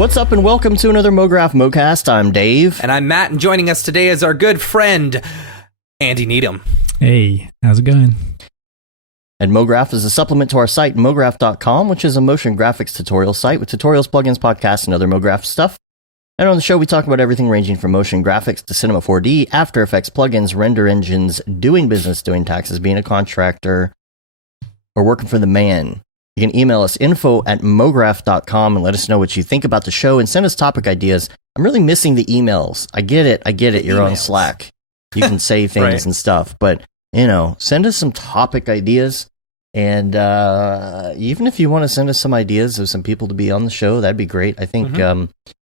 What's up and welcome to another Mograph Mocast. I'm Dave. And I'm Matt, and joining us today is our good friend, Andy Needham. Hey, how's it going? And Mograph is a supplement to our site, mograph.com, which is a motion graphics tutorial site with tutorials, plugins, podcasts, and other Mograph stuff. And on the show, we talk about everything ranging from motion graphics to Cinema 4D, After Effects, plugins, render engines, doing business, doing taxes, being a contractor, or working for the man. You can email us info@mograph.com and let us know what you think about the show and send us topic ideas. I'm really missing the emails. I get it. You're on Slack. You can say things Right. and stuff, but, send us some topic ideas. And even if you want to send us some ideas of some people to be on the show, that'd be great. I think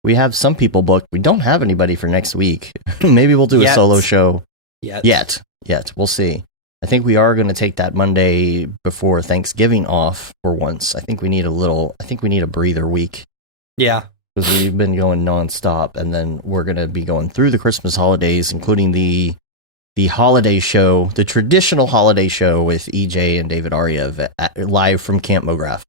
we have some people booked. We don't have anybody for next week. Maybe we'll do a solo show. Yet. We'll see. I think we are going to take that Monday before Thanksgiving off for once. I think we need a breather week. Yeah. Because we've been going nonstop, and then we're going to be going through the Christmas holidays, including the holiday show, the traditional holiday show with EJ and David Arya live from Camp Mograph.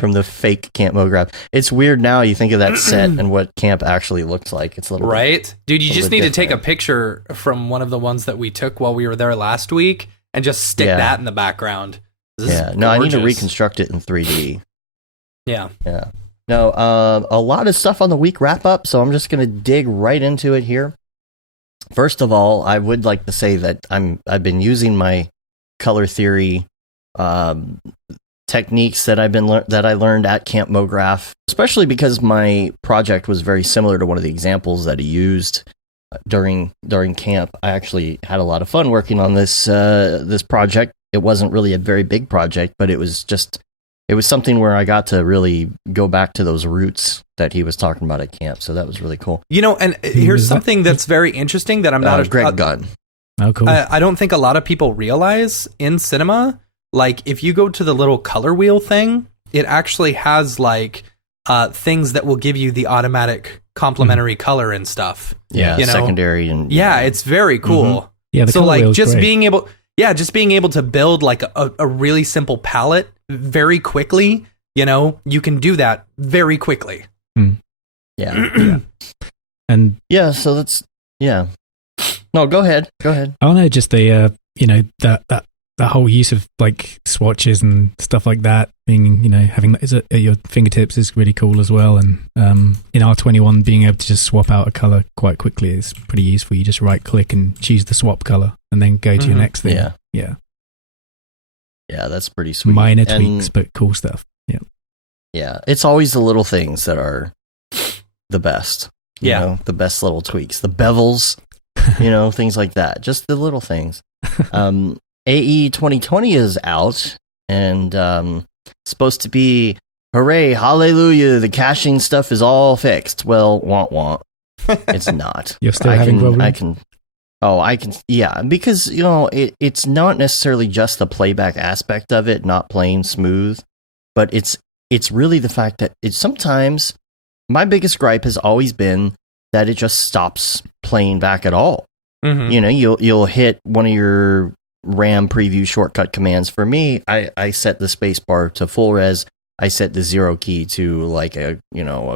From the fake Camp Mograph. It's weird now. You think of that set and what camp actually looks like. It's a little right, dude. You just need different. to take a picture from one of the ones that we took while we were there last week and just stick that in the background. I need to reconstruct it in 3D. Yeah. No, a lot of stuff on the week wrap up, so I'm just going to dig right into it here. First of all, I would like to say that I've been using my color theory techniques that I learned at Camp Mograph, especially because my project was very similar to one of the examples that he used during camp. I actually had a lot of fun working on this project. It wasn't really a very big project, but it was something where I got to really go back to those roots that he was talking about at camp. So that was really cool. And here's something that's very interesting that I'm not Greg Gunn. Oh, cool. I don't think a lot of people realize in cinema. Like, if you go to the little color wheel thing, it actually has, like, things that will give you the automatic complementary color and stuff. Yeah, secondary and... Yeah, it's very cool. Mm-hmm. Yeah, the so, color like, wheel's just great. being able to build, like, a really simple palette very quickly, you can do that very quickly. Yeah. And... Yeah, so that's... Yeah. No, go ahead. Oh, no, just the, that whole use of like swatches and stuff like that being, having that at your fingertips is really cool as well. And in R21, being able to just swap out a color quite quickly is pretty useful. You just right click and choose the swap color and then go to your next thing. Yeah, that's pretty sweet. Minor tweaks, but cool stuff. Yeah, it's always the little things that are the best. You know, the best little tweaks, the bevels, things like that. Just the little things. AE 2020 is out, and supposed to be, hooray, hallelujah, the caching stuff is all fixed. Well, want. It's not. You're still having problems? I can, yeah, because, it's not necessarily just the playback aspect of it not playing smooth, but it's really the fact that sometimes, my biggest gripe has always been that it just stops playing back at all. Mm-hmm. You'll hit one of your RAM preview shortcut commands. For me, I set the spacebar to full res. I set the 0 key to like a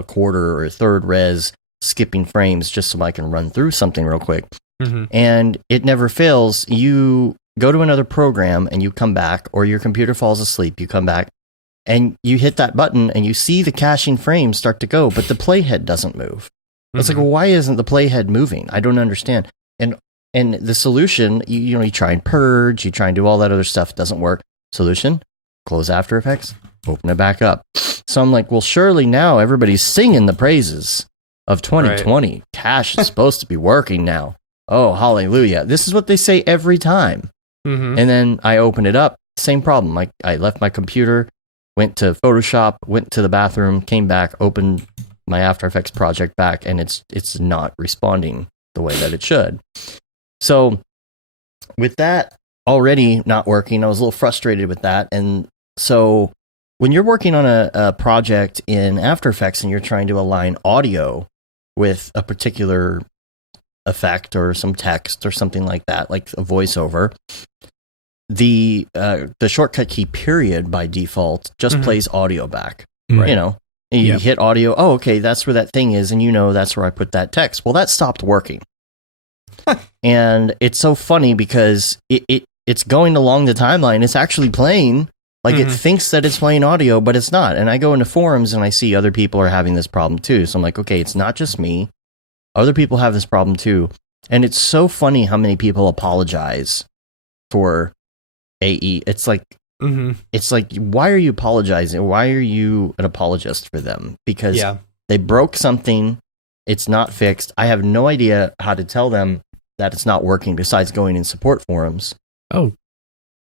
quarter or a third res, skipping frames just so I can run through something real quick. Mm-hmm. And it never fails. You go to another program and you come back, or your computer falls asleep, you come back and you hit that button and you see the caching frames start to go, but the playhead doesn't move. It's like, well, why isn't the playhead moving? I don't understand. And the solution, you try and purge, you try and do all that other stuff, doesn't work. Solution, close After Effects, open it back up. So I'm like, well, surely now everybody's singing the praises of 2020. Right. Cache is supposed to be working now. Oh, hallelujah. This is what they say every time. Mm-hmm. And then I open it up, same problem. Like, I left my computer, went to Photoshop, went to the bathroom, came back, opened my After Effects project back, and it's not responding the way that it should. So with that already not working, I was a little frustrated with that. And so when you're working on a project in After Effects and you're trying to align audio with a particular effect or some text or something like that, like a voiceover, the shortcut key period by default just plays audio back. Right. And you Yep. hit audio. Oh, okay, that's where that thing is, and that's where I put that text. Well, that stopped working. And it's so funny because it's going along the timeline. It's actually playing. Like it thinks that it's playing audio, but it's not. And I go into forums and I see other people are having this problem too. So I'm like, okay, it's not just me. Other people have this problem too. And it's so funny how many people apologize for AE. It's like, why are you apologizing? Why are you an apologist for them? Because they broke something. It's not fixed. I have no idea how to tell them that it's not working besides going in support forums. Oh,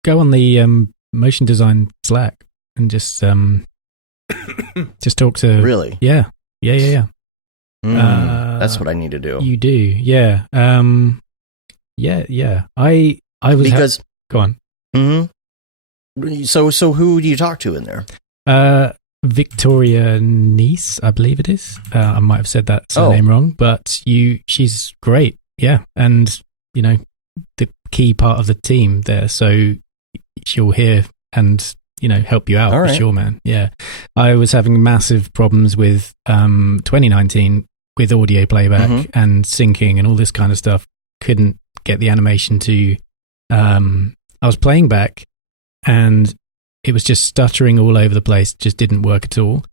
go on the motion design Slack and just talk to. Really? Yeah. That's what I need to do. You do, yeah. Yeah. I was because go on. So who do you talk to in there? Victoria Nice, I believe it is. I might have said that surname wrong, but she's great. Yeah, and the key part of the team there, so she'll hear and help you out for sure, man. Yeah, I was having massive problems with 2019 with audio playback and syncing and all this kind of stuff. Couldn't get the animation to. I was playing back, and it was just stuttering all over the place. Just didn't work at all.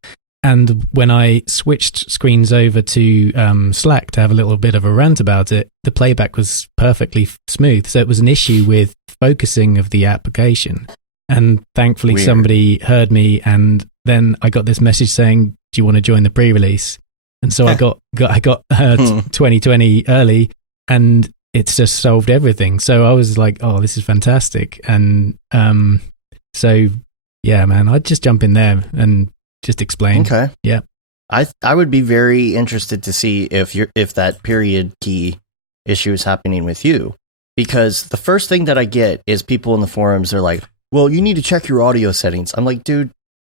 And when I switched screens over to Slack to have a little bit of a rant about it, the playback was perfectly smooth. So it was an issue with focusing of the application. And thankfully somebody heard me, and then I got this message saying, do you want to join the pre-release? And so I got 2020 early, and it's just solved everything. So I was like, oh, this is fantastic. And so, yeah, man, I'd just jump in there and just explain. Okay. Yeah. I would be very interested to see if that period key issue is happening with you, because the first thing that I get is people in the forums are like, well, you need to check your audio settings. I'm like, dude,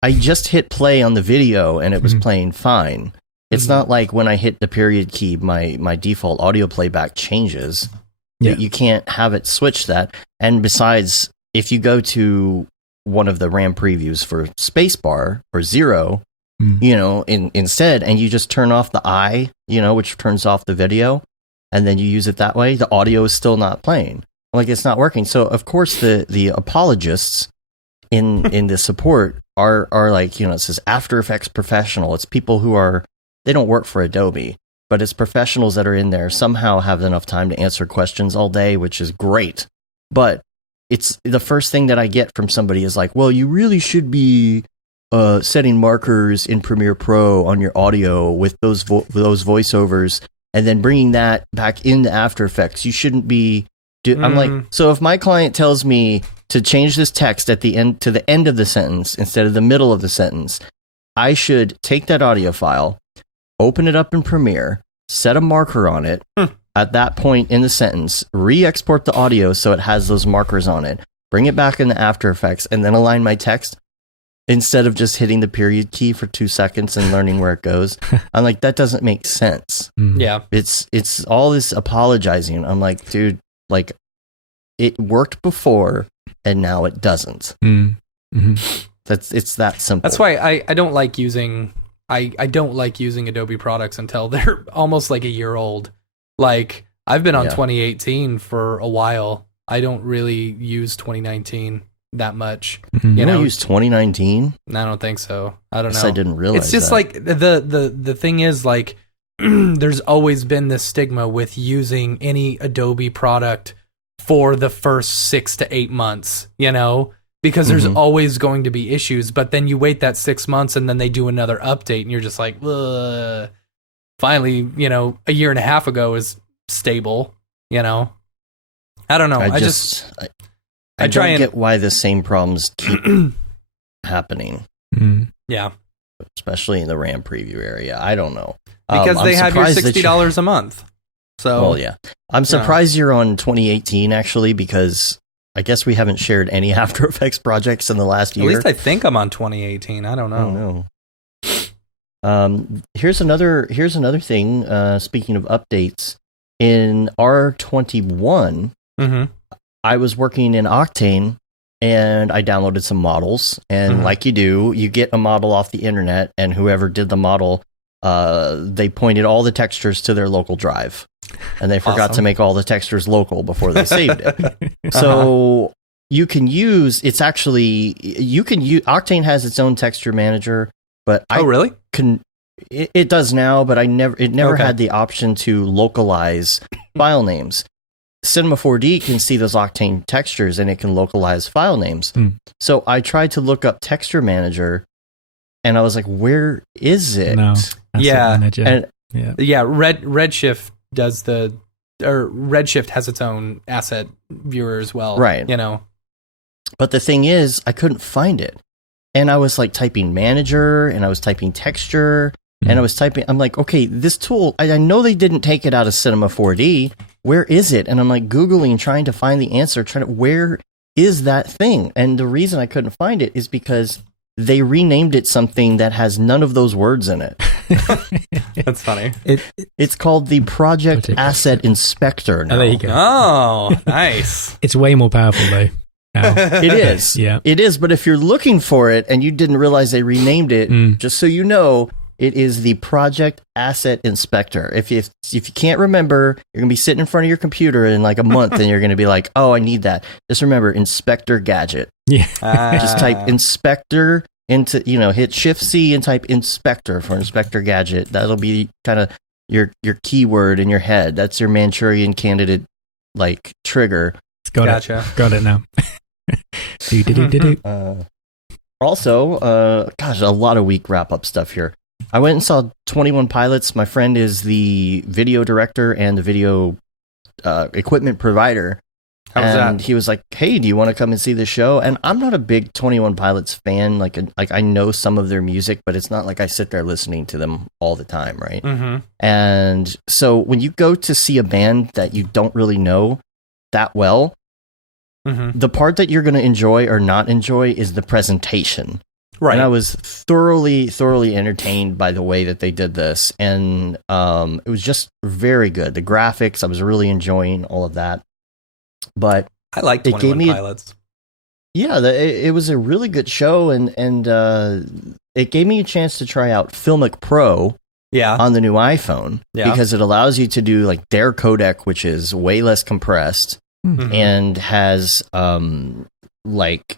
I just hit play on the video and it was playing fine. It's not like when I hit the period key, my default audio playback changes. Yeah. You can't have it switch that. And besides, if you go to one of the RAM previews for spacebar or 0, instead, and you just turn off the I, which turns off the video, and then you use it that way, the audio is still not playing. Like, it's not working. So of course the apologists in the support are like, it says After Effects professional. It's people who they don't work for Adobe, but it's professionals that are in there, somehow have enough time to answer questions all day, which is great. But it's the first thing that I get from somebody is like, well, you really should be setting markers in Premiere Pro on your audio with those voiceovers, and then bringing that back into After Effects. You shouldn't be. I'm like, so if my client tells me to change this text at the end to the end of the sentence instead of the middle of the sentence, I should take that audio file, open it up in Premiere, set a marker on it. At that point in the sentence, re-export the audio so it has those markers on it, bring it back into After Effects, and then align my text instead of just hitting the period key for 2 seconds and learning where it goes. I'm like, that doesn't make sense. Yeah. It's all this apologizing. I'm like, dude, like, it worked before and now it doesn't. It's that simple. That's why I don't like using I don't like using Adobe products until they're almost like a year old. Like, I've been on 2018 for a while. I don't really use 2019 that much. You don't use 2019? I don't think so. I don't know. I didn't realize it's just that. like the thing is, like, there's always been this stigma with using any Adobe product for the first 6 to 8 months, because there's always going to be issues. But then you wait that 6 months and then they do another update and you're just like, ugh. Finally, a year and a half ago is stable, I don't know. I don't get why the same problems keep happening. Yeah. Especially in the RAM preview area. I don't know. Because they have your $60 a month. So, well, yeah. I'm surprised you're on 2018, actually, because I guess we haven't shared any After Effects projects in the last year. At least I think I'm on 2018. I don't know. Here's another thing. Speaking of updates, in R21, I was working in Octane, and I downloaded some models. And like you do, you get a model off the internet, and whoever did the model, they pointed all the textures to their local drive, and they forgot to make all the textures local before they saved it. So you can use, Octane has its own texture manager, but really? It does now, but it never had the option to localize file names. Cinema 4D can see those Octane textures, and it can localize file names. So I tried to look up Texture Manager, and I was like, "Where is it?" No, Redshift does Redshift has its own asset viewer as well, right? But the thing is, I couldn't find it, and I was like typing Manager, and I was typing Texture, and I was typing. I'm like, okay, this tool. I know they didn't take it out of Cinema 4D. Where is it? And I'm like Googling, trying to find the answer, where is that thing? And the reason I couldn't find it is because they renamed it something that has none of those words in it. That's funny. It's called the Project Asset Inspector now. Oh, there you go. Oh, nice. It's way more powerful, though. It is. Yeah. It is, but if you're looking for it and you didn't realize they renamed it, just so you know, it is the Project Asset Inspector. If you can't remember, you're going to be sitting in front of your computer in like a month and you're going to be like, oh, I need that. Just remember, Inspector Gadget. Yeah. Just type Inspector into, hit Shift-C and type Inspector for Inspector Gadget. That'll be kind of your keyword in your head. That's your Manchurian Candidate, like, trigger. Got it now. Also, a lot of week wrap-up stuff here. I went and saw 21 Pilots. My friend is the video director and the video equipment provider. How was and that? He was like, hey, do you want to come and see the show? And I'm not a big 21 Pilots fan. Like I know some of their music, but it's not like I sit there listening to them all the time, right? Mm-hmm. And so when you go to see a band that you don't really know that well, the part that you're going to enjoy or not enjoy is the presentation. Right. And I was thoroughly entertained by the way that they did this. And it was just very good. The graphics, I was really enjoying all of that. But I like 21 Pilots. It was a really good show. And it gave me a chance to try out Filmic Pro on the new iPhone. Yeah. Because it allows you to do like their codec, which is way less compressed and has like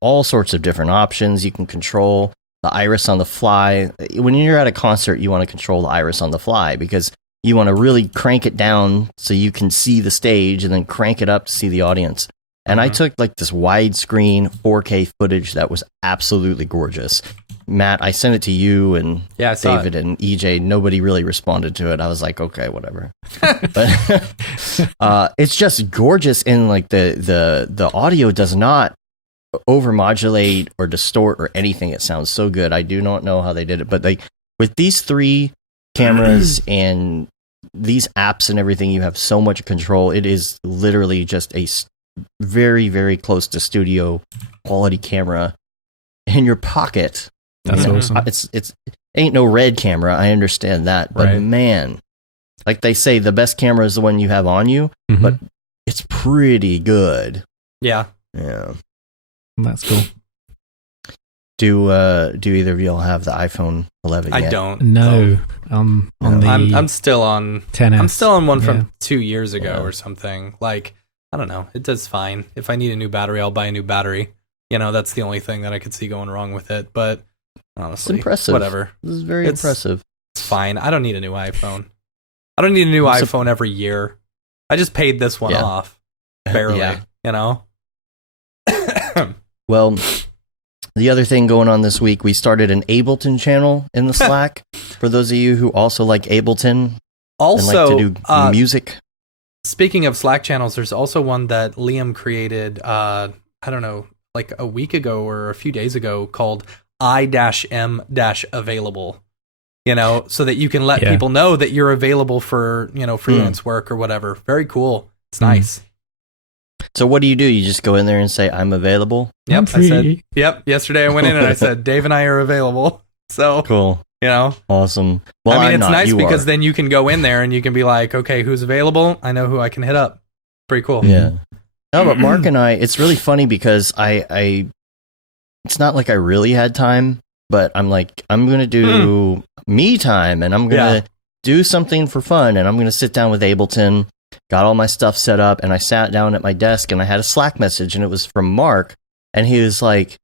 all sorts of different options. You can control the iris on the fly. When you're at a concert, you want to control the iris on the fly because you want to really crank it down so you can see the stage and then crank it up to see the audience. And I took like this widescreen 4K footage that was absolutely gorgeous. Matt, I sent it to you and David and EJ. Nobody really responded to it. I was like, okay, whatever. But it's just gorgeous, and like the audio does not overmodulate or distort or anything. It sounds so good. I do not know how they did it, but like with these 3 cameras and these apps and everything, you have so much control. It is literally just a very, very close to studio quality camera in your pocket. That's awesome. It's ain't no red camera. I understand that, but man, like they say, the best camera is the one you have on you, but it's pretty good. Yeah. That's cool. Do either of y'all have the iPhone 11 yet? I don't. No. I'm still on 10S. I'm still on one from 2 years ago or something. Like, I don't know. It does fine. If I need a new battery, I'll buy a new battery. That's the only thing that I could see going wrong with it. But honestly, it's impressive. Whatever. This is very impressive. It's fine. I don't need a new iPhone. I don't need a new iPhone every year. I just paid this one off. Barely. Well, the other thing going on this week, we started an Ableton channel in the Slack. For those of you who also like Ableton and like to do music. Speaking of Slack channels, there's also one that Liam created, I don't know, like a week ago or a few days ago called I-M-Available, so that you can let people know that you're available for, freelance work or whatever. Very cool. It's nice. So what do? You just go in there and say, I'm available? Yep. I said, yesterday I went in and I said, Dave and I are available. So cool. Awesome. Well, it's nice because then you can go in there and you can be like, okay, who's available? I know who I can hit up. Pretty cool. Yeah. No, but Mark and I, it's really funny because I it's not like I really had time, but I'm like, I'm going to do me time, and I'm going to do something for fun, and I'm going to sit down with Ableton, got all my stuff set up, and I sat down at my desk, and I had a Slack message, and it was from Mark, and he was like,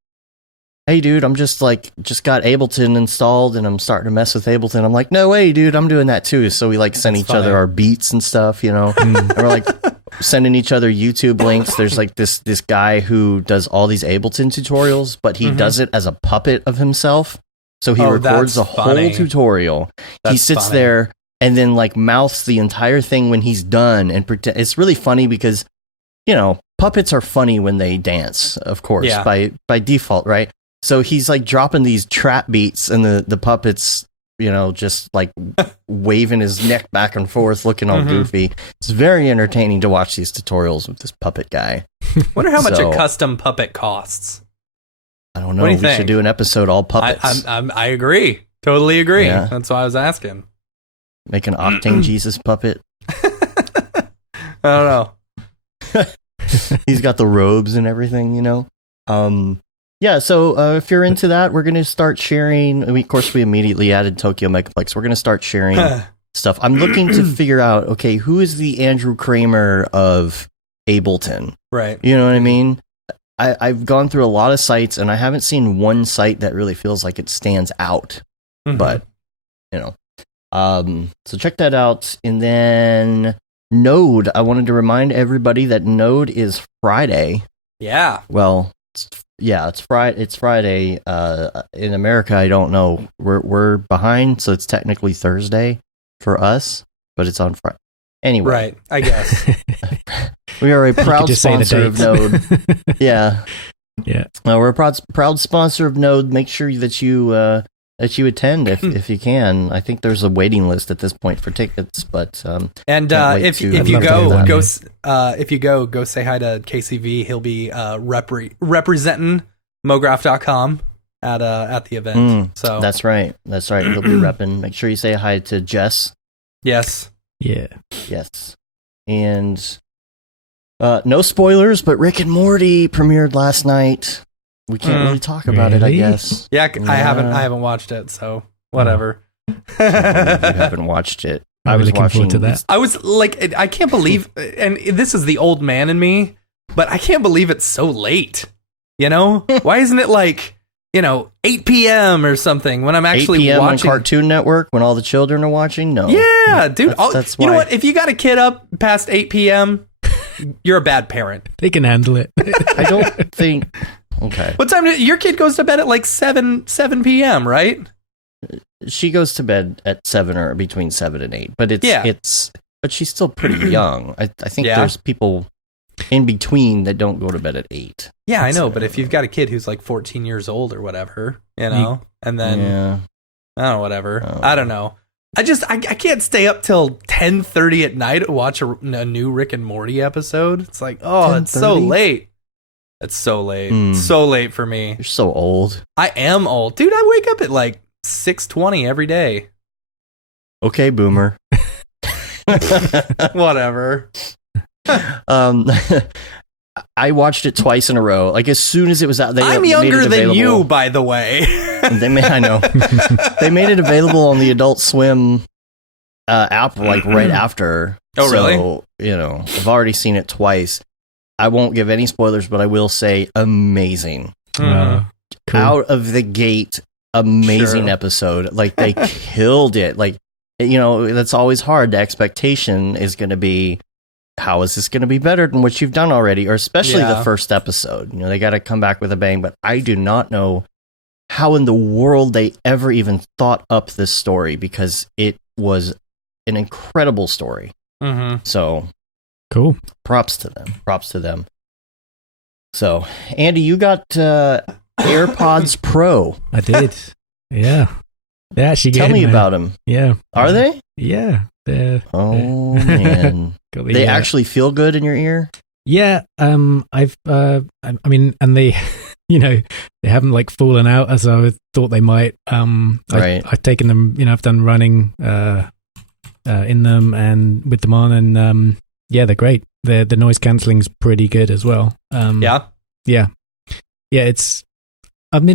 hey, dude, I'm just got Ableton installed, and I'm starting to mess with Ableton. I'm like, no way, dude, I'm doing that too. So we like send each other our beats and stuff, you know, and we're like sending each other YouTube links. There's like this guy who does all these Ableton tutorials, but he does it as a puppet of himself. So he records a whole tutorial. He sits there and then like mouths the entire thing when he's done, and it's really funny because, you know, puppets are funny when they dance, of course, by default, right? So he's like dropping these trap beats, and the puppet's, you know, just like waving his neck back and forth, looking all goofy. It's very entertaining to watch these tutorials with this puppet guy. Wonder how much a custom puppet costs. I don't know. We should do an episode all puppets. I agree. Totally agree. Yeah. That's why I was asking. Make an Octane Jesus puppet. I don't know. He's got the robes and everything, you know. Yeah, so if you're into that, we're going to start sharing. Of course, we immediately added Tokyo Megaplex. We're going to start sharing stuff. I'm looking to figure out, okay, who is the Andrew Kramer of Ableton? Right. You know what I mean? I've gone through a lot of sites, and I haven't seen one site that really feels like it stands out. But, you know. So check that out. And then Node. I wanted to remind everybody that Node is Friday. Yeah. Well, it's Friday. It's Friday. In America, I don't know. We're behind, so it's technically Thursday for us, but it's on Friday. Anyway, right? I guess we are a proud sponsor of Node. Yeah. We're a proud sponsor of Node. Make sure that you attend if you can. I think there's a waiting list at this point for tickets, but if you go say hi to KCV. He'll be representing Mograph.com at the event. So that's right. He'll be repping. Make sure you say hi to Jess. Yes. Yeah. Yes. And no spoilers, but Rick and Morty premiered last night. We can't really talk about it, I guess. Yeah, I haven't watched it, so whatever. You haven't watched it. I was looking forward to that. I was like, I can't believe, and this is the old man in me, but I can't believe it's so late. You know, why isn't it like, 8 p.m. or something when I'm actually 8 p.m. watching on Cartoon Network when all the children are watching? No. Yeah, dude. That's you know what? If you got a kid up past 8 p.m., you're a bad parent. They can handle it. I don't think. Okay. What time your kid goes to bed at like 7 p.m., right? She goes to bed at 7 or between 7 and 8, but but she's still pretty young. I think there's people in between that don't go to bed at 8. Yeah, I know, but if you've got a kid who's like 14 years old or whatever, and then I don't know, whatever. I don't know. I can't stay up till 10:30 at night to watch a new Rick and Morty episode. It's like, it's so late. It's so late. So late for me. You're so old. I am old. Dude, I wake up at like 6:20 every day. Okay, boomer. Whatever. I watched it twice in a row. Like as soon as it was out, I'm younger than you, by the way. I know. They made it available on the Adult Swim app like right after. Oh, really? So, I've already seen it twice. I won't give any spoilers, but I will say amazing. Cool. Out of the gate, amazing episode. Like they killed it. Like, that's always hard. The expectation is going to be, how is this going to be better than what you've done already? Or especially the first episode. They got to come back with a bang, but I do not know how in the world they ever even thought up this story, because it was an incredible story. So cool. Props to them. So, Andy, you got AirPods Pro. I did. Yeah. They actually Tell me about them. Yeah. Are they? Yeah. Oh, man. They actually feel good in your ear? Yeah. And they, they haven't like fallen out as I thought they might. Right. I've taken them, I've done running in them and with them on, and they're great. the noise cancelling's pretty good as well. Yeah. It's I'm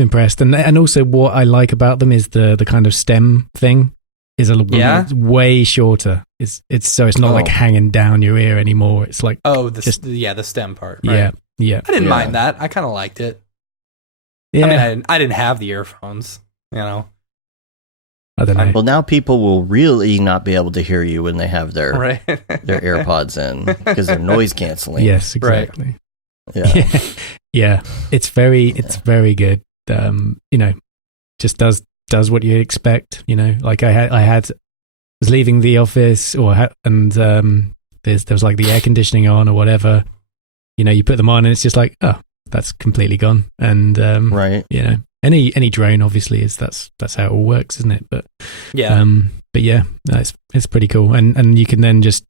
impressed, and also what I like about them is the kind of stem thing is it's way shorter. It's not like hanging down your ear anymore. It's like the stem part. Right? Yeah. I didn't mind that. I kind of liked it. Yeah. I mean, I didn't have the earphones. You know. I don't know. Well, now people will really not be able to hear you when they have their AirPods in because they're noise canceling. Yes, exactly. Yeah. Yeah. It's very good. Just does what you expect. Like I was leaving the office there was like the air conditioning on or whatever. You put them on and it's just like, oh, that's completely gone. And right. Any drone obviously that's how it all works, isn't it? But yeah. It's pretty cool. And you can then just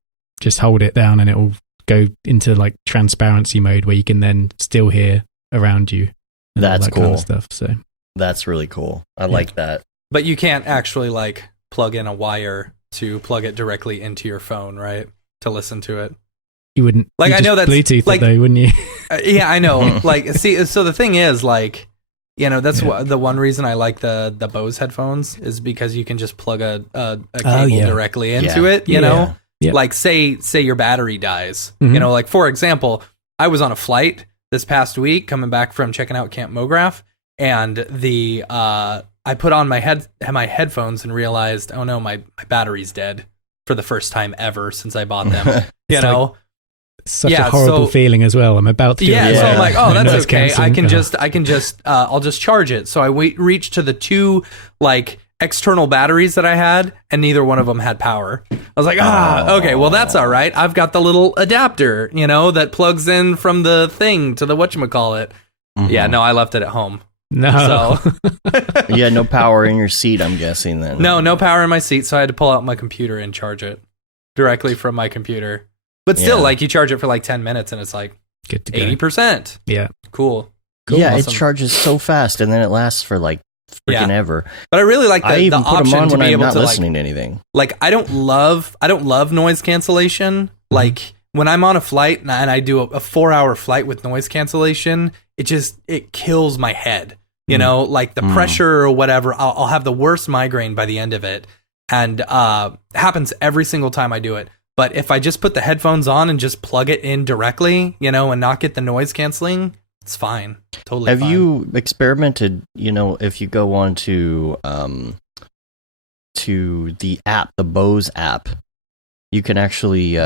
hold it down and it will go into like transparency mode where you can then still hear around you. That's cool. Kind of stuff. So that's really cool. I like that. But you can't actually like plug in a wire to plug it directly into your phone, right? To listen to it. You wouldn't. Like, I know that's Bluetooth like, it though, wouldn't you? Yeah, I know. Like, see, so the thing is, like, that's the one reason I like the Bose headphones is because you can just plug a cable directly into it. You know, like say your battery dies. Mm-hmm. Like for example, I was on a flight this past week coming back from checking out Camp Mograph, and I put on my headphones and realized, oh no, my battery's dead for the first time ever since I bought them. Such a horrible feeling as well. I'm about to. So I'm like, oh, that's okay. I can just I'll just charge it. So I reached to the two like external batteries that I had, and neither one of them had power. I was like, okay, well that's all right. I've got the little adapter, that plugs in from the thing to the whatchamacallit. Mm-hmm. Yeah, no, I left it at home. No. So you had no power in your seat, I'm guessing then. No power in my seat, so I had to pull out my computer and charge it directly from my computer. But still, like, you charge it for like 10 minutes and it's like good to go. 80%. Yeah. Cool. Yeah, awesome. It charges so fast and then it lasts for like freaking ever. But I really like the option to be able to listening to anything. Like, I don't love noise cancellation. Mm-hmm. Like, when I'm on a flight and I do a 4-hour flight with noise cancellation, it kills my head. Like the pressure or whatever, I'll have the worst migraine by the end of it. And happens every single time I do it. But if I just put the headphones on and just plug it in directly, and not get the noise canceling, it's fine. Totally fine. Have you experimented, if you go on to the app, the Bose app, you can actually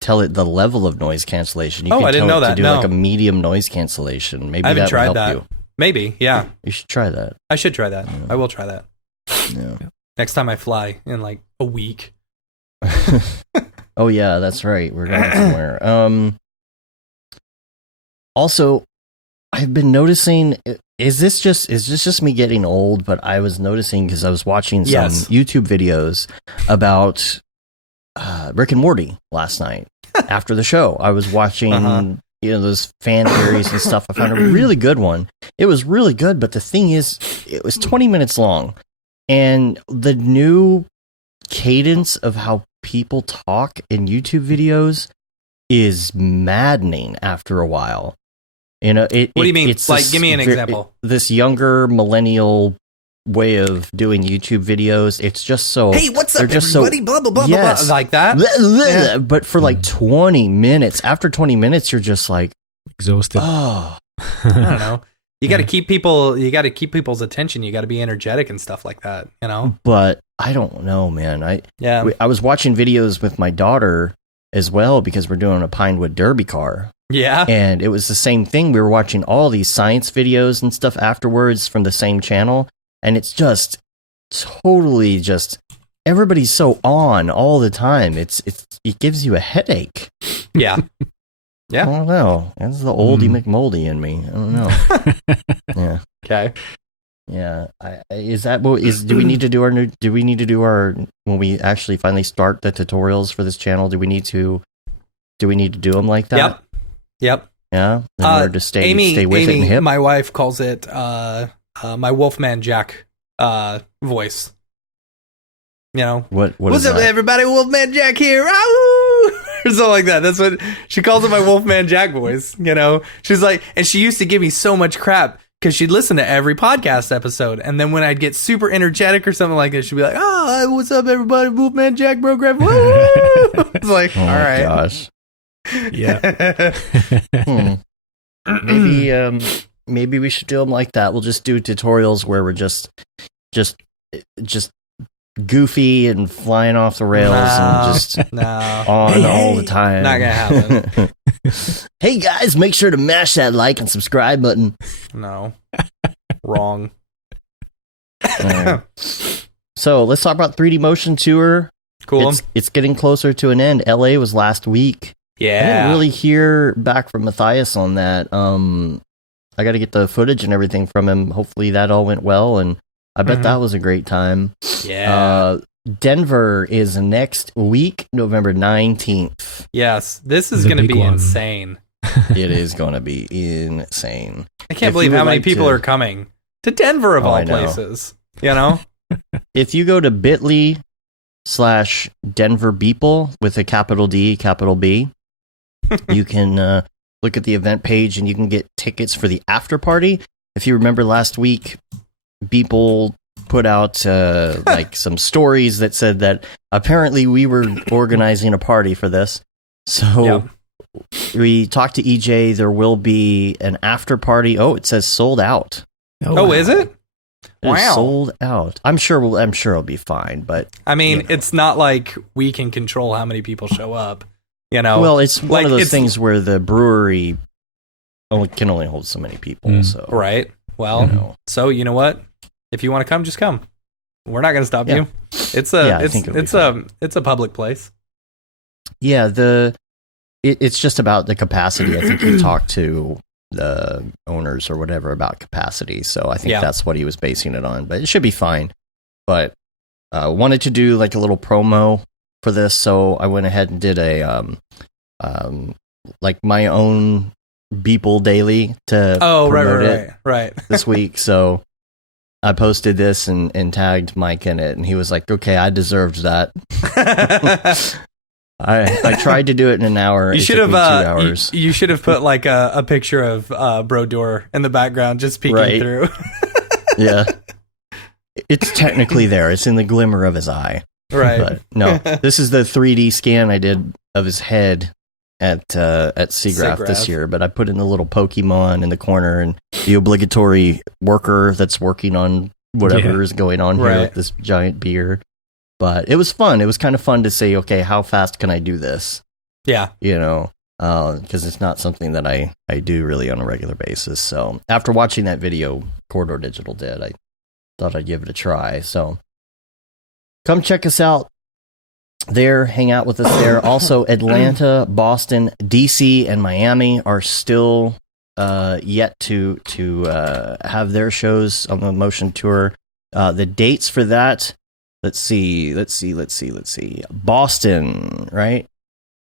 tell it the level of noise cancellation. You can I didn't know that. To do like a medium noise cancellation. Maybe I haven't that would tried help that. you. Maybe, yeah. You should try that. I should try that. I will try that. Yeah. Next time I fly in like a week. Oh yeah, that's right. We're going somewhere. Also, I've been noticing. Is this just me getting old? But I was noticing because I was watching some YouTube videos about Rick and Morty last night after the show. I was watching those fan theories and stuff. I found a really good one. It was really good, but the thing is, it was 20 minutes long, and the new cadence of how people talk in YouTube videos is maddening after a while. What do you mean? Like, give me an example. This younger millennial way of doing YouTube videos, it's just so... Hey, what's up, everybody? Blah, blah, blah, blah, like that. Yeah. But for like 20 minutes, after 20 minutes, you're just like... exhausted. Oh. I don't know. You got to keep people's attention. You got to be energetic and stuff like that, But I don't know, man. I was watching videos with my daughter as well because we're doing a Pinewood Derby car. Yeah. And it was the same thing. We were watching all these science videos and stuff afterwards from the same channel. And it's just totally everybody's so on all the time. It gives you a headache. Yeah. Yeah. I don't know. That's the oldie McMoldy in me. I don't know. Yeah. Okay. Yeah. Do we need to do our when we actually finally start the tutorials for this channel, do we need to do them like that? Yep. Yeah. In order to stay with it and hip. My wife calls it my Wolfman Jack voice. What's up, everybody? Wolfman Jack here. Ow! or something like that. That's what she calls it, my Wolfman Jack voice. You know, she's like, and she used to give me so much crap because she'd listen to every podcast episode, and then when I'd get super energetic or something like that, she'd be like, "Oh, what's up, everybody? Wolfman Jack Mograph." Woo! It's like, all right, gosh, Yeah. Maybe we should do them like that. We'll just do tutorials where we're just goofy and flying off the rails and just on all the time. Not gonna happen. Hey guys, make sure to mash that like and subscribe button. No, wrong. So let's talk about 3D Motion Tour. Cool. It's getting closer to an end. LA was last week. Yeah. I didn't really hear back from Matthias on that. I got to get the footage and everything from him. Hopefully that all went well, and I bet that was a great time. Yeah. Denver is next week, November 19th. Yes, this is going to be insane. It is going to be insane. I can't believe how many people are coming to Denver of all places. You know? If you go to bit.ly/Denver Beeple with a capital D, capital B, you can look at the event page and you can get tickets for the after party. If you remember last week, Beeple put out like some stories that said that apparently we were organizing a party for this. So we talked to EJ. There will be an after party. Oh, it says sold out. Oh, is it? It's sold out. I'm sure it'll be fine, but I mean, it's not like we can control how many people show up. You know, well, it's one of those things where the brewery can only hold so many people. So right. Well, so you know what? If you want to come, just come. We're not going to stop you. It's a public place. Yeah, it's just about the capacity. I think he talked to the owners or whatever about capacity, so I think that's what he was basing it on. But it should be fine. But wanted to do like a little promo for this, so I went ahead and did a like my own Beeple daily to promote it this week. So I posted this and tagged Mike in it, and he was like, "Okay, I deserved that." I tried to do it in an hour. You should have 2 hours. You should have put like a picture of Brodor in the background, just peeking through. Yeah, it's technically there. It's in the glimmer of his eye. Right. But no, this is the 3D scan I did of his head at SIGGRAPH this year. But I put in the little Pokemon in the corner and the obligatory worker that's working on whatever is going on here with this giant beer. But it was fun. It was kind of fun to say, okay, how fast can I do this? Yeah. You know, because it's not something that I do really on a regular basis. So after watching that video Corridor Digital did, I thought I'd give it a try. So come check us out there. Hang out with us there. Also, Atlanta, Boston, DC, and Miami are still yet to have their shows on the Motion Tour. The dates for that... Let's see. Boston, right?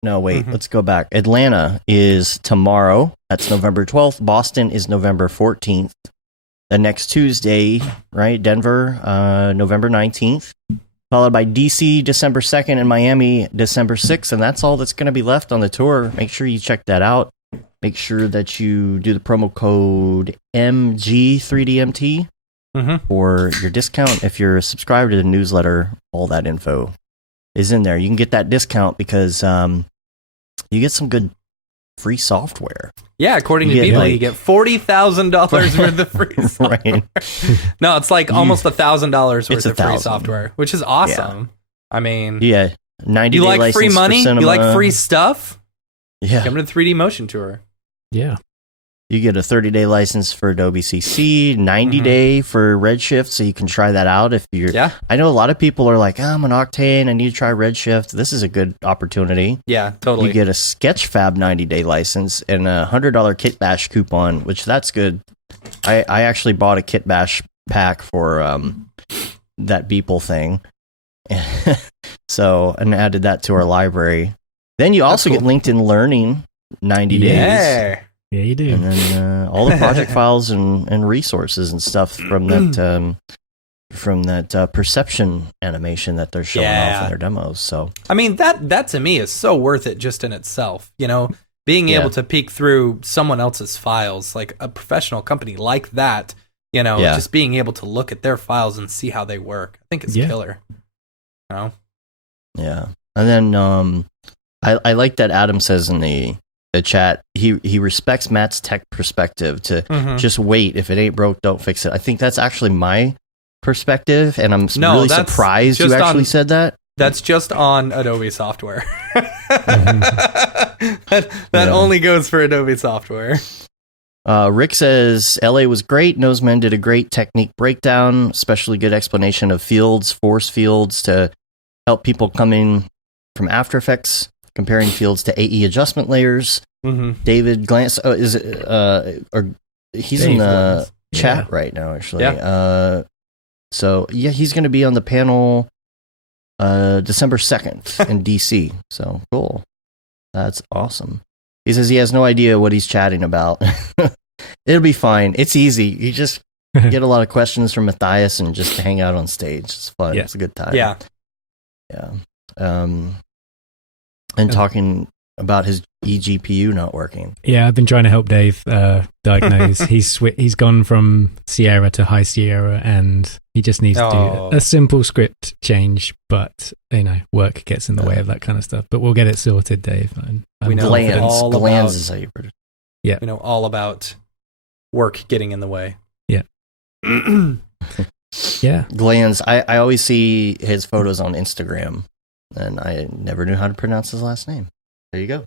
No, wait. Let's go back. Atlanta is tomorrow. That's November 12th. Boston is November 14th. The next Tuesday, right? Denver, November 19th. Followed by DC, December 2nd, and Miami, December 6th. And that's all that's going to be left on the tour. Make sure you check that out. Make sure that you do the promo code MG3DMT. For your discount. If you're subscribed to the newsletter, all that info is in there. You can get that discount because you get some good free software. Yeah, according to people, you get $40,000 worth of free software. Right. No, it's like almost $1,000 worth of free software, which is awesome. Yeah. I mean, 90. You like free money? You like free stuff? Yeah, come to the 3D Motion Tour. Yeah. You get a 30-day license for Adobe CC, 90-day for Redshift, so you can try that out if you're... Yeah. I know a lot of people are like, I'm an Octane, I need to try Redshift. This is a good opportunity. Yeah, totally. You get a Sketchfab 90-day license and a $100 Kit Bash coupon, which that's good. I actually bought a Kit Bash pack for that Beeple thing. So, and added that to our library. Then you also get LinkedIn Learning 90 days. Yeah, you do. And then all the project files and resources and stuff from that from that perception animation that they're showing off in their demos. So I mean, that to me is so worth it just in itself. You know, being able to peek through someone else's files, like a professional company like that. You know, just being able to look at their files and see how they work, I think it's killer. You know? Yeah, and then I like that Adam says in the chat he respects Matt's tech perspective to just wait. If it ain't broke, don't fix it. I think that's actually my perspective, and I'm really surprised you actually said that. That's just on Adobe software. that only goes for Adobe software. Rick says LA was great. Noseman did a great technique breakdown, especially good explanation of fields, force fields to help people coming from After Effects, comparing fields to AE adjustment layers. David Glance he's Dave in the chat right now, actually. So he's going to be on the panel December 2nd in DC. So cool. That's awesome. He says he has no idea what he's chatting about. It'll be fine. It's easy. You just get a lot of questions from Matthias and just hang out on stage. It's fun. It's a good time. Yeah. And talking about his eGPU not working. Yeah, I've been trying to help Dave diagnose. He's gone from Sierra to High Sierra, and he just needs to do a simple script change. But work gets in the way of that kind of stuff. But we'll get it sorted, Dave. We know Glands is how you put it. Yeah, we know all about work getting in the way. Yeah. Yeah. Glands. I always see his photos on Instagram, and I never knew how to pronounce his last name. There you go.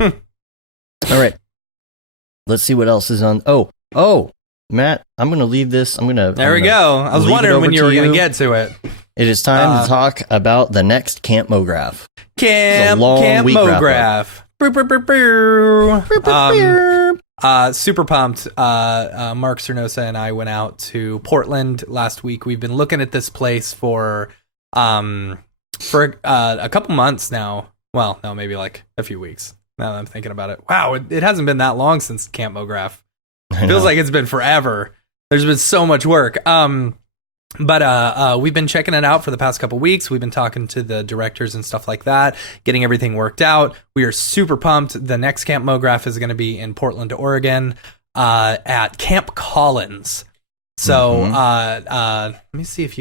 All right. Let's see what else is on. Oh, Matt, I'm going to leave this. There we go. I was wondering when you were going to get to it. It is time to talk about the next Camp Mograph. Camp Mograph. Super pumped. Mark Cernosa and I went out to Portland last week. We've been looking at this place for a couple months now. Well, no, maybe like a few weeks. Now that I'm thinking about it. Wow, it hasn't been that long since Camp Mograph. Feels like it's been forever. There's been so much work. But we've been checking it out for the past couple weeks. We've been talking to the directors and stuff like that, getting everything worked out. We are super pumped. The next Camp Mograph is going to be in Portland, Oregon, at Camp Collins. So let me see if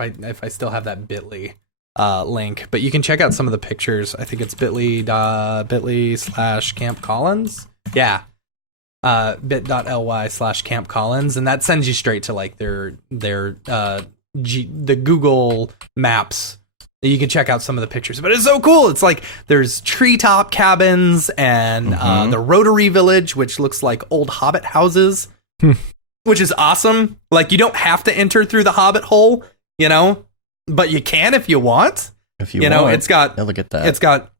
I still have that Bitly link, but you can check out some of the pictures. I think it's bit.ly/Camp Collins. Yeah. bit.ly/Camp Collins, and that sends you straight to like their the Google Maps. You can check out some of the pictures, but it's so cool. It's like there's treetop cabins and the Rotary Village, which looks like old Hobbit houses, which is awesome. Like you don't have to enter through the Hobbit hole, but you can if you want. If you want, it's got look at that. It's got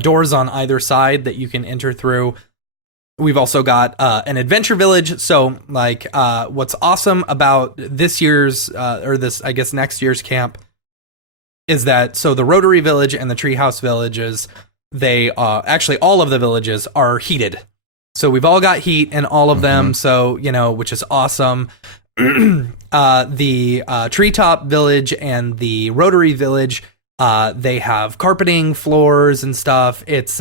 doors on either side that you can enter through. We've also got an adventure village. So, like, what's awesome about this year's I guess next year's camp is that the Rotary Village and the Treehouse Villages, they actually all of the villages are heated. So we've all got heat in all of them. So which is awesome. The Treetop Village and the Rotary Village, they have carpeting, floors, and stuff. It's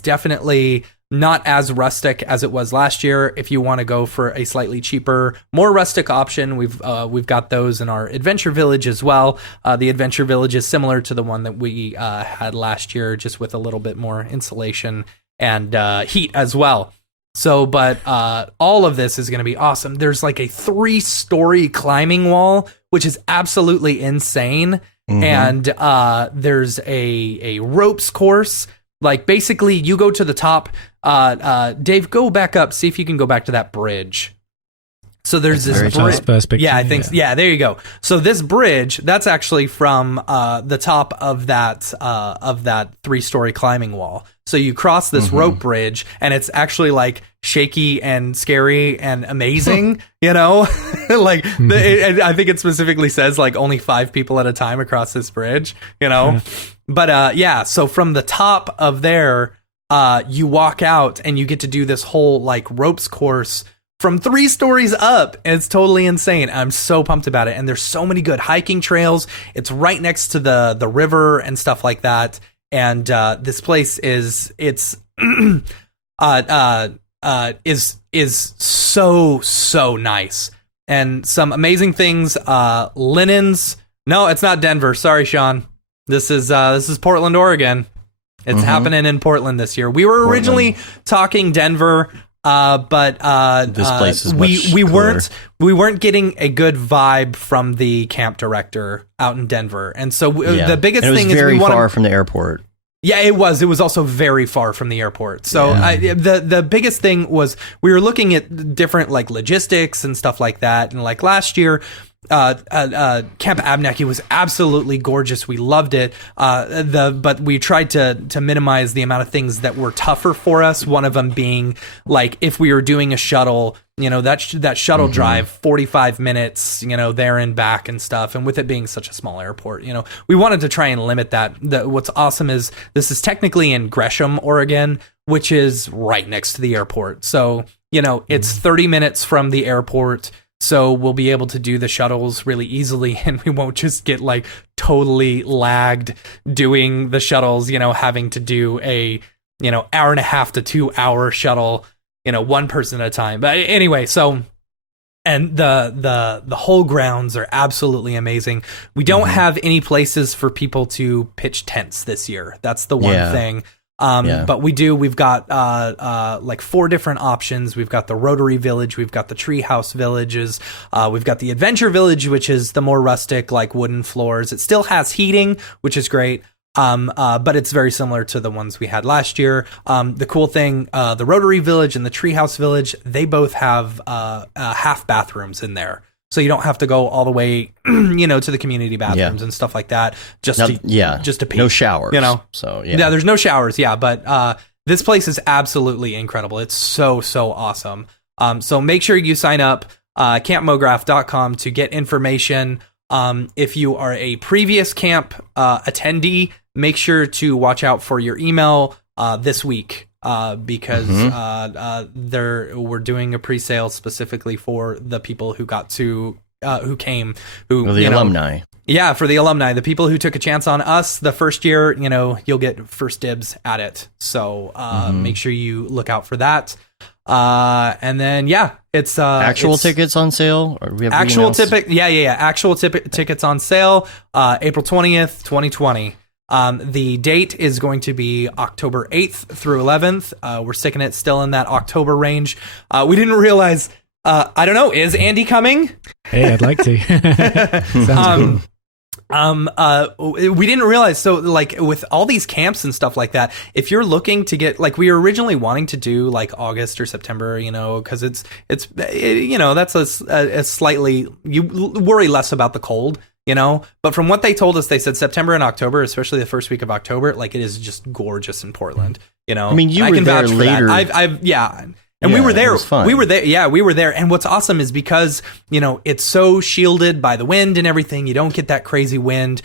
definitely not as rustic as it was last year. If you want to go for a slightly cheaper, more rustic option, we've got those in our Adventure Village as well. The Adventure Village is similar to the one that we had last year, just with a little bit more insulation and heat as well. So, but all of this is going to be awesome. There's like a 3-story climbing wall, which is absolutely insane. And there's a ropes course. Like basically you go to the top, Dave, go back up, see if you can go back to that bridge. So there's this bridge. Yeah, I think, yeah, there you go. So this bridge, that's actually from the top of that 3-story climbing wall. So you cross this rope bridge and it's actually like shaky and scary and amazing, like I think it specifically says like only 5 people at a time across this bridge, But so from the top of there, you walk out and you get to do this whole like ropes course from 3 stories up. It's totally insane. I'm so pumped about it. And there's so many good hiking trails. It's right next to the river and stuff like that. And this place is so nice. And some amazing things. Linens. No, it's not Denver. Sorry, Sean. This is Portland, Oregon. It's happening in Portland this year. We were originally talking Denver, but this place is we weren't getting a good vibe from the camp director out in Denver, and so the biggest thing is very far from the airport. Yeah, it was. It was also very far from the airport. So the biggest thing was we were looking at different like logistics and stuff like that, and like last year. Camp Abnaki was absolutely gorgeous. We loved it. But we tried to minimize the amount of things that were tougher for us. One of them being like if we were doing a shuttle, that shuttle drive, 45 minutes, there and back and stuff. And with it being such a small airport, we wanted to try and limit that. What's awesome is this is technically in Gresham, Oregon, which is right next to the airport. So, it's 30 minutes from the airport. So we'll be able to do the shuttles really easily, and we won't just get like totally lagged doing the shuttles, having to do a, hour and a half to 2 hour shuttle, one person at a time. But anyway, so, and the whole grounds are absolutely amazing. We don't have any places for people to pitch tents this year. That's the one thing. But we've got like 4 different options. We've got the Rotary Village, we've got the Treehouse Villages, we've got the Adventure Village, which is the more rustic, like wooden floors. It still has heating, which is great. But it's very similar to the ones we had last year. The cool thing, the Rotary Village and the Treehouse Village, they both have half bathrooms in there. So you don't have to go all the way, to the community bathrooms and stuff like that. Just to pee. No showers. So yeah, there's no showers. Yeah, but this place is absolutely incredible. It's so awesome. So make sure you sign up campmograph.com to get information. If you are a previous camp attendee, make sure to watch out for your email this week. Because we're doing a pre-sale specifically for the people who got to came alumni. Yeah, for the alumni, the people who took a chance on us the first year, you'll get first dibs at it. So make sure you look out for that. And then it's actual tickets on sale. Or we have actual ticket. Actual tickets on sale. April 20th, 2020. The date is going to be October 8th through 11th. We're sticking it still in that October range. We didn't realize, I don't know, is Andy coming? Hey, I'd like to. Sounds cool. We didn't realize. So like with all these camps and stuff like that, if you're looking to get, like we were originally wanting to do like August or September, cause it's that's a slightly, you worry less about the cold. But from what they told us, they said September and October, especially the first week of October, like it is just gorgeous in Portland. I mean, you were there later. And we were there. We were there. Yeah, we were there. And what's awesome is because, it's so shielded by the wind and everything. You don't get that crazy wind,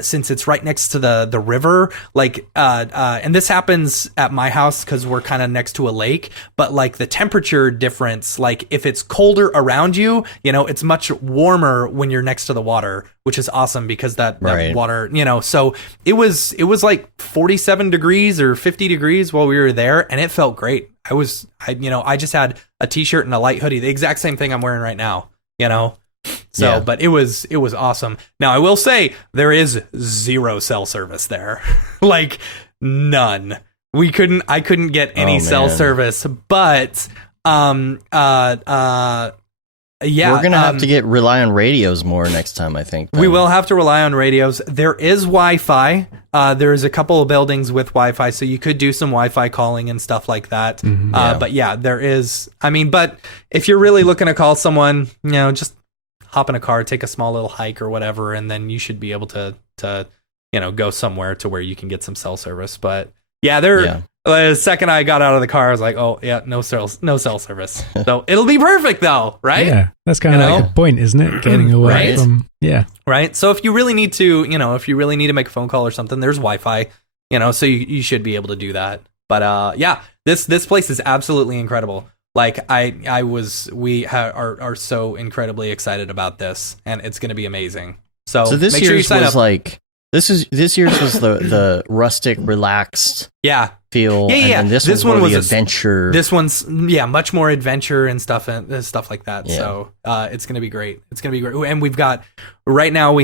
since it's right next to the river. Like, and this happens at my house because we're kind of next to a lake, but like the temperature difference, like if it's colder around you, it's much warmer when you're next to the water, which is awesome because that water, so it was like 47 degrees or 50 degrees while we were there. And it felt great. I just had a t-shirt and a light hoodie, the exact same thing I'm wearing right now, So, but it was awesome. Now I will say there is 0 cell service there, like none. I couldn't get any cell service, but, yeah, we're gonna have to rely on radios more next time. I think we will have to rely on radios. There is Wi-Fi. There's a couple of buildings with Wi-Fi, so you could do some Wi-Fi calling and stuff like that. But yeah, there is. I mean, but if you're really looking to call someone, just hop in a car, take a small little hike or whatever, and then you should be able to go somewhere to where you can get some cell service. But yeah, the second I got out of the car, I was like, "Oh yeah, no cell service." So it'll be perfect, though, right? Yeah, that's kind of like the point, isn't it? Getting away from right. So if you really need to, make a phone call or something, there's Wi-Fi, so you should be able to do that. But this place is absolutely incredible. Like are so incredibly excited about this, and it's going to be amazing. So this make sure you sign was up. like this year's was the rustic, relaxed feel. Yeah. And then this one was the adventure. This one's much more adventure and stuff like that. Yeah. So it's going to be great. It's going to be great. And we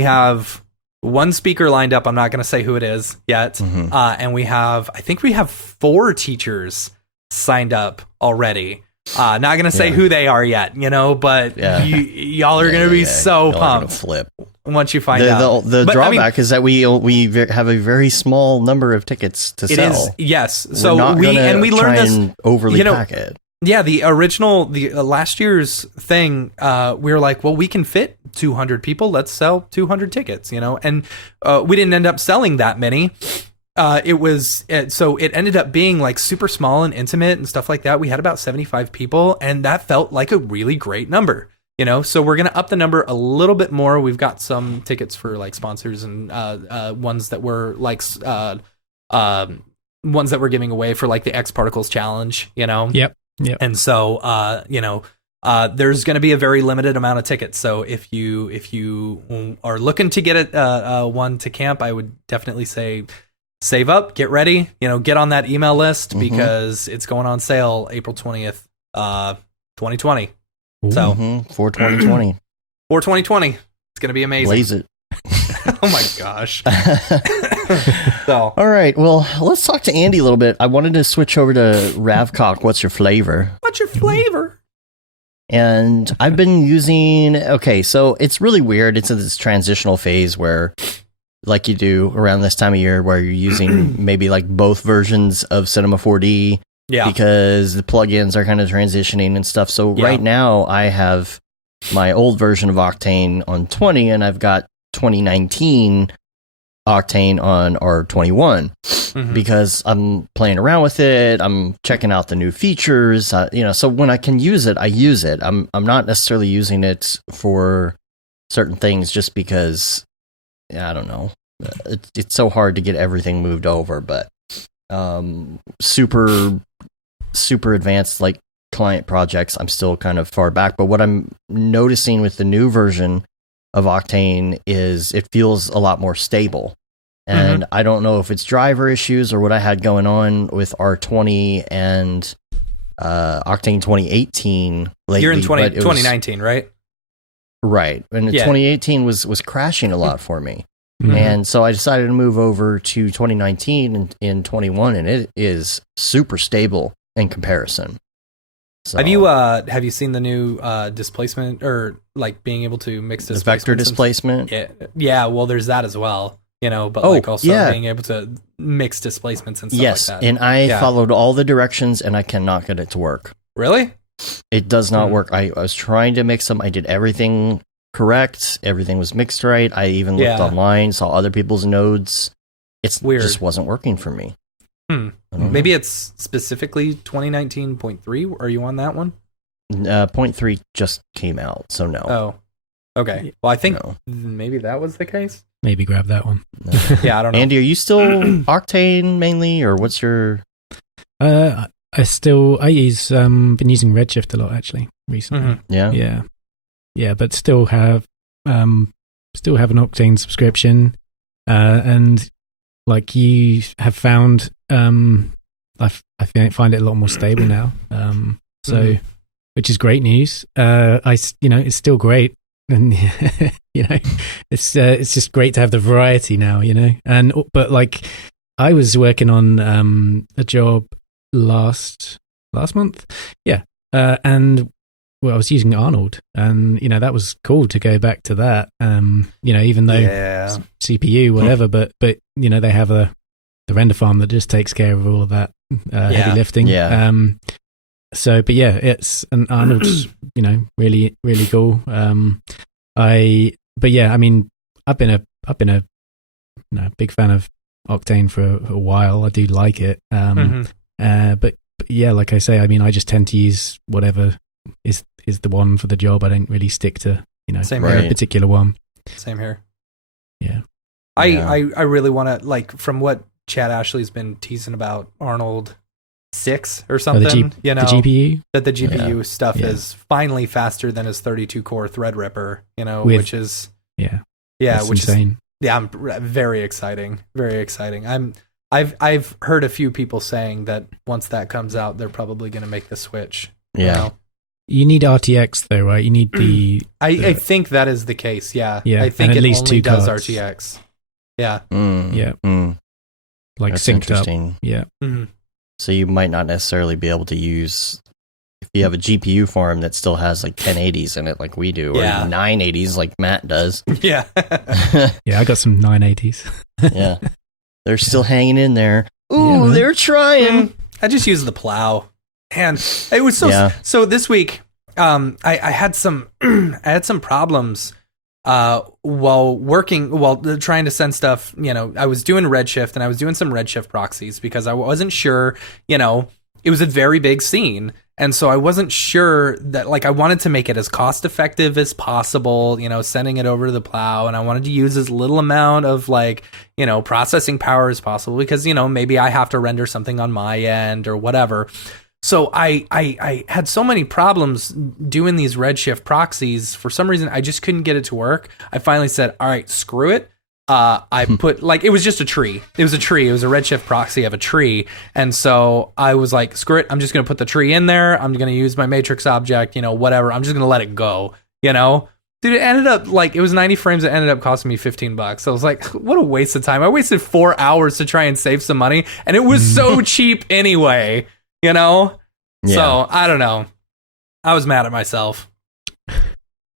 have one speaker lined up. I'm not going to say who it is yet. Mm-hmm. And I think we have 4 teachers signed up already. Not going to say who they are yet, but y'all are going to be so pumped. Flip once you find out. The drawback is that we have a very small number of tickets to sell. It is, yes. So we learned this overly pack it. Yeah, the last year's thing, we were like, well, we can fit 200 people. Let's sell 200 tickets, and we didn't end up selling that many. So it ended up being like super small and intimate and stuff like that. We had about 75 people, and that felt like a really great number, so we're going to up the number a little bit more. We've got some tickets for like sponsors and ones that were like ones that we're giving away for like the X-Particles Challenge, Yep. And so, there's going to be a very limited amount of tickets. So if you are looking to get one to camp, I would definitely say save up, get ready, get on that email list because it's going on sale April 20th, 2020. So for 2020. For 2020. It's going to be amazing. Blaze it. Oh my gosh. So, all right. Well, let's talk to Andy a little bit. I wanted to switch over to Ravcock. What's your flavor? And I've been using, so it's really weird. It's in this transitional phase where, like you do around this time of year, where you're using maybe like both versions of Cinema 4D because the plugins are kind of transitioning and stuff. So right now I have my old version of Octane on 20 and I've got 2019 Octane on R21 because I'm playing around with it. I'm checking out the new features, so when I can use it, I use it. I'm not necessarily using it for certain things just because I don't know. It's so hard to get everything moved over, but super advanced like client projects, I'm still kind of far back. But what I'm noticing with the new version of Octane is it feels a lot more stable. And I don't know if it's driver issues or what I had going on with R20 and Octane 2018 lately. You're in 2019, right? Right. And 2018 was crashing a lot for me. And so I decided to move over to 2019 in 21, and it is super stable in comparison. So, have you seen the new displacement or like being able to mix the vector displacement? Yeah. Well, there's that as well. But also being able to mix displacements and stuff like that. And I followed all the directions and I cannot get it to work. Really? It does not work. I was trying to mix them. I did everything correct. Everything was mixed right. I even looked online, saw other people's nodes. It's weird. It just wasn't working for me. Maybe it's specifically 2019.3. Are you on that one? 0.3 just came out, so no. Oh, okay. Well, I think maybe that was the case. Maybe grab that one. Yeah, I don't know. Andy, are you still Octane mainly, or what's your? I use been using Redshift a lot actually recently. Yeah, but still have an Octane subscription, and like you have found, I find it a lot more stable now. Which is great news. It's still great. And it's just great to have the variety now, but like I was working on a job last month, and I was using Arnold, and that was cool to go back to that, even though CPU whatever, but they have the render farm that just takes care of all of that heavy lifting. It's an Arnold's really really cool. I've been a big fan of Octane for a while. I do like it. But like I say, I just tend to use whatever is the one for the job. I don't really stick to a particular one. Same here. Yeah. I really want to, like, from what Chad Ashley's been teasing about Arnold 6 or something. The GPU? That the GPU stuff is finally faster than his 32-core Threadripper, which is... Yeah. Yeah, That's which insane. is... Yeah, very exciting. Very exciting. I've heard a few people saying that once that comes out, they're probably going to make the switch. Yeah. You need RTX though, right? You need the... I think that is the case, yeah. Yeah, I think and at it least only 2 does cards. RTX. Yeah. Yeah. Like That's synced interesting. up. Yeah. Mhm. So you might not necessarily be able to use, if you have a GPU farm that still has like 1080s in it like we do, or Yeah. 980s like Matt does. Yeah. Yeah, I got some 980s. Yeah. They're still hanging in there. Ooh, man. they're trying. I just use the plow. And it was so this week, I had some problems while trying to send stuff. I was doing Redshift, and I was doing some Redshift proxies because I wasn't sure, it was a very big scene. And so I wasn't sure that, I wanted to make it as cost effective as possible, sending it over to the plow. And I wanted to use as little amount of processing power as possible because, maybe I have to render something on my end or whatever. So I had so many problems doing these Redshift proxies. For some reason, I just couldn't get it to work. I finally said, all right, screw it. I put it was just a tree. It was a tree. It was a Redshift proxy of a tree. And so I was like, screw it. I'm just going to put the tree in there. I'm going to use my matrix object, whatever. I'm just going to let it go, Dude, it ended up it was 90 frames. It ended up costing me $15. So I was like, what a waste of time. I wasted 4 hours to try and save some money. And it was so cheap anyway, Yeah. So I don't know. I was mad at myself.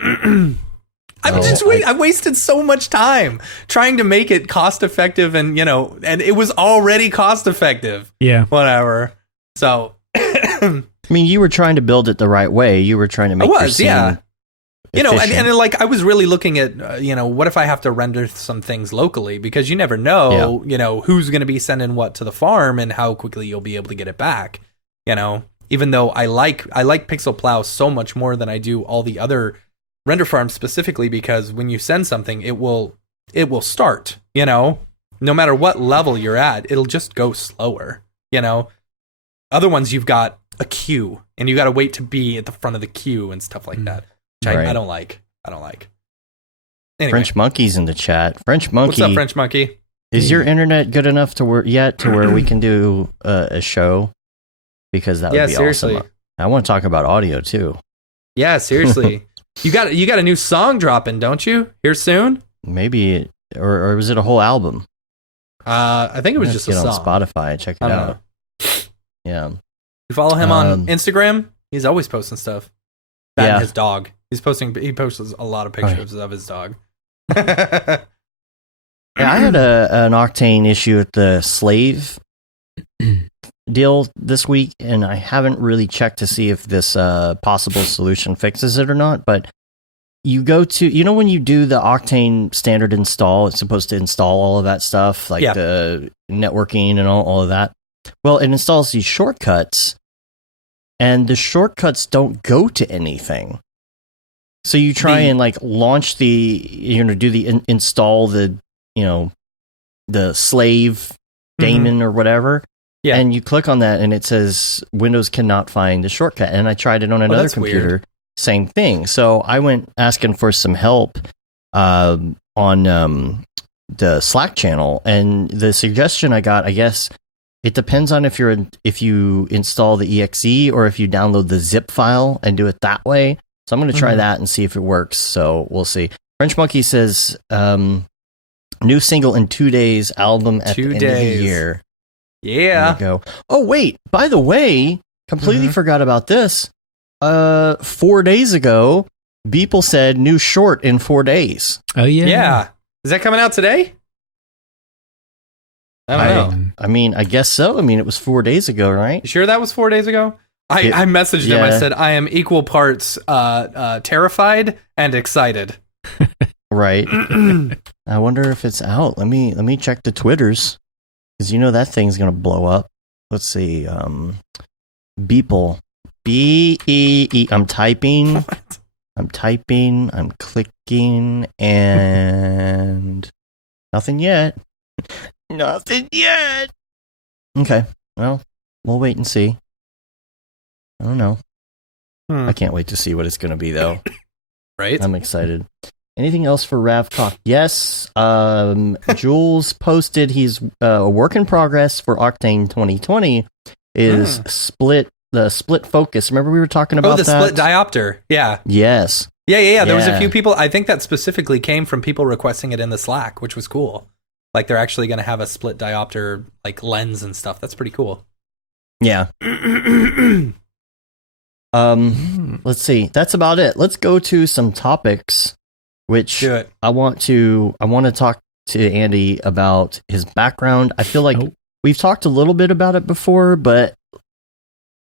I wasted so much time trying to make it cost effective, and and it was already cost effective. Yeah. Whatever. So I mean, you were trying to build it the right way. You were trying to make your scene and efficient. I was really looking at what if I have to render some things locally, because you never know, who's going to be sending what to the farm and how quickly you'll be able to get it back. Even though I like Pixel Plow so much more than I do all the other render farms, specifically because when you send something, it will start, no matter what level you're at, it'll just go slower. Other ones, you've got a queue and you got to wait to be at the front of the queue and stuff like that, which I don't like. Anyway. French Monkey's in the chat. French Monkey. What's up, French Monkey? Is your internet good enough to where we can do a show? Because that would be seriously. awesome. I want to talk about audio too. Yeah, seriously. You got a new song dropping, don't you? Here soon? Maybe, or was it a whole album? I think it was just a song. On Spotify, check it out. Yeah. You follow him on Instagram? He's always posting stuff. And his dog. He posts a lot of pictures of his dog. Yeah, I had an Octane issue at the slave deal this week, and I haven't really checked to see if this possible solution fixes it or not, but you go to, when you do the Octane standard install, it's supposed to install all of that stuff, like the networking and all of that. Well, it installs these shortcuts, and the shortcuts don't go to anything. So you try and launch do the install the slave daemon or whatever. Yeah. And you click on that and it says Windows cannot find the shortcut. And I tried it on another computer. Weird. Same thing. So I went asking for some help on the Slack channel, and the suggestion I got, I guess it depends on if you install the exe or if you download the zip file and do it that way. So I'm going to try that and see if it works. So we'll see. French Monkey says new single in 2 days, album at the end of the year. Yeah. There we go. Oh, wait. By the way, completely forgot about this. 4 days ago, Beeple said new short in 4 days. Oh, yeah. Yeah. Is that coming out today? I don't know. I mean, I guess so. I mean, it was 4 days ago, right? You sure that was 4 days ago? I messaged him. I said, I am equal parts terrified and excited. Right. I wonder if it's out. Let me check the Twitters. Because that thing's going to blow up. Let's see. Beeple. B-E-E. I'm typing. What? I'm typing. I'm clicking. And nothing yet. Nothing yet. Okay. Well, we'll wait and see. I don't know. Hmm. I can't wait to see what it's going to be, though. Right? I'm excited. Anything else for Ravcock? Yes. Jules posted he's a work in progress for Octane 2020 is the split focus. Remember we were talking about the that? split diopter. Yeah. Yes. Yeah. There was a Yeah. few people. I think that specifically came from people requesting it in the Slack, which was cool. Like they're actually going to have a split diopter like lens and stuff. That's pretty cool. Yeah. Let's see. That's about it. Let's go to some topics, which Do it. I want to talk to Andy about his background. I feel like we've talked a little bit about it before, but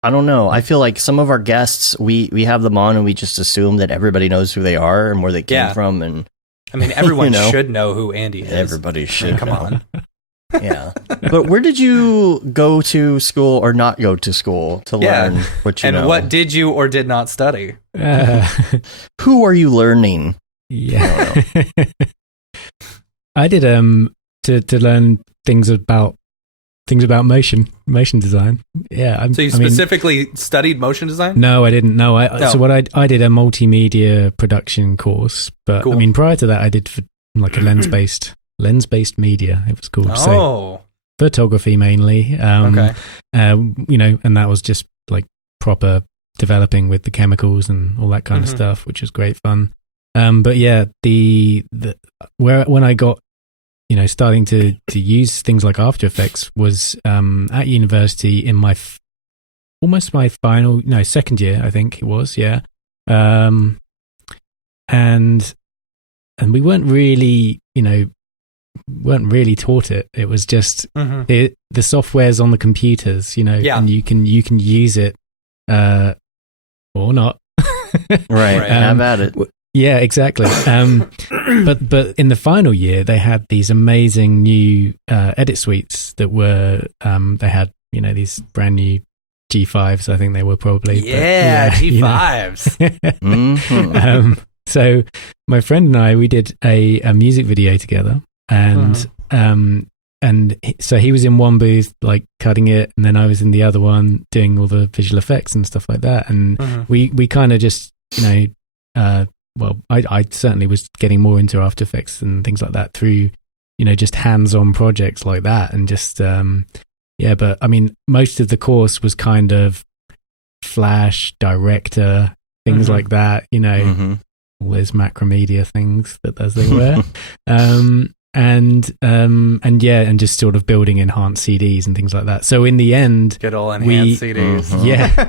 I don't know. I feel like some of our guests, we have them on and we just assume that everybody knows who they are and where they came from. And I mean, everyone You know. should know who Andy is. everybody should Come know. on. Yeah. But where did you go to school or not go to school to learn what you And know? what did you or did not study? Who are you learning? Yeah. I did to learn things about motion design. Yeah. So you specifically studied motion design? No, I didn't. No, No. So what I did a multimedia production course, but Cool. I mean prior to that I did for like a lens-based media. It was called. So Oh. photography mainly. Okay. You know, and that was just like proper developing with the chemicals and all that kind of stuff, which was great fun. But yeah, when I got, you know, starting to use things like After Effects was at university in my almost my second year, I think it was, yeah. And we weren't really, you know, taught it. It was just the software's on the computers, you know, and you can use it or not. Right. Have at it. Yeah, exactly. But in the final year, they had these amazing new edit suites that were they had, you know, these brand new G5s. I think they were probably G5s. You know. So my friend and I, we did a music video together, and so he was in one booth like cutting it, and then I was in the other one doing all the visual effects and stuff like that. And we kind of just, you know. Well, I certainly was getting more into After Effects and things like that through, you know, just hands-on projects like that. And just, but I mean, most of the course was kind of Flash, Director, things like that, you know, all those Macromedia things as they were. And just sort of building enhanced CDs and things like that. So in the end, good old enhanced CDs. Yeah.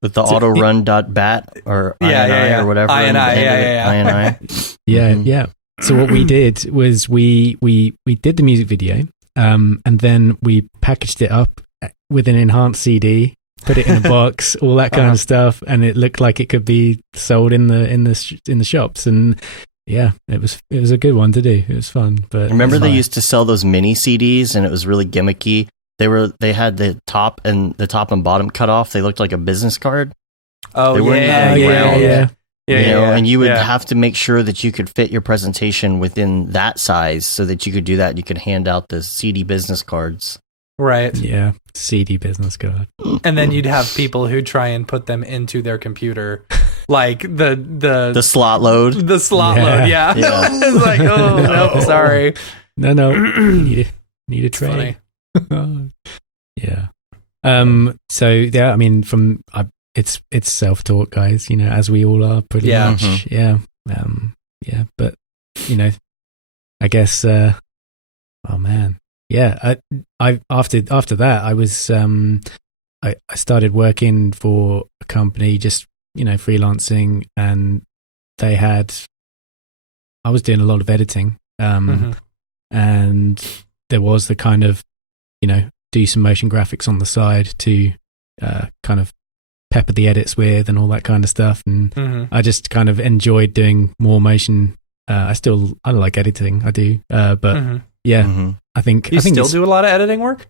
With the autorun.bat or INI or whatever. INI. Yeah. So what we did was we did the music video, and then we packaged it up with an enhanced CD, put it in a box, all that kind of stuff, and it looked like it could be sold in the shops. And yeah, it was a good one to do. It was fun. But remember they used to sell those mini CDs, and it was really gimmicky. They had the top and bottom cut off. They looked like a business card. Oh, they weren't even round. Yeah. And you would have to make sure that you could fit your presentation within that size so that you could do that. You could hand out the CD business cards. Right. Yeah. CD business card. And then you'd have people who try and put them into their computer, like the slot load. The slot load. Yeah. It's like, oh no, sorry. No. Need a tray. Yeah. So yeah, I mean, it's self-taught, guys. You know, as we all are, pretty much. Yeah. But you know, I guess. Oh man. Yeah. I after that, I was I started working for a company, just, you know, freelancing, and I was doing a lot of editing, and there was the kind of, you know, do some motion graphics on the side to kind of pepper the edits with and all that kind of stuff. And I just kind of enjoyed doing more motion. I like editing. I do. But I think you still do a lot of editing work.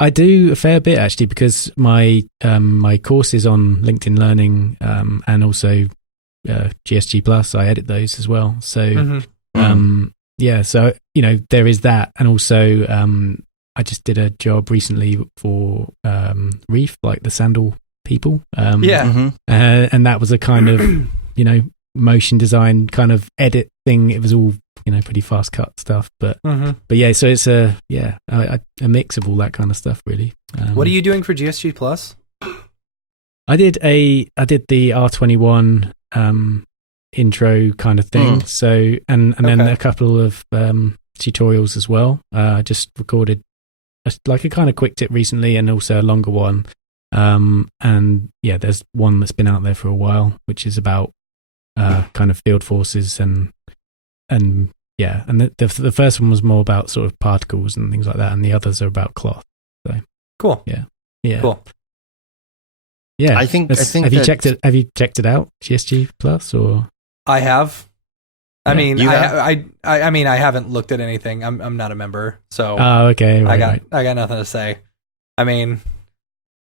I do a fair bit actually, because my my courses on LinkedIn Learning and also GSG Plus, I edit those as well. So so you know, there is that, and also I just did a job recently for Reef, like the sandal people. And that was a kind of motion design kind of edit thing. It was all pretty fast cut stuff, but yeah. So it's a mix of all that kind of stuff, really. What are you doing for GSG Plus? I did the R21 intro kind of thing. So and then a couple of tutorials as well. Just recorded a kind of quick tip recently, and also a longer one. And yeah, there's one that's been out there for a while, which is about kind of field forces and yeah, and the first one was more about sort of particles and things like that, and the others are about cloth. So cool. Yeah. Cool. Yeah. I think have you checked it? Have you checked it out, GSG Plus, or? I have. I Yeah. mean, I mean, I haven't looked at anything. I'm not a member, so Oh, okay. Right, I got nothing to say. I mean,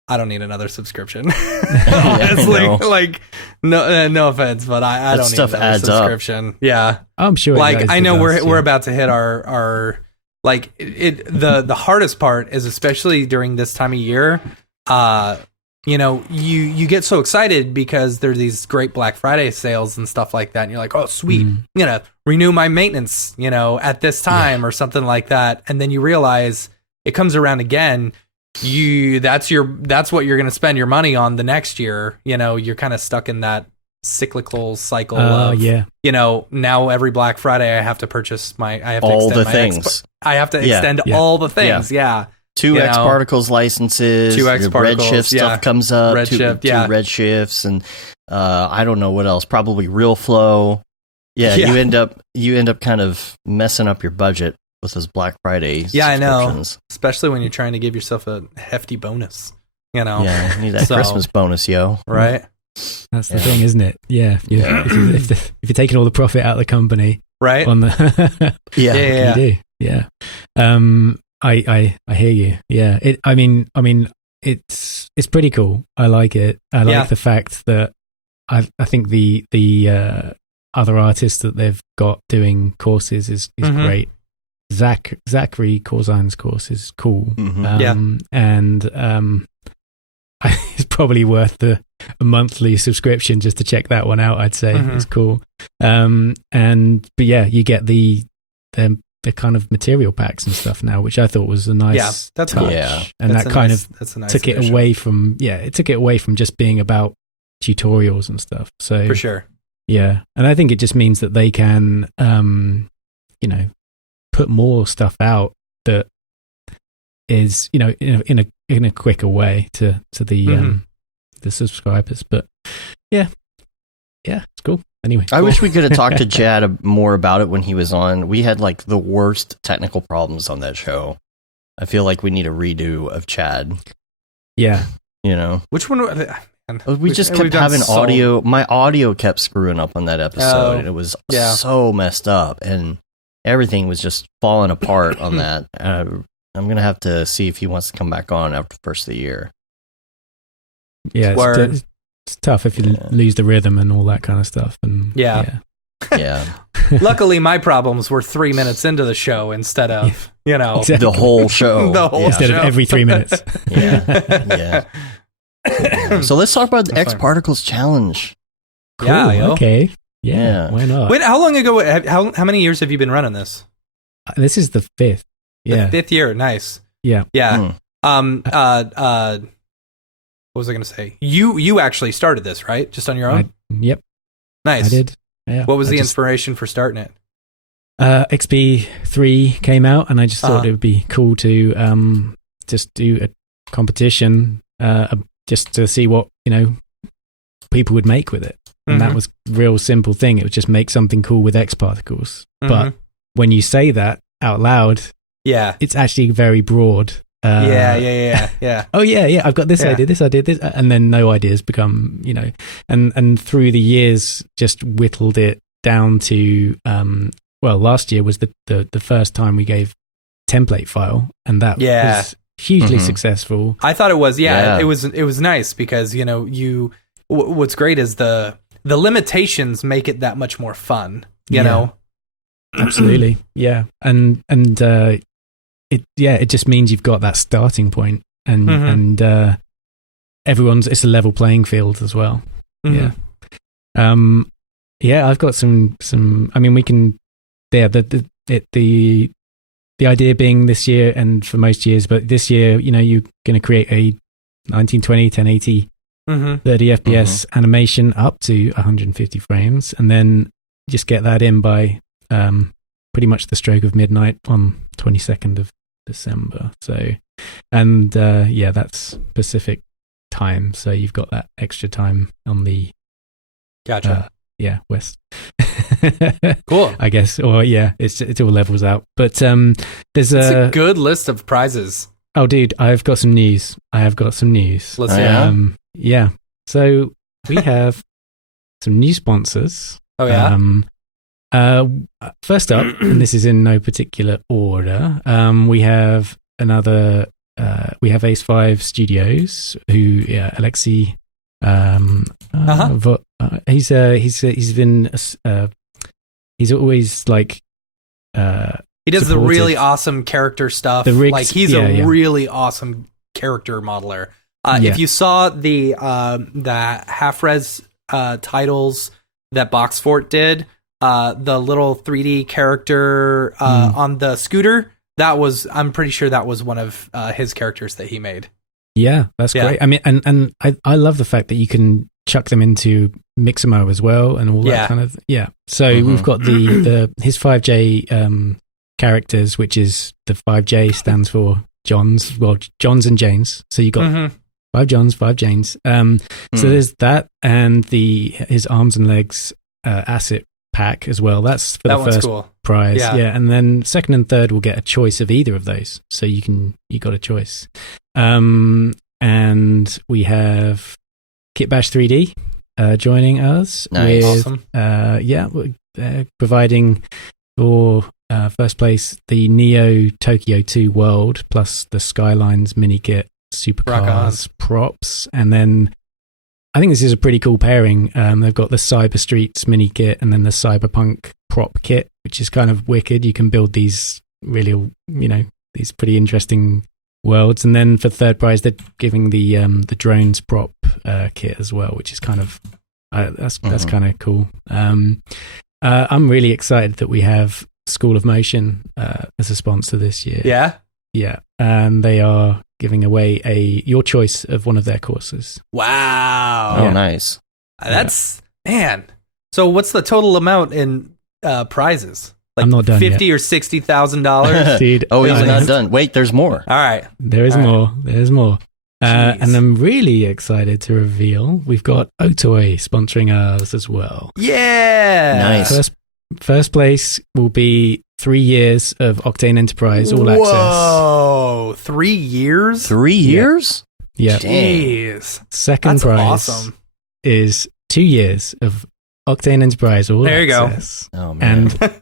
I don't need another subscription. Honestly, like no offense, but I don't need another subscription. Yeah, I'm sure. Like I know we're about to hit our like the hardest part is, especially during this time of year. You get so excited because there's these great Black Friday sales and stuff like that, and you're like, oh sweet, renew my maintenance, at this time or something like that, and then you realize it comes around again. That's what you're going to spend your money on the next year. You're kind of stuck in that cyclical cycle of now every Black Friday I have to purchase all the things. I have to extend all the things. Yeah. 2 X-Particles licenses, 2 X-Particles, Redshift stuff comes up, Redshift, two Redshifts, and I don't know what else, probably RealFlow. Yeah, you end up kind of messing up your budget with those Black Friday subscriptions. I know, especially when you're trying to give yourself a hefty bonus. Yeah, you need that Christmas bonus, yo. Right? That's the thing, isn't it? Yeah, if you're taking all the profit out of the company, right? On the you do. Yeah. I hear you. Yeah. I mean, it's pretty cool. I like it. I like the fact that I think the other artists that they've got doing courses is great. Zachary Corzine's course is cool. And it's probably worth a monthly subscription just to check that one out. I'd say it's cool. But yeah, you get the kind of material packs and stuff now, which I thought was a nice that's touch. Cool. Yeah. And that's that kind nice, of that's a nice took addition. it away from it took it away from just being about tutorials and stuff. So for sure. Yeah. And I think it just means that they can put more stuff out that is, in a quicker way to the subscribers. But yeah, it's cool. Anyway, I wish we could have talked to Chad more about it when he was on. We had like the worst technical problems on that show. I feel like we need a redo of Chad. Yeah. Which one? We just kept having audio. My audio kept screwing up on that episode, and it was so messed up, and everything was just falling apart on that. I'm going to have to see if he wants to come back on after the first of the year. Yeah, it's tough if you lose the rhythm and all that kind of stuff. And yeah. Luckily, my problems were 3 minutes into the show instead of exactly. the whole show. Instead of every 3 minutes. Yeah. So let's talk about the X-Particles Challenge. Cool. Yeah. Okay. Yeah. Why not? Wait, how long ago? How many years have you been running this? This is the 5th. Yeah. The 5th year. Nice. Yeah. Yeah. What was I going to say? You actually started this, right? Just on your own? Yep. Nice. I did. Yeah. What was the inspiration for starting it? XP3 came out, and I just thought it would be cool to just do a competition just to see what people would make with it. And that was a real simple thing. It would just make something cool with X-Particles. But when you say that out loud, it's actually very broad. Yeah. Oh yeah. I've got this idea, this, and then no ideas become, and through the years, just whittled it down to. Last year was the first time we gave template file, and that was hugely successful. I thought it was. It was nice because what's great is the limitations make it that much more fun. You know. Absolutely, yeah, and it just means you've got that starting point, and Mhm. and it's a level playing field as well. Mhm. Yeah. I've got some. I mean, we can. Yeah, the idea being this year, and for most years, but this year, you're going to create a 1920 1080 Mhm. 30 FPS animation up to 150 frames, and then just get that in by pretty much the stroke of midnight on 22nd of December. So, and that's Pacific time, so you've got that extra time on the Gotcha. west. Cool. I guess, or it all levels out. But there's It's a good list of prizes. Oh, dude, I've got some news. Let's hear. Yeah. So we have some new sponsors. Oh yeah. First up, and this is in no particular order. We have we have Ace 5 Studios, who Alexei. He's always like. He does supportive. the really awesome character stuff. Like he's a really awesome character modeler. If you saw the half-res titles that Boxfort did, the little 3D character on the scooter, I'm pretty sure that was one of his characters that he made. Yeah, that's great. I mean, and I love the fact that you can chuck them into Mixamo as well, and all that kind of So we've got his 5J characters, which is the 5J stands for Johns and Janes. So you got 5 Johns, 5 Janes. So there's that, and his arms and legs asset pack as well. That's for the first prize. Yeah, and then second and third will get a choice of either of those. So you got a choice. And we have Kitbash 3D joining us. Nice. Awesome. Providing for first place the Neo Tokyo 2 World plus the Skylines mini kit, supercars, props, and then I think this is a pretty cool pairing. They've got the Cyber Streets mini kit and then the Cyberpunk prop kit, which is kind of wicked. You can build these really, these pretty interesting worlds. And then for third prize, they're giving the drones prop kit as well, which is kind of that's kind of cool. I'm really excited that we have School of Motion as a sponsor this year. Yeah, and they are giving away your choice of one of their courses. Wow. Oh, nice. That's man. So what's the total amount in prizes? Like I'm not done $50,000 yet. or $60,000. Dude, He's not done. Wait, there's more. All right. There is more. There's more. And I'm really excited to reveal we've got Otoy sponsoring us as well. Yeah. Nice. First place will be 3 years of Octane Enterprise All Access. Whoa, 3 years? 3 years? Yeah. Jeez. Second prize awesome. is 2 years of Octane Enterprise All Access. Oh, man. And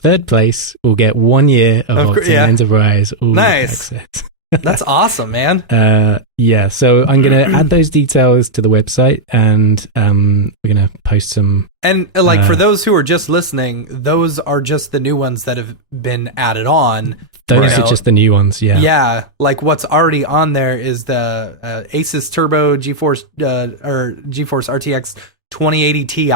third place will get 1 year of Octane Enterprise All Access. That's awesome, man. So I'm going to add those details to the website, and we're going to post some. And for those who are just listening, those are just the new ones that have been added on. Those are just the new ones, yeah. Yeah, like what's already on there is the Asus Turbo GeForce RTX 2080 Ti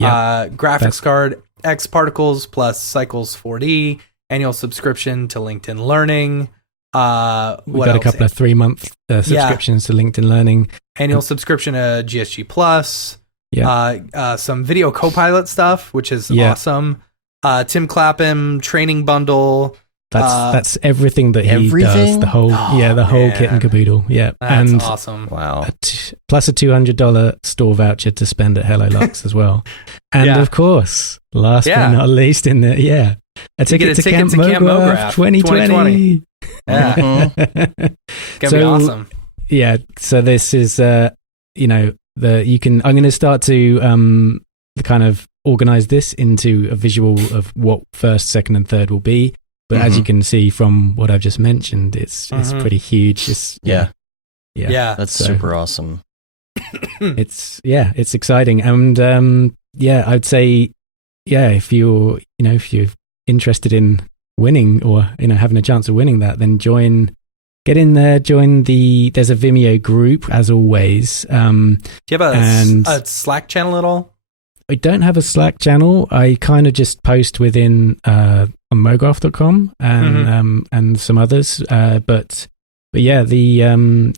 graphics card, X-Particles plus Cycles 4D, annual subscription to LinkedIn Learning. We've got a couple of 3-month subscriptions to LinkedIn Learning. Annual subscription to GSG Plus. Some video Copilot stuff, which is awesome. Tim Clapham training bundle. That's everything that he does. The whole whole kit and caboodle. Yeah, that's awesome. Wow. Plus a $200 store voucher to spend at Hello Lux as well. And of course, last but not least, a ticket to Camp Mograph 2020. Yeah. It's gonna be awesome. Yeah. So this is you can. I'm going to start to kind of organize this into a visual of what first, second, and third will be. But as you can see from what I've just mentioned, it's pretty huge. That's super awesome. It's exciting, and I'd say if you're interested in winning or having a chance of winning that, then get in there, there's a Vimeo group as always. Do you have a Slack channel at all? I don't have a Slack channel. I kind of just post within on mograph.com and some others. But yeah,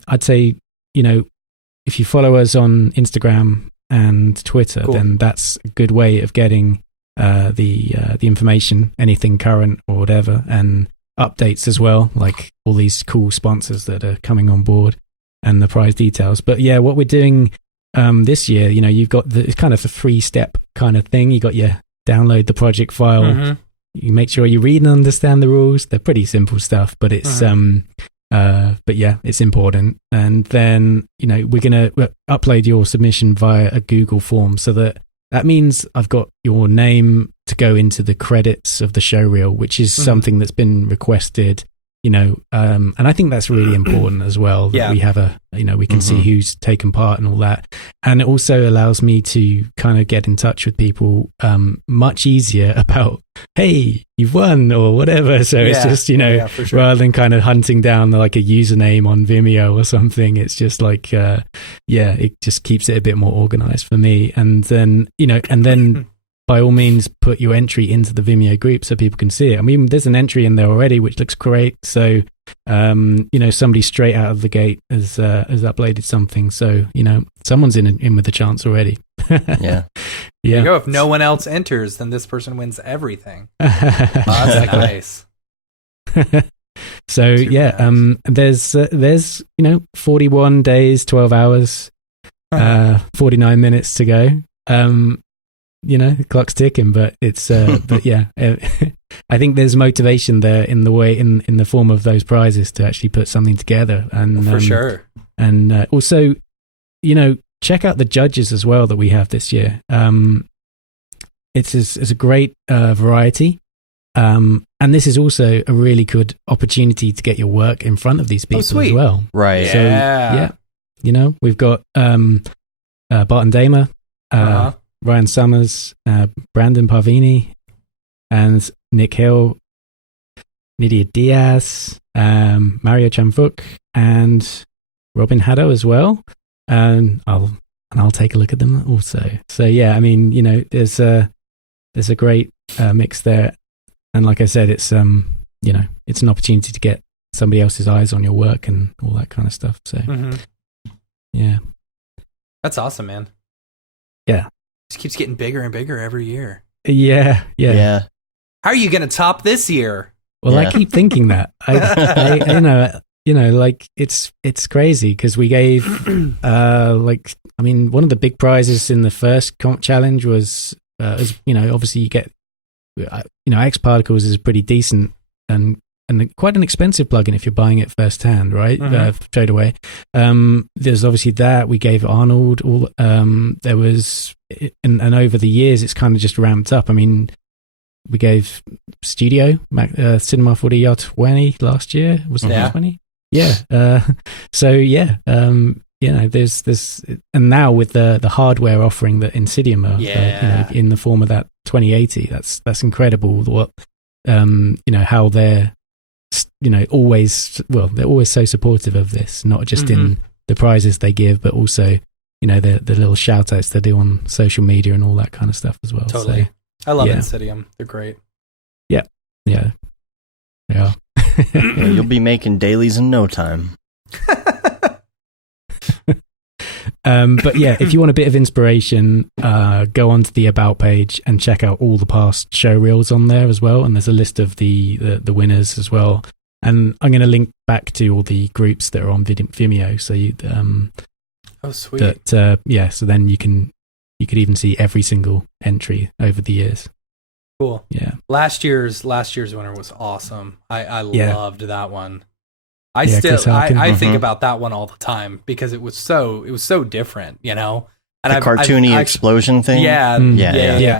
I'd say, if you follow us on Instagram and Twitter, then that's a good way of getting the information, anything current or whatever, and updates as well, like all these cool sponsors that are coming on board and the prize details. But yeah, what we're doing this year, you've got it's kind of a 3-step kind of thing. You got your download the project file, you make sure you read and understand the rules. They're pretty simple stuff, but it's but yeah, it's important. And then we're gonna upload your submission via a Google form, so that means I've got your name to go into the credits of the show reel, which is something that's been requested, and I think that's really important as well, that we have we can see who's taken part and all that. And it also allows me to kind of get in touch with people much easier about, hey, you've won or whatever. So it's just, for sure, rather than kind of hunting down like a username on Vimeo or something, it's just like, it just keeps it a bit more organized for me. And then, by all means, put your entry into the Vimeo group so people can see it. I mean, there's an entry in there already, which looks great. So, somebody straight out of the gate has uploaded something. So, someone's in with a chance already. Yeah. There you go. If no one else enters, then this person wins everything. That's nice. So, there's 41 days, 12 hours, 49 minutes to go. The clock's ticking, but it's but yeah, I think there's motivation there in the form of those prizes to actually put something together. And for sure. And also, check out the judges as well that we have this year. It's a great variety, and this is also a really good opportunity to get your work in front of these people as well. Right. Yeah. So we've got Barton Damer, Ryan Summers, Brandon Parvini, and Nick Hill, Nydia Diaz, Mario Chamfuk, and Robin Haddo as well. And I'll take a look at them also. So yeah, I mean, there's a great mix there, and like I said, it's it's an opportunity to get somebody else's eyes on your work and all that kind of stuff. So yeah, that's awesome, man. Yeah. Just keeps getting bigger and bigger every year. Yeah. How are you going to top this year? Well, I keep thinking that. Like it's crazy because we gave one of the big prizes in the first comp challenge was obviously you get X-Particles is pretty decent and quite an expensive plugin if you're buying it first hand, right? Straight away. There's obviously that we gave Arnold all. There was and over the years it's kind of just ramped up. I mean, we gave Studio Cinema 40 20 last year. Was it 20? Yeah. So yeah. There's this, and now with the hardware offering that Insidium are, in the form of that 2080, that's incredible. What how they're they're always so supportive of this, not just in the prizes they give, but also the little shout outs they do on social media and all that kind of stuff as well. Totally. So, I love Insidium. They're great. Yeah. Yeah. Yeah, you'll be making dailies in no time. But yeah, if you want a bit of inspiration, go onto the About page and check out all the past show reels on there as well. And there's a list of the winners as well. And I'm going to link back to all the groups that are on Vimeo. So you, oh sweet. So then you could even see every single entry over the years. Cool. Yeah. Last year's winner was awesome. I loved that one. I think about that one all the time because it was so different, And the cartoony explosion thing. Yeah.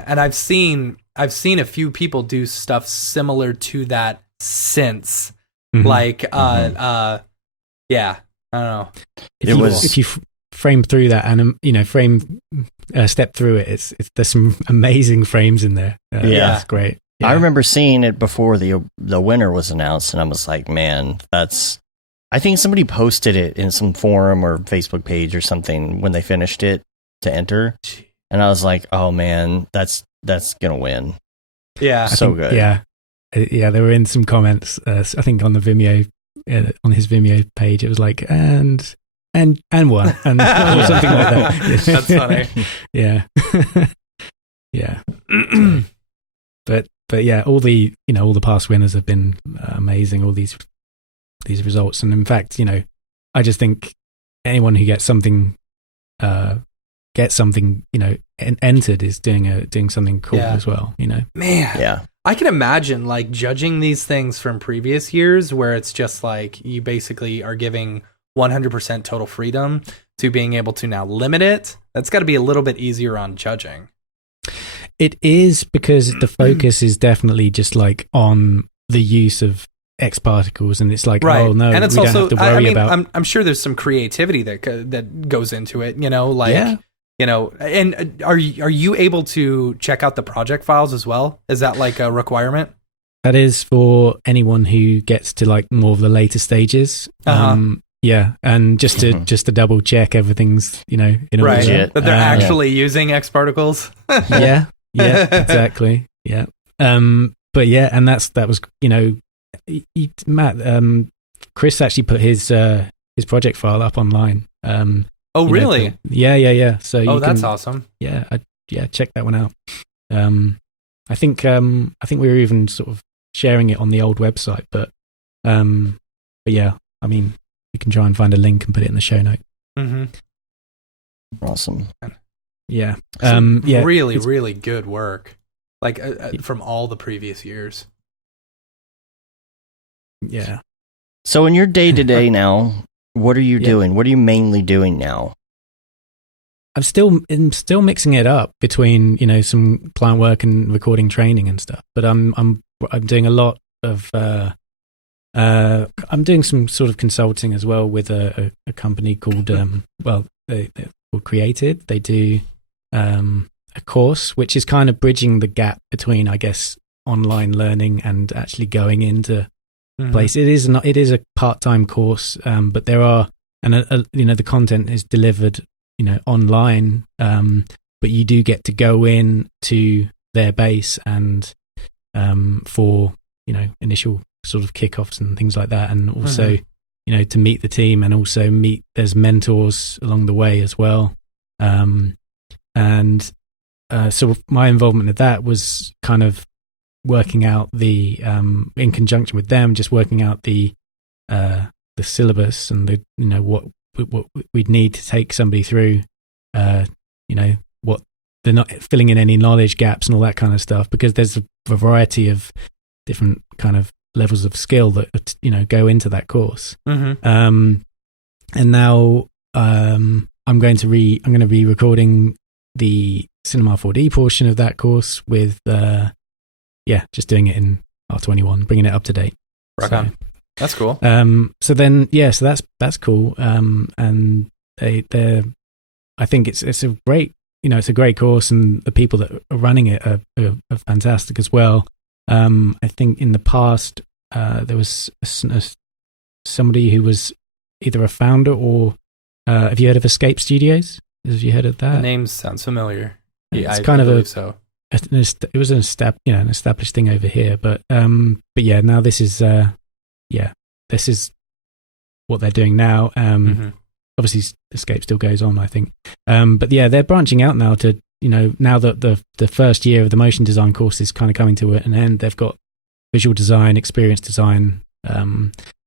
And I've seen a few people do stuff similar to that since. Like I don't know. If you frame through that and step through it, it's there's some amazing frames in there. It's great. I remember seeing it before the winner was announced, and I was like, man, that's. I think somebody posted it in some forum or Facebook page or something when they finished it to enter, and I was like, oh man, that's gonna win. Yeah, so good. Yeah, there were in some comments. I think on the Vimeo, on his Vimeo page, it was like and one and or something like that. That's funny. Yeah, yeah. But yeah, all the past winners have been amazing. All these results, and in fact, I just think anyone who gets something entered is doing something cool as well. Man, yeah. I can imagine like judging these things from previous years, where it's just like you basically are giving 100% total freedom to being able to now limit it. That's got to be a little bit easier on judging. It is, because the focus is definitely just like on the use of X-Particles, and it's like, right. Oh no, and it's we also, don't have to worry about. I'm sure there's some creativity that goes into it. And are you able to check out the project files as well? Is that like a requirement? That is for anyone who gets to like more of the later stages. Yeah, and just to double check everything's in order. Right, that they're actually using X-Particles. yeah, exactly. Yeah, but yeah, and that was Matt. Chris actually put his project file up online. Oh, really? Yeah. So that's awesome. Yeah, check that one out. I think we were even sort of sharing it on the old website, but yeah, I mean, you can try and find a link and put it in the show note. Mm-hmm. Awesome. Yeah. Really, really good work. Like from all the previous years. Yeah. So in your day-to-day now, what are you doing? What are you mainly doing now? I'm still mixing it up between some client work and recording training and stuff. But I'm doing a lot of I'm doing some sort of consulting as well with a company called they're called Created. They do a course which is kind of bridging the gap between, I guess, online learning and actually going into place. It is a part-time course, but there are the content is delivered online, but you do get to go in to their base and for initial sort of kickoffs and things like that, and also to meet the team, and also there's mentors along the way as well, and so my involvement with that was kind of working out the in conjunction with them, just working out the syllabus and the what we'd need to take somebody through, what they're not filling in any knowledge gaps and all that kind of stuff, because there's a variety of different kind of levels of skill that go into that course. And now I'm going to be recording the Cinema 4D portion of that course with just doing it in R21, bringing it up to date. Rock on. That's cool. So that's cool. And they're I think it's a great it's a great course, and the people that are running it are fantastic as well. I think in the past there was somebody who was either a founder or have you heard of Escape Studios? Have you heard of that? The name sounds familiar. Yeah, it's kind of it was an established thing over here, but yeah, now this is what they're doing now. Obviously, Escape still goes on, I think, but yeah, they're branching out now to now that the first year of the motion design course is kind of coming to an end. They've got visual design, experience design,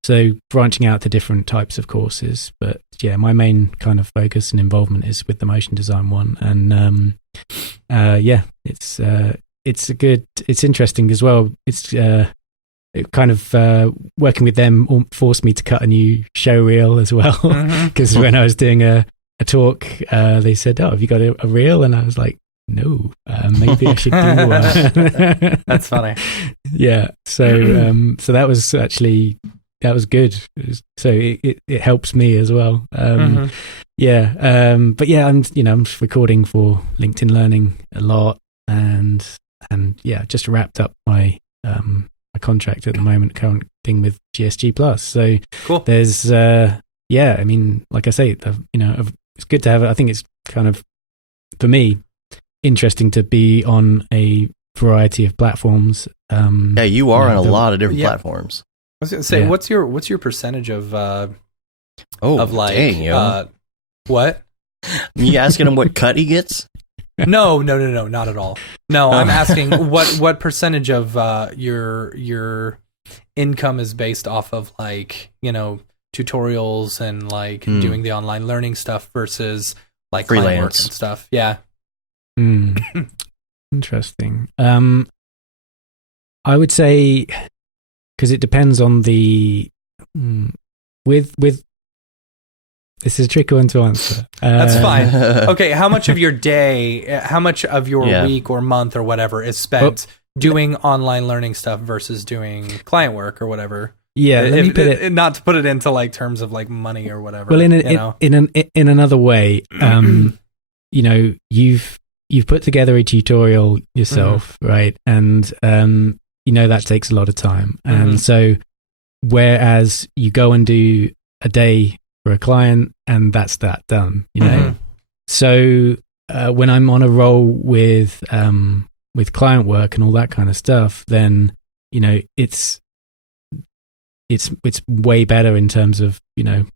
so branching out to different types of courses. But yeah, my main kind of focus and involvement is with the motion design one, and it's interesting as well. It's it kind of working with them forced me to cut a new show reel as well, because when I was doing a talk, they said, "Oh, have you got a reel?" And I was like, "No, maybe I should do one." That's funny. Yeah, so so that was good. So it helps me as well. Yeah, but yeah, I'm recording for LinkedIn Learning a lot, and yeah, just wrapped up my my contract at the moment, current thing with GSG Plus. So Cool. there's yeah, I mean, like I say, it's good to have it. I think it's kind of, for me, interesting to be on a variety of platforms. Yeah, you are on a lot of different Yeah. platforms. I was gonna say, Yeah. what's your percentage of Oh, like dang, yo. what? You asking him what cut he gets? No, not at all. No, I'm asking what percentage of your income is based off of, like, tutorials and like doing the online learning stuff versus like client work Freelance. and stuff. Yeah. Interesting. I would say, because it depends on the with this is a tricky one to answer. That's fine. Okay, how much of your day, how much of your week or month or whatever is spent doing online learning stuff versus doing client work or whatever? Yeah, let me put it, not to put it into like terms of like money or whatever. well, in another way, you've put together a tutorial yourself, right? And that takes a lot of time. And so whereas you go and do a day for a client and that's that done, So when I'm on a roll with client work and all that kind of stuff, then it's way better in terms of the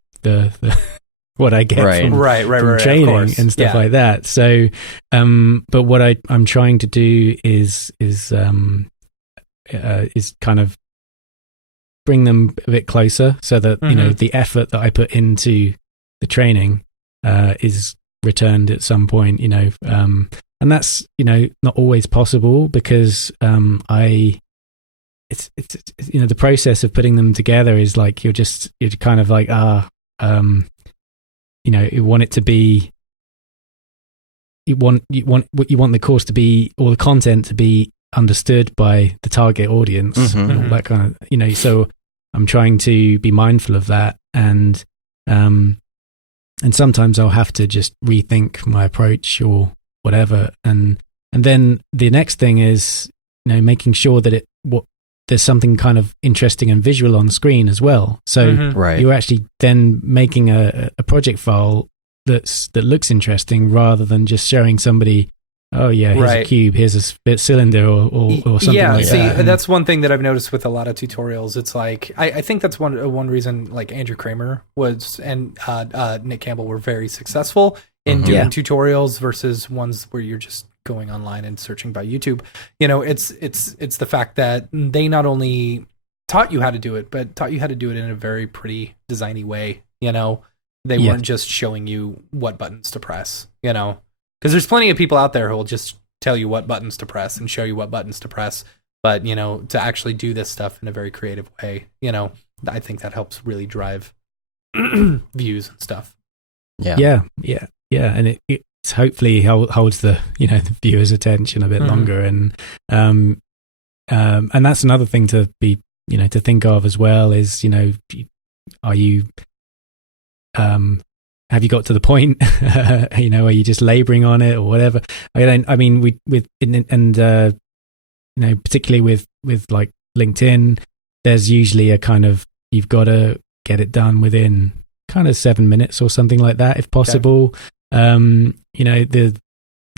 what I get from training and stuff like that. So but what I'm trying to do is kind of bring them a bit closer so that the effort that I put into the training is returned at some point, and that's not always possible because it's the process of putting them together is like you're kind of like you want it to be, you want the course to be, or the content to be understood by the target audience and all that kind of so I'm trying to be mindful of that, and sometimes I'll have to just rethink my approach or whatever, and then the next thing is making sure that there's something kind of interesting and visual on screen as well. So you're actually then making a project file that looks interesting rather than just showing somebody, oh yeah, here's a cube, here's a cylinder or something like that. Yeah, see, that's one thing that I've noticed with a lot of tutorials. It's like, I think that's one reason like Andrew Kramer was and Nick Campbell were very successful in doing tutorials versus ones where you're just going online and searching by YouTube. It's the fact that they not only taught you how to do it, but taught you how to do it in a very pretty designy way. They weren't just showing you what buttons to press, because there's plenty of people out there who will just tell you what buttons to press and show you what buttons to press. But, to actually do this stuff in a very creative way, I think that helps really drive views and stuff. Yeah. And it's hopefully holds the viewer's attention a bit longer, and that's another thing to be to think of as well is are you have you got to the point are you just laboring on it or whatever? Particularly with like LinkedIn, there's usually a kind of, you've got to get it done within kind of 7 minutes or something like that if possible. There's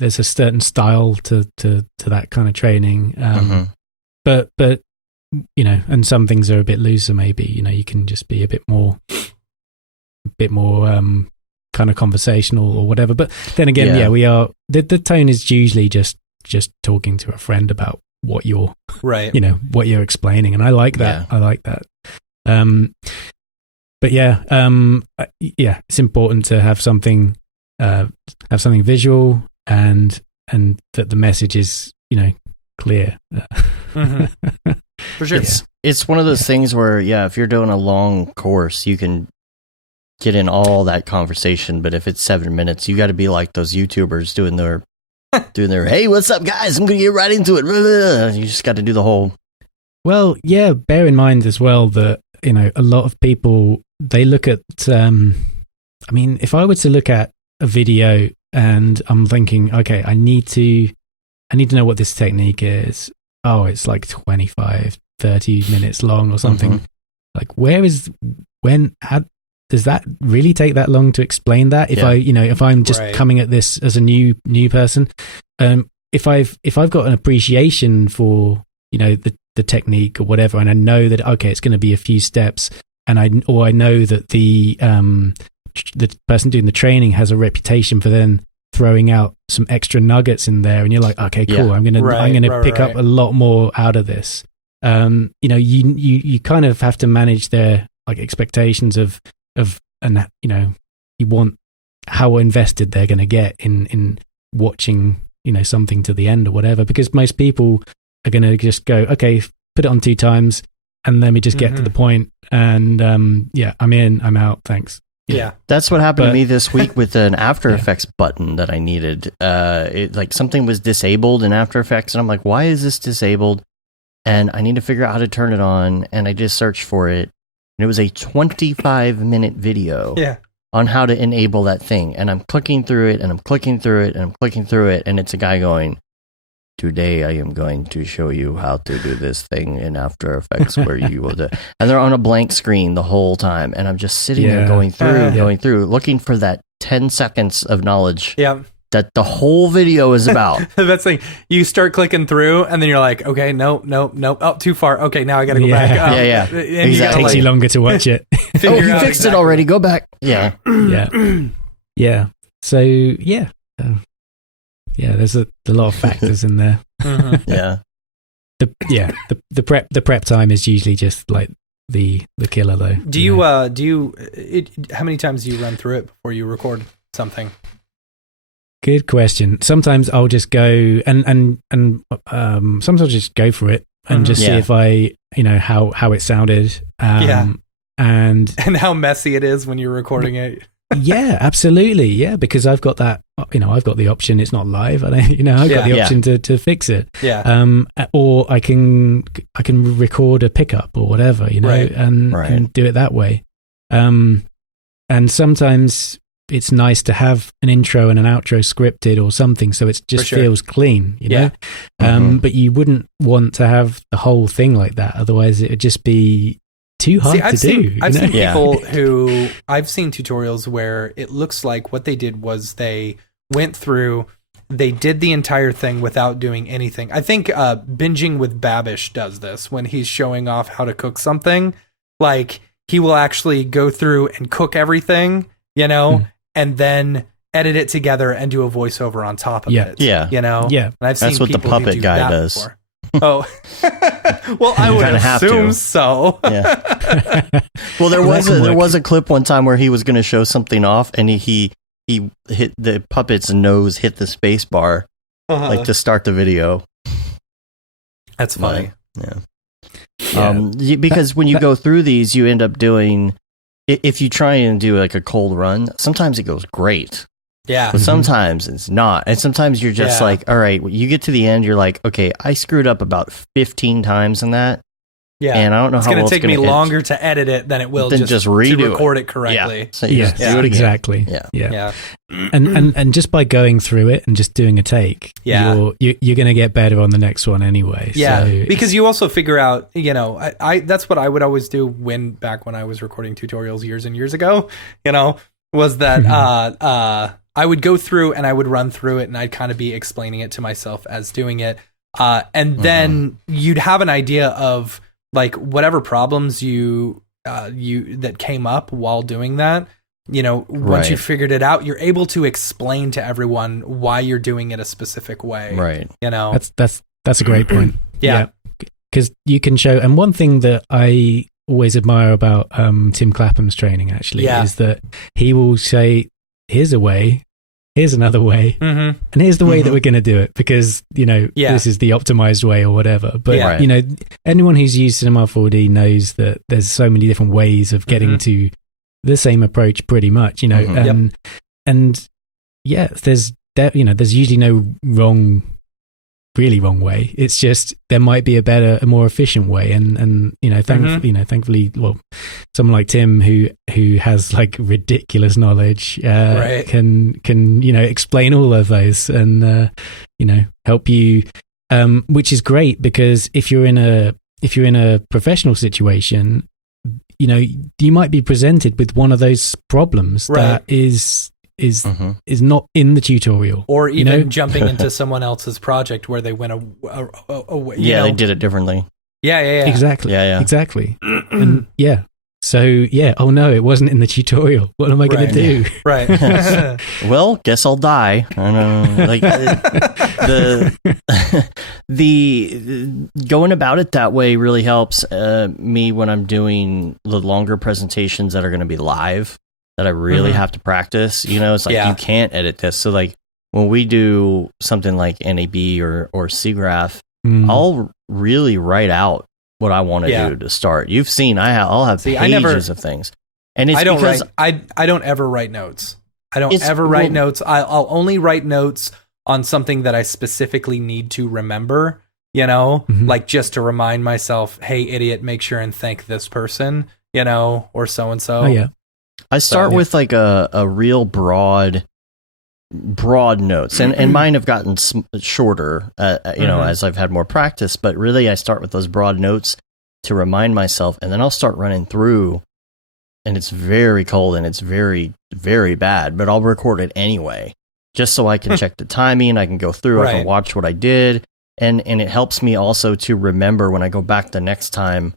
a certain style to that kind of training, but and some things are a bit looser. Maybe you can just be a bit more kind of conversational or whatever. But then again, we are the tone is usually just talking to a friend about what you're what you're explaining, and I like that. I like that. But it's important to have something visual and that the message is clear. For sure. It's one of those things where if you're doing a long course, you can get in all that conversation, but if it's 7 minutes, you got to be like those YouTubers doing their hey, what's up guys, I'm gonna get right into it. You just got to do the whole. Well, yeah, bear in mind as well that a lot of people, they look at if I were to look at a video and I'm thinking, okay, I need to I need to know what this technique is. Oh, it's like 25, 30 minutes long or something. Like, how does that really take that long to explain that? If if I'm just coming at this as a new person, if I've got an appreciation for, the technique or whatever, and I know that, okay, it's going to be a few steps, and I know that the person doing the training has a reputation for then throwing out some extra nuggets in there, and you're like, okay, cool, I'm gonna pick up a lot more out of this. You kind of have to manage their like expectations of you want how invested they're going to get in watching something to the end or whatever, because most people are going to just go, okay, put it on 2 times and let me just get to the point, and I'm in, I'm out, thanks. Yeah, that's what happened to me this week with an After Effects button that I needed. Like something was disabled in After Effects, and I'm like, why is this disabled? And I need to figure out how to turn it on, and I just searched for it, and it was a 25-minute video on how to enable that thing. And I'm clicking through it, and I'm clicking through it, and I'm clicking through it, and it's a guy going, today I am going to show you how to do this thing in After Effects where you will do. And they're on a blank screen the whole time, and I'm just sitting there going through, looking for that 10 seconds of knowledge that the whole video is about. The best thing, you start clicking through, and then you're like, okay, nope. Oh, too far. Okay, now I got to go back. Exactly. It takes you longer to watch it. Oh, you fixed it already. Go back. Yeah. So, there's a lot of factors in there. Yeah. The prep time is usually just like the killer, though. Do you how many times do you run through it before you record something? Good question. Sometimes I'll just go and sometimes I'll just go for it and just see if I how it sounded. And how messy it is when you're recording it. Yeah, absolutely. Yeah, because I've got that. I've got the option. It's not live. I've got the option to fix it. Yeah. Or I can record a pickup or whatever. And do it that way. And sometimes it's nice to have an intro and an outro scripted or something, so it just feels clean. But you wouldn't want to have the whole thing like that. Otherwise, it would just be too hard to do. I've seen people I've seen tutorials where it looks like what they did was they went through, they did the entire thing without doing anything. I think Binging with Babish does this when he's showing off how to cook something. Like, he will actually go through and cook everything, and then edit it together and do a voiceover on top of it. Yeah. And I've seen that's what the puppet guy does. Before. Oh, well, I would assume so. Yeah. Well, there was a clip one time where he was going to show something off, and he hit the puppet's nose, hit the space bar, like to start the video. That's funny. Because when you go through these, you end up doing. If you try and do like a cold run, sometimes it goes great. Yeah. But sometimes it's not. And sometimes you're just like, all right, you get to the end, you're like, okay, I screwed up about 15 times in that. Yeah. And I don't know how it's going to take me longer to edit it than it will just redo to record it correctly. Yeah. So you just do it exactly. Again. Yeah. And just by going through it and just doing a take, you're going to get better on the next one anyway. Yeah. So because you also figure out, I that's what I would always do back when I was recording tutorials years and years ago, was that I would go through and I would run through it, and I'd kind of be explaining it to myself as doing it. And then you'd have an idea of like whatever problems you that came up while doing that, once you figured it out, you're able to explain to everyone why you're doing it a specific way. Right. That's a great point. Yeah. Because you can show, and one thing that I always admire about Tim Clapham's training actually is that he will say, here's a way, here's another way, and here's the way that we're going to do it, because this is the optimized way or whatever. But anyone who's used Cinema 4D knows that there's so many different ways of getting to the same approach, pretty much. And there's usually no really wrong way. It's just there might be a more efficient way, and thankfully, well, someone like Tim who has like ridiculous knowledge can explain all of those and help you, which is great, because if you're in a professional situation, you might be presented with one of those problems that is not in the tutorial, or even jumping into someone else's project where they went away. They did it differently. Yeah. Exactly. Yeah. Exactly. And so oh no, it wasn't in the tutorial. What am I going to do? Right. Well, guess I'll die. I don't know. Like the going about it that way really helps me when I'm doing the longer presentations that are going to be live, that I really have to practice. It's like you can't edit this. So like when we do something like NAB or SIGGRAPH, I'll really write out what I want to do to start. You've seen I'll have pages of things, and it's because I don't ever write notes. I don't ever write notes. I'll only write notes on something that I specifically need to remember. Like just to remind myself, hey, idiot, make sure and thank this person. Or so and so. Oh yeah. I start with like a real broad notes, and mine have gotten shorter, as I've had more practice. But really, I start with those broad notes to remind myself, and then I'll start running through. And it's very cold, and it's very, very bad. But I'll record it anyway, just so I can check the timing. I can go through. I can watch what I did, and it helps me also to remember when I go back the next time,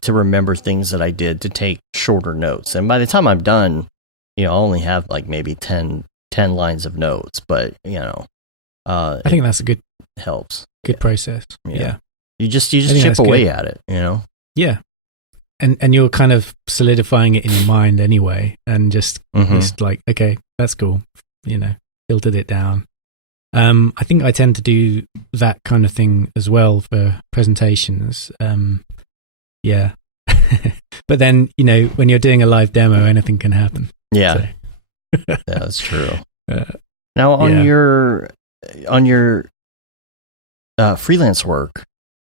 to remember things that I did, to take shorter notes. And by the time I'm done, I'll only have like maybe 10 lines of notes, but I think that's a good process. Yeah. You just chip away at it, Yeah. And you're kind of solidifying it in your mind anyway, and just like, okay, that's cool. Filtered it down. I think I tend to do that kind of thing as well for presentations. Yeah. But then, when you're doing a live demo, anything can happen. Yeah. So. Yeah, that's true. Now on your freelance work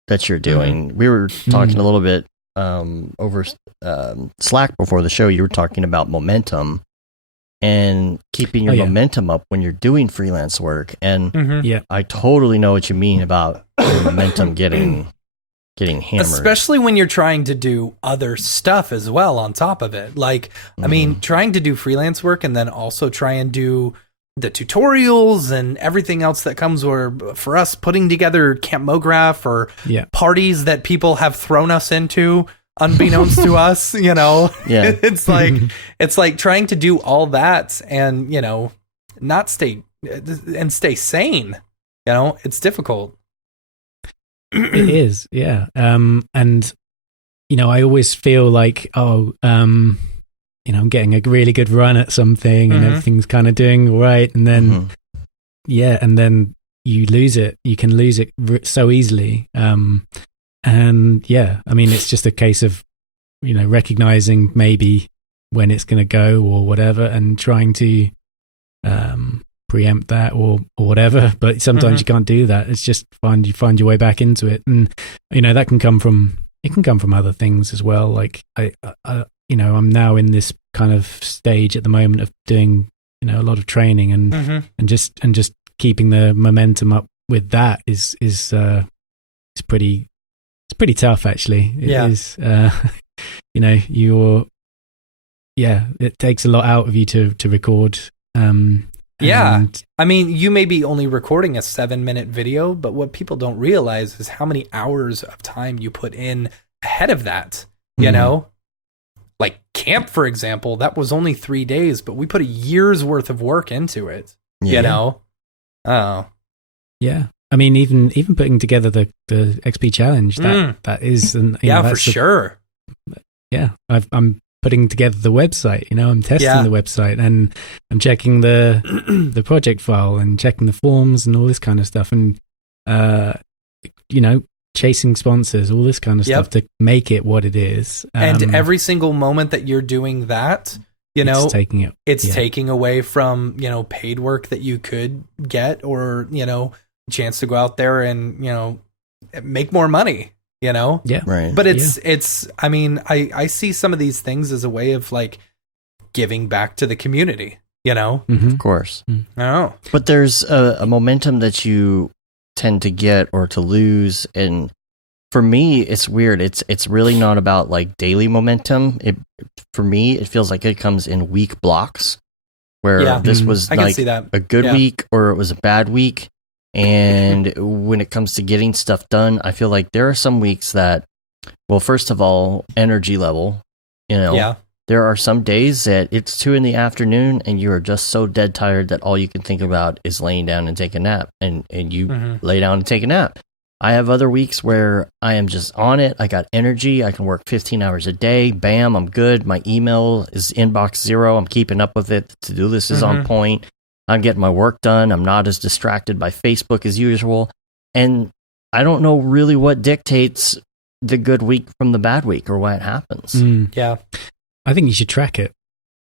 that you're doing, we were talking a little bit over Slack before the show. You were talking about momentum and keeping your momentum up when you're doing freelance work, and I totally know what you mean about momentum getting hammered, especially when you're trying to do other stuff as well on top of it. Like, I mean, trying to do freelance work and then also try and do the tutorials and everything else that comes, or for us putting together Camp Mograph or parties that people have thrown us into unbeknownst to us, it's like trying to do all that and, not stay sane. It's difficult. It is, yeah. And I always feel like, I'm getting a really good run at something, and everything's kind of doing all right, and then and then you lose it. You can lose it so easily. And I mean, it's just a case of recognizing maybe when it's going to go or whatever, and trying to preempt that or whatever. But sometimes you can't do that. It's just find your way back into it, and that can come from other things as well. Like I'm now in this kind of stage at the moment of doing a lot of training, and just keeping the momentum up with that is pretty tough, actually. It is. It takes a lot out of you to record. I mean, you may be only recording a 7-minute video, but what people don't realize is how many hours of time you put in ahead of that. Like camp, for example, that was only 3 days, but we put a year's worth of work into it. Oh yeah. I mean, even putting together the XP challenge, that is, for sure. Yeah, I'm putting together the website. I'm testing the website, and I'm checking the project file and checking the forms and all this kind of stuff, and chasing sponsors, all this kind of stuff to make it what it is. And every single moment that you're doing that, it's taking away from paid work that you could get, or chance to go out there and make more money. you know? Yeah. Right. But it's I mean, I see some of these things as a way of like giving back to the community, you know? Of course. I don't know. But there's a momentum that you tend to get or to lose, and for me, it's weird. It's really not about like daily momentum. For me, it feels like it comes in week blocks, where this was I can like see that. a good week or it was a bad week. And when it comes to getting stuff done, I feel like there are some weeks that, well, first of all, energy level, you know, there are some days that it's 2 PM and you are just so dead tired that all you can think about is laying down and take a nap, and you lay down and take a nap. I have other weeks where I am just on it. I got energy. I can work 15 hours a day. Bam, I'm good. My email is inbox 0. I'm keeping up with it. The to-do list is on point. I'm getting my work done. I'm not as distracted by Facebook as usual. And I don't know really what dictates the good week from the bad week or why it happens. Yeah. I think you should track it.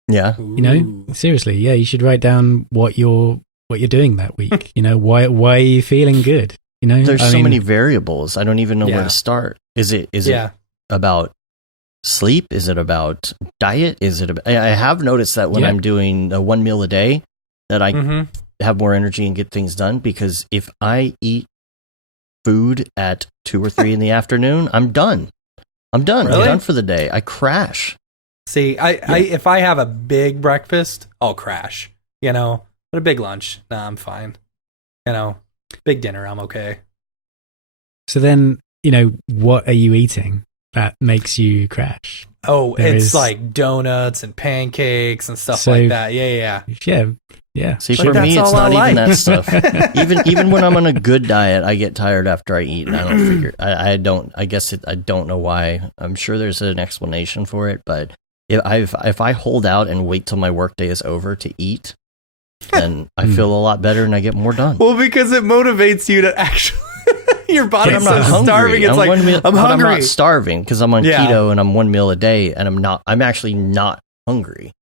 Yeah. You know, seriously. Yeah, you should write down what you're doing that week. You know, why are you feeling good? You know, there's so many variables. I don't even know where to start. Is it about sleep? Is it about diet? Is it about, I have noticed that when I'm doing 1 meal a day that I have more energy and get things done, because if I eat food at 2 or 3 in the afternoon, I'm done. I'm done. Really? I'm done for the day. I crash. See, I if I have a big breakfast, I'll crash, you know, but a big lunch, nah, I'm fine. You know, big dinner, I'm okay. So then, you know, what are you eating that makes you crash? Oh, it's like donuts and pancakes and stuff like that. Yeah. See, But for me, that's it's all I not even like. that stuff. Even when I'm on a good diet, I get tired after I eat, and I don't figure. I don't. I guess I don't know why. I'm sure there's an explanation for it, but if I hold out and wait till my workday is over to eat, then I feel a lot better and I get more done. Well, because it motivates you to actually. Your body's so hungry. starving. It's like, I'm hungry. I'm not starving because I'm on keto and I'm 1 meal a day, and I'm actually not hungry.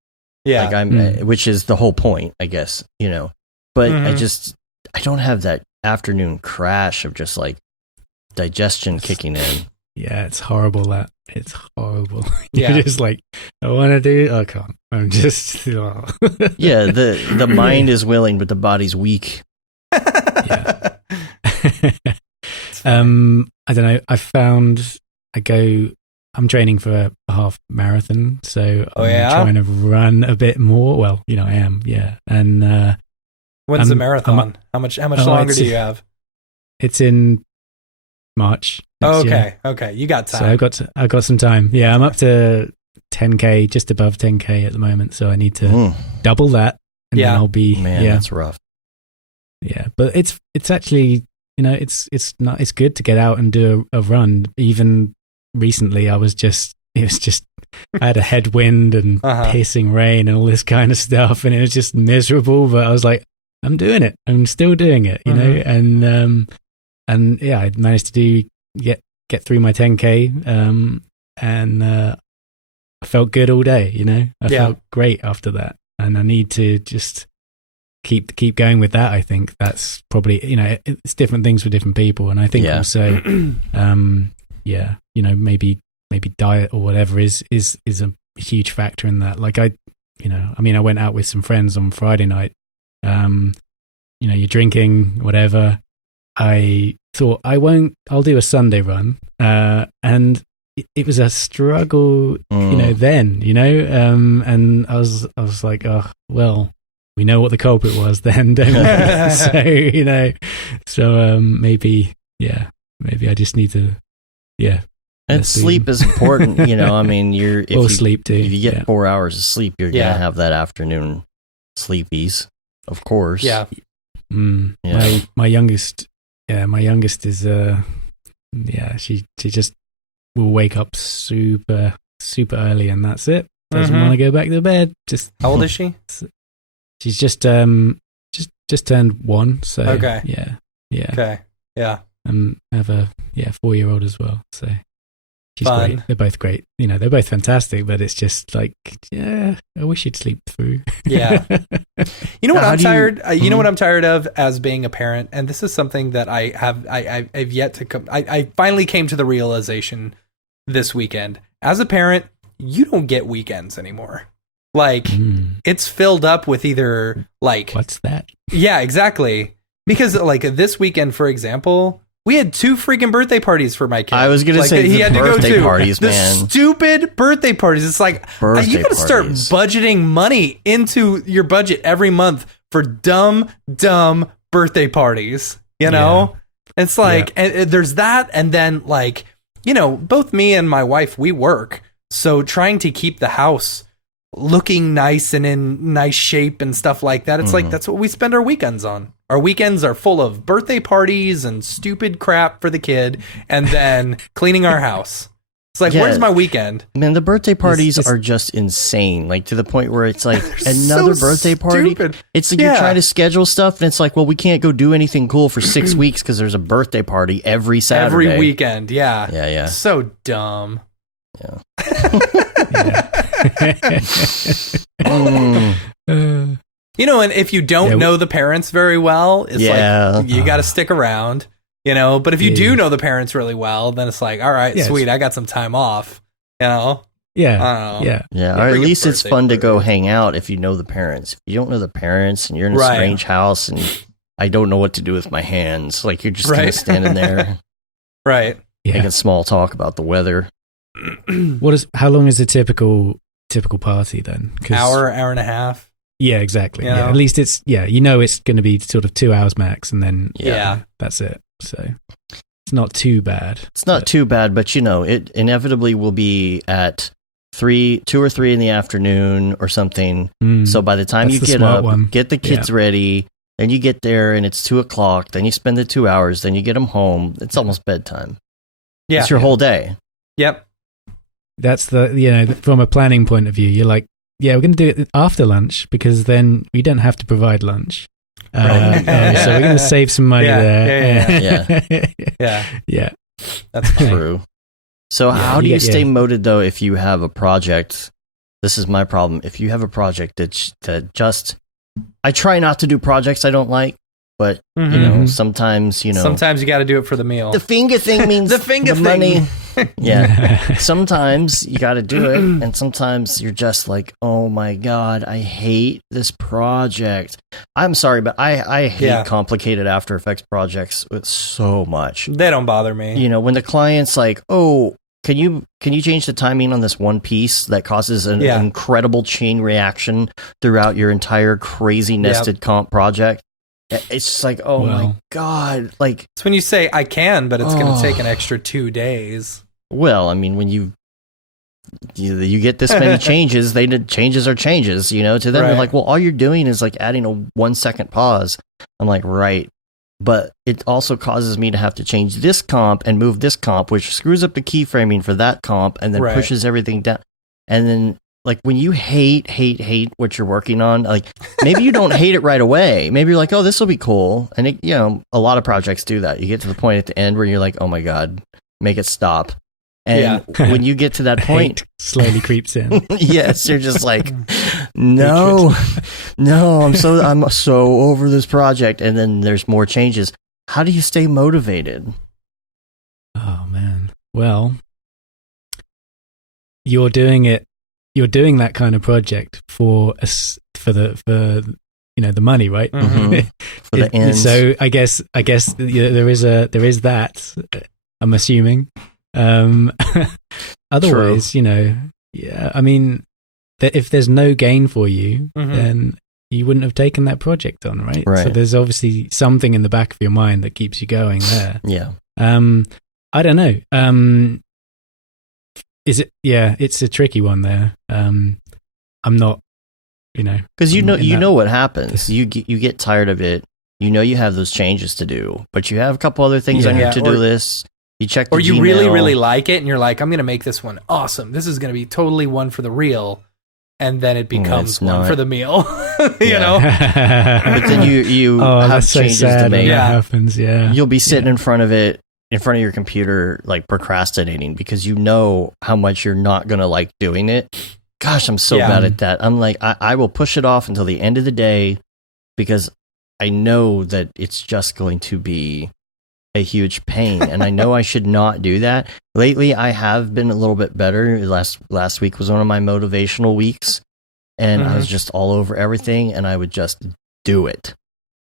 Yeah. Like which is the whole point, I guess, you know. But I don't have that afternoon crash of just like digestion kicking in. Yeah, it's horrible. It's horrible. Yeah. You're just like, I want to do, I can't. I'm just, Yeah, the mind is willing, but the body's weak. Yeah. I don't know. I'm training for a half marathon, so I'm trying to run a bit more. Well, you know, I am, yeah. And when's the marathon? How much longer do you have? It's in March. Okay. You got time. So I've got some time. Yeah, I'm up to 10K, just above 10K at the moment. So I need to double that, and then I'll be. Man, that's rough. Yeah, but it's actually, you know, it's good to get out and do a run. Even recently, I was just I had a headwind and pissing rain and all this kind of stuff, and it was just miserable. But I was like, I'm doing it. I'm still doing it, you know. And yeah, I managed to get through my 10K, and I felt good all day. You know, I felt great after that, and I need to just keep going with that. I think that's probably, you know, it's different things for different people, and I think also, you know, maybe diet or whatever is a huge factor in that. Like I went out with some friends on Friday night. You know, you're drinking, whatever. I thought I'll do a Sunday run, and it was a struggle, you know, then, you know, and I was like, oh, well, we know what the culprit was then, don't we? So, you know, maybe I just need to, And sleep is important, you know. I mean, sleep too. If you get 4 hours of sleep, you're gonna have that afternoon sleepies, of course. Yeah. My youngest is she just will wake up super early, and that's it. Doesn't want to go back to bed. Just how old is she? She's just turned 1. So okay. Yeah. Okay. Yeah. And I have a 4-year-old as well. So She's Fun. great. They're both great. You know, they're both fantastic, but it's just like, yeah, I wish you'd sleep through. Yeah. You know what How I'm do you- tired? You know what I'm tired of as being a parent, and this is something that I've yet to come. I finally came to the realization this weekend. As a parent, you don't get weekends anymore. Like it's filled up with either like What's that? yeah, exactly. Because like this weekend, for example, we had 2 freaking birthday parties for my kid. I was gonna say he the had to go birthday to parties, the man. stupid birthday parties. It's like Birthday you gotta start parties. budgeting money into your budget every month for dumb birthday parties. You know, it's like and there's that, and then like both me and my wife, we work, so trying to keep the house looking nice and in nice shape and stuff like that. It's like that's what we spend our weekends on. Our weekends are full of birthday parties and stupid crap for the kid, and then cleaning our house. It's like, Yeah. where's my weekend? Man, the birthday parties It's- are just insane. Like to the point where it's like They're another so birthday party. stupid. It's like Yeah. you're trying to schedule stuff, and it's like, well, we can't go do anything cool for 6 weeks because there's a birthday party every Saturday. Every weekend, yeah. Yeah. So dumb. Mm. And if you don't know the parents very well, it's like you got to stick around, But if you do know the parents really well, then it's like, all right, sweet, I got some time off, Yeah. I don't know. Yeah, or at bring a least it's birthday fun to go party. hang out if you know the parents. If you don't know the parents and you're in a Right. strange house and I don't know what to do with my hands, like you're just kind Right. of standing there Right. Yeah. making small talk about the weather. How long is the typical party then? Hour and a half. Yeah, exactly. You Yeah. know? At least it's it's going to be sort of 2 hours max, and then Yeah. that's it. So it's not too bad. It's not too bad, but it inevitably will be at 2 or 3 in the afternoon or something. Mm. So by the time That's you the get smart up, one. get the kids ready, then you get there and it's 2:00. Then you spend the 2 hours. Then you get them home. It's almost bedtime. Yeah. It's your whole day. Yep. That's from a planning point of view, you're like, yeah, we're going to do it after lunch because then we don't have to provide lunch. Right. So we're going to save some money there. Yeah. Yeah. That's fine. True. So how do you stay motivated though if you have a project? This is my problem. If you have a project that just, I try not to do projects I don't like, but sometimes Sometimes you got to do it for the meal. the finger thing means The finger thing. money. Yeah. Sometimes you got to do it, and sometimes you're just like, oh my god, I hate this project. I'm sorry, but I hate complicated After Effects projects with so much. They don't bother me. When the client's like, oh, can you change the timing on this one piece that causes an incredible chain reaction throughout your entire crazy nested comp project? It's just like, oh my god, like It's when you say I can, but it's going to take an extra 2 days. well, I mean, when you get this many changes, changes are changes, to them. They're Right. like, well, all you're doing is like adding a 1 second pause. I'm like, right. But it also causes me to have to change this comp and move this comp, which screws up the keyframing for that comp and then Right. pushes everything down. And then like when you hate what you're working on, like maybe you don't hate it right away. Maybe you're like, oh, this will be cool. And a lot of projects do that. You get to the point at the end where you're like, oh my God, make it stop. And when you get to that point, Hate slowly creeps in. yes, you're just like, no, I'm so over this project. And then there's more changes. How do you stay motivated? Oh man. Well, you're doing that kind of project for the money, right? Mhm. For the ends. So I guess there is that. I'm assuming. Otherwise, I mean, if there's no gain for you, then you wouldn't have taken that project on, right? Right. So there's obviously something in the back of your mind that keeps you going there. Yeah. I don't know. Is it? Yeah, it's a tricky one there. I'm not, because you know what happens. You get tired of it. You have those changes to do, but you have a couple other things on your to-do list. You check, or you Gmail. really, really like it, and you're like, I'm going to make this one awesome. This is going to be totally one for the reel, and then it becomes one for the meal. you know. But then you have that's so changes sad to make. when that happens. Yeah, You'll be sitting in front of it, in front of your computer, like procrastinating because you know how much you're not going to like doing it. Gosh, I'm so bad at that. I'm like, I will push it off until the end of the day because I know that it's just going to be a huge pain. And I know I should not do that. Lately, I have been a little bit better. Last week was one of my motivational weeks. And I was just all over everything and I would just do it.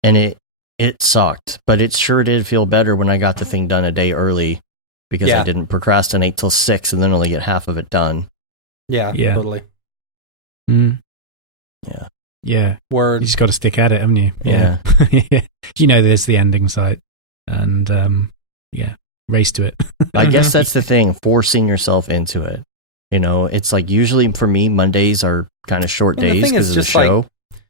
And it sucked, but it sure did feel better when I got the thing done a day early because I didn't procrastinate till 6 and then only get half of it done. Yeah. Totally. Mm. Yeah. Yeah. Word. You just got to stick at it, haven't you? Yeah. You know, there's the ending site and, race to it. I guess that's the thing, forcing yourself into it. You know, it's like usually for me, Mondays are kind of short days because of the show. Like,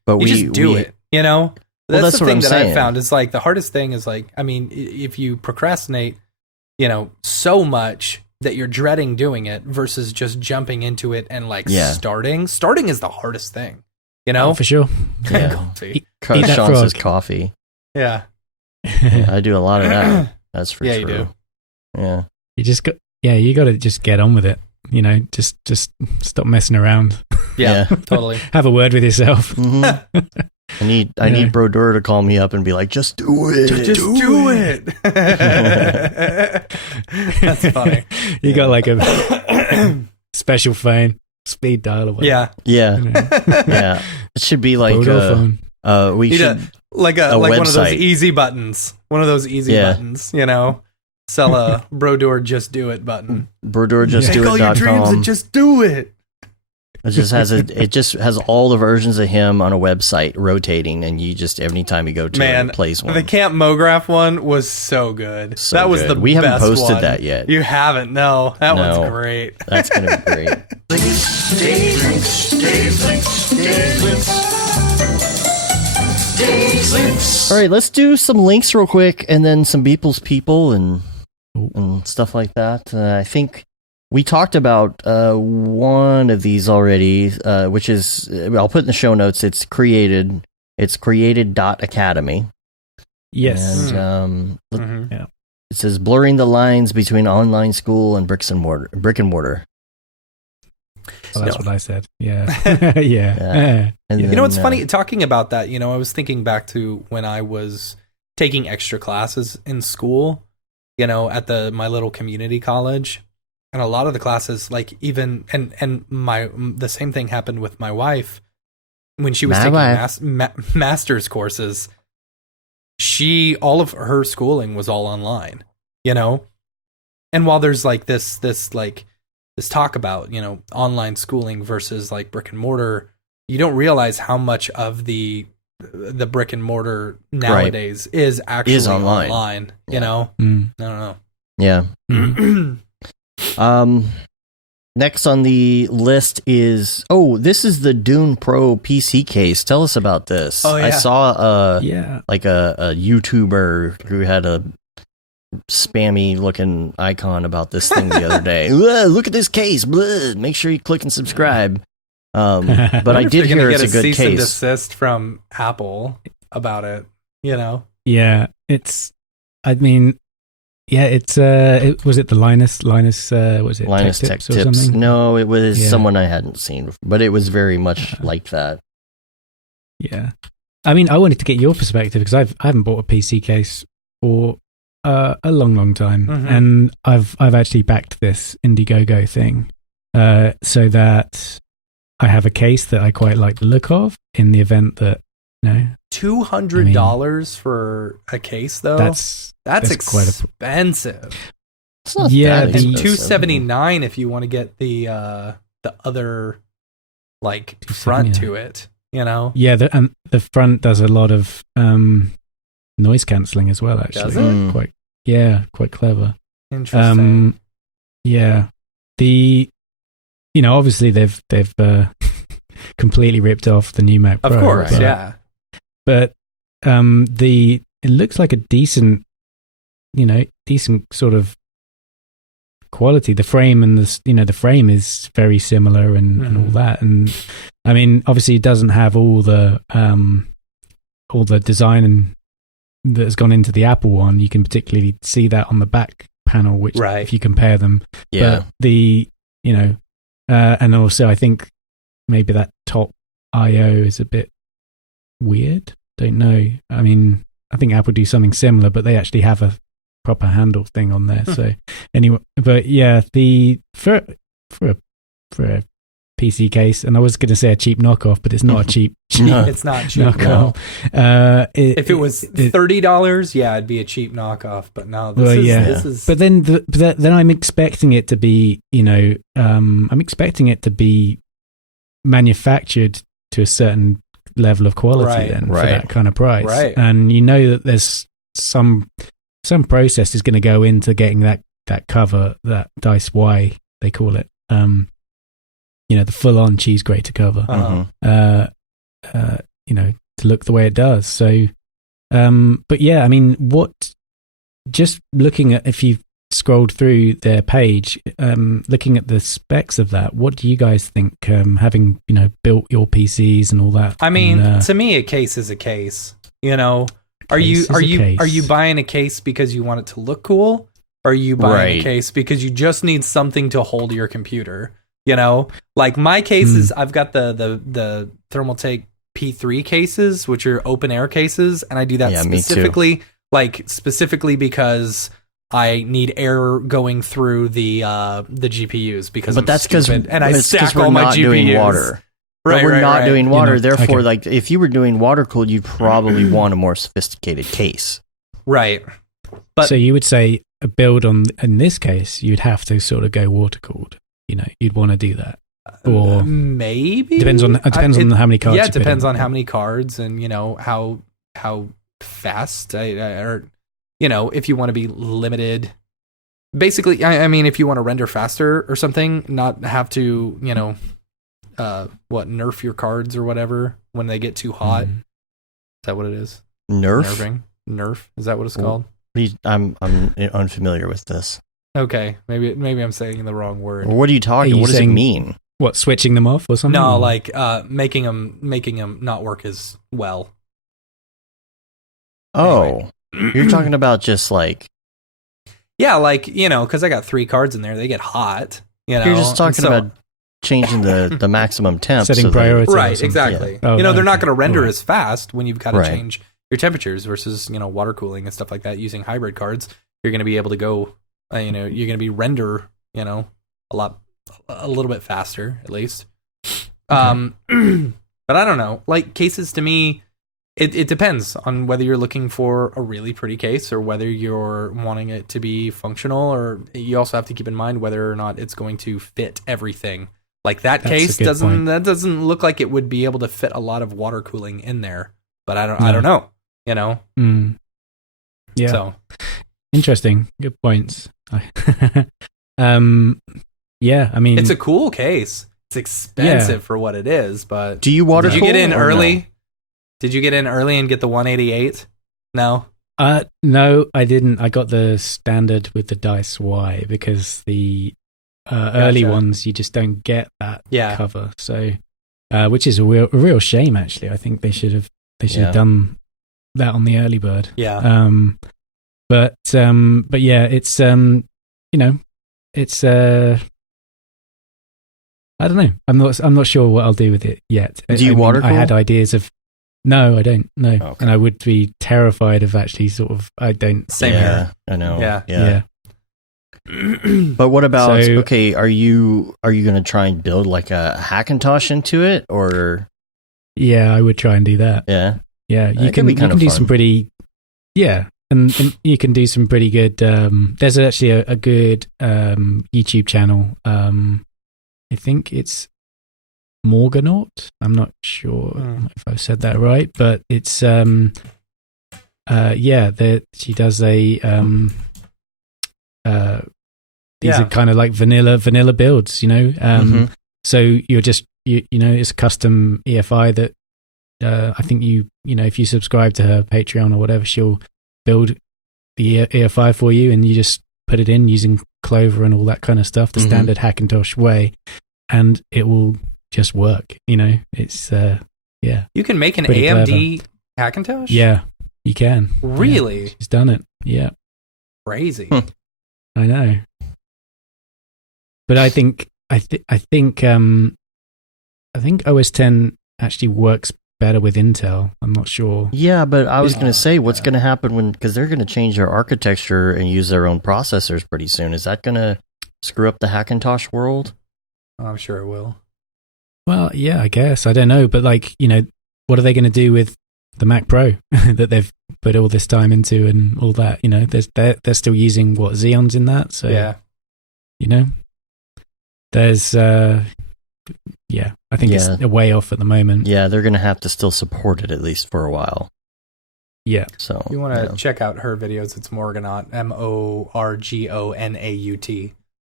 but we just do it, you know? That's the thing that saying. I've found is like the hardest thing is like, I mean, if you procrastinate, you know, so much that you're dreading doing it versus just jumping into it and like starting is the hardest thing, you know? Oh, for sure. Yeah. Coffee. Sean says coffee. Yeah. I do a lot of that. That's for sure. You do. Yeah. You got to just get on with it. You know, just stop messing around. Yeah. Totally. Have a word with yourself. Mm-hmm. I need Brodeur to call me up and be like, just do it. Just do it. That's funny. You got like a special phone, speed dial or whatever. Yeah. You know? Yeah. It should be like phone. We should like a one website. of those easy buttons. One of those easy buttons, you know. Sell a Brodeur just do it button. BrodeurJustDoIt.com. Take all your dreams and just do it. It just has all the versions of him on a website rotating, and you just every time you go to it, it plays one. The Camp Mograph one was so good. So that was good. the we haven't best posted one. that yet. You haven't? No, that one's great. That's gonna be great. All right, let's do some links real quick, and then some people's people and stuff like that. I think we talked about one of these already, which is I'll put in the show notes. It's created.academy. Yes. And it says blurring the lines between online school and brick and mortar. Oh, that's what I said. Yeah. Yeah. And you know what's funny? Talking about that, you know, I was thinking back to when I was taking extra classes in school, you know, at my little community college. And a lot of the classes, like even, and the same thing happened with my wife when she was taking master's courses. All of her schooling was all online, you know? And while there's like this talk about, you know, online schooling versus like brick and mortar, you don't realize how much of the brick and mortar nowadays is actually online, you know? I don't know. Yeah. Next on the list is this is the Dune Pro PC case. Tell us about this. Oh, yeah. I saw like a YouTuber who had a spammy looking icon about this thing the other day. Look at this case. Blah. Make sure you click and subscribe. But I did hear it's a good cease case. And desist from Apple about it, you know? Yeah, it's was it the Linus was it Linus Tech Tech Tips or Tips? something? No, it was someone I hadn't seen before, but it was very much like that. Yeah. I mean, I wanted to get your perspective because I haven't bought a PC case for a long time, and I've actually backed this Indiegogo thing so that I have a case that I quite like the look of in the event that $200 for a case though. That's quite expensive. It's not that and expensive. $279 if you want to get the other like front to it, you know. Yeah, the front does a lot of noise cancelling as well. Actually, does it? Quite clever. Interesting. Obviously they've completely ripped off the new Mac Pro. Of course, but it looks like a decent sort of quality. The frame and the frame is very similar and all that. And I mean, obviously, it doesn't have all the design and that has gone into the Apple one, you can particularly see that on the back panel, which if you compare them. Yeah. But the, and also I think maybe that top IO is a bit weird. Don't know. I mean, I think Apple do something similar, but they actually have a proper handle thing on there. So anyway, but yeah, for a PC case, and I was going to say a cheap knockoff, but it's not a cheap. It's not cheap knockoff. No. If it was $30, yeah, it'd be a cheap knockoff. But no, this is. But then I'm expecting it to be, I'm expecting it to be manufactured to a certain level of quality for that kind of price. Right. And that there's some process is going to go into getting that cover, that Dice Y they call it. The full-on cheese grater cover, to look the way it does. So, but yeah, I mean, just looking at, if you've scrolled through their page, looking at the specs of that, what do you guys think, having, built your PCs and all that? I mean, to me, a case is a case, Are you buying a case because you want it to look cool? Or are you buying a case because you just need something to hold your computer? Like my cases, I've got the Thermaltake P3 cases, which are open air cases, and I do that specifically because I need air going through the GPUs but that's because I stack all my GPUs. Doing water. Right, we're not doing water. Therefore, like if you were doing water cooled, you'd probably want a more sophisticated case. Right. But so you would say a build in this case, you'd have to sort of go water cooled. You'd want to do that, or maybe depends on how many cards. Yeah, it depends on how many cards and how fast if you want to be limited. Basically, I mean, if you want to render faster or something, not have to nerf your cards or whatever when they get too hot. Is that what it is? Nerfing? Nerf? Is that what it's called? I'm unfamiliar with this. Okay, maybe I'm saying the wrong word. What are you talking? What does it mean? What, switching them off or something? No, like making them not work as well. Oh, anyway. You're talking about just like because I got 3 cards in there, they get hot. You're just talking about changing the maximum temp, setting priority. Right, exactly. Yeah. They're not going to render as fast when you've got to change your temperatures versus water cooling and stuff like that using hybrid cards. You're going to be able to go. You're going to be render, a little bit faster at least. Okay. But I don't know. Like cases to me, it depends on whether you're looking for a really pretty case or whether you're wanting it to be functional, or you also have to keep in mind whether or not it's going to fit everything. Like that case doesn't look like it would be able to fit a lot of water cooling in there. But I don't know. Yeah. So interesting. Good points. Yeah, I mean, it's a cool case. It's expensive for what it is, but do you water cool? Did you get in early? No? Did you get in early and get the 188? No. No, I didn't. I got the standard with the Dice Y because the early ones you just don't get that cover. So, which is a real shame. Actually, I think they should have done that on the early bird. Yeah. But yeah, it's it's I don't know. I'm not sure what I'll do with it yet. Do you water cool? I had ideas of. No, I don't. No, okay. And I would be terrified of actually sort of. I don't. Same here. I know. Yeah. But what about? Are you going to try and build like a Hackintosh into it, or? Yeah, I would try and do that. Yeah. Yeah, you can do some pretty. Yeah, and you can do some pretty good. There's actually a good YouTube channel. I think it's Morganaut. I'm not sure if I've said that right, but it's she does a these are kind of like vanilla builds, So you're just it's custom EFI that I think if you subscribe to her Patreon or whatever, she'll build the EFI for you, and you just put it in using Clover and all that kind of stuff, the standard Hackintosh way, and it will just work. It's You can make an AMD Hackintosh? Yeah. You can. Really? Yeah, she's done it. Yeah. Crazy. I know. But I think OS 10 actually works better with Intel. I'm not sure. Yeah, but I was going to say, what's going to happen because they're going to change their architecture and use their own processors pretty soon. Is that going to screw up the Hackintosh world? I'm sure it will. Well, yeah, I guess. I don't know. But what are they going to do with the Mac Pro that they've put all this time into and all that? They're still using Xeons in that. So, yeah. There's, I think it's a way off at the moment. Yeah, they're going to have to still support it at least for a while. Yeah. So if you want to check out her videos, it's Morgonaut, Morgonaut,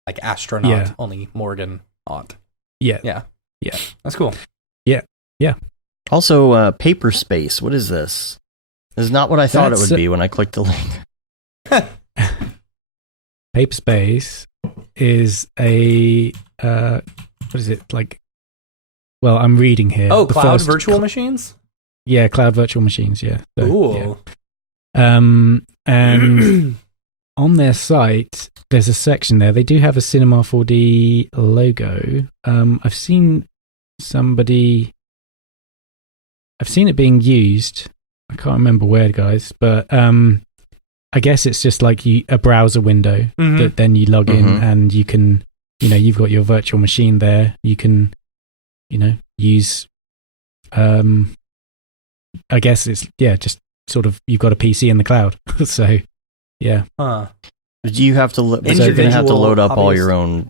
like astronaut, only Morgonaut. Yeah. Yeah. That's cool. Yeah. Also, Paper Space. What is this? This is not what I thought it would be when I clicked the link. Paperspace is a what is it like? Well, I'm reading here. Oh, cloud virtual machines. Yeah, cloud virtual machines. Yeah. So, cool. Yeah. And on their site, there's a section there. They do have a Cinema 4D logo. I've seen it being used. I can't remember where, guys, but I guess it's just like a browser window that then you log in and you can, you've got your virtual machine there. You can, use, I guess it's, just sort of, you've got a PC in the cloud. So, yeah. Huh. Do you have to, so you're going to have to load up all your own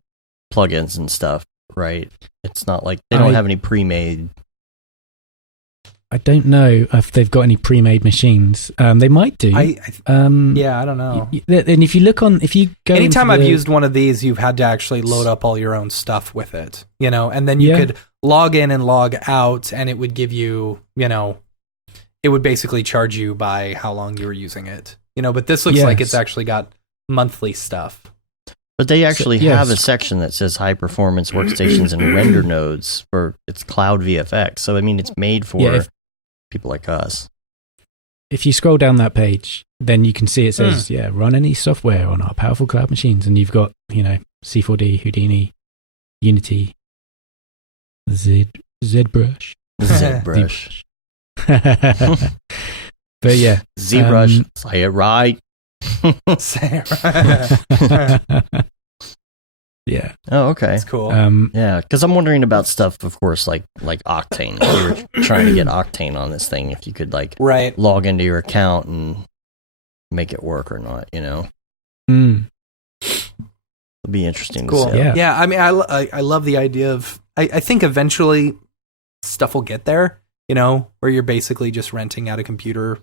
plugins and stuff, right? It's not like they don't have any pre-made. I don't know if they've got any pre-made machines. They might do. I don't know. And if you go, anytime I've used one of these, you've had to actually load up all your own stuff with it, and then you could log in and log out, and it would give you, it would basically charge you by how long you were using it, But this looks like it's actually got monthly stuff. But they actually have a section that says high performance workstations and render nodes for its cloud VFX. So I mean, it's made for people like us. If you scroll down that page, then you can see it says, run any software on our powerful cloud machines. And you've got, C4D, Houdini, Unity, ZBrush. ZBrush. But yeah. ZBrush, say it right. Say it right. Yeah. Oh, okay. That's cool. Yeah, because I'm wondering about stuff, of course, like Octane. If you were trying to get Octane on this thing, if you could log into your account and make it work or not, It'd be interesting to see. Yeah. I mean, I love the idea of. I think eventually stuff will get there, where you're basically just renting out a computer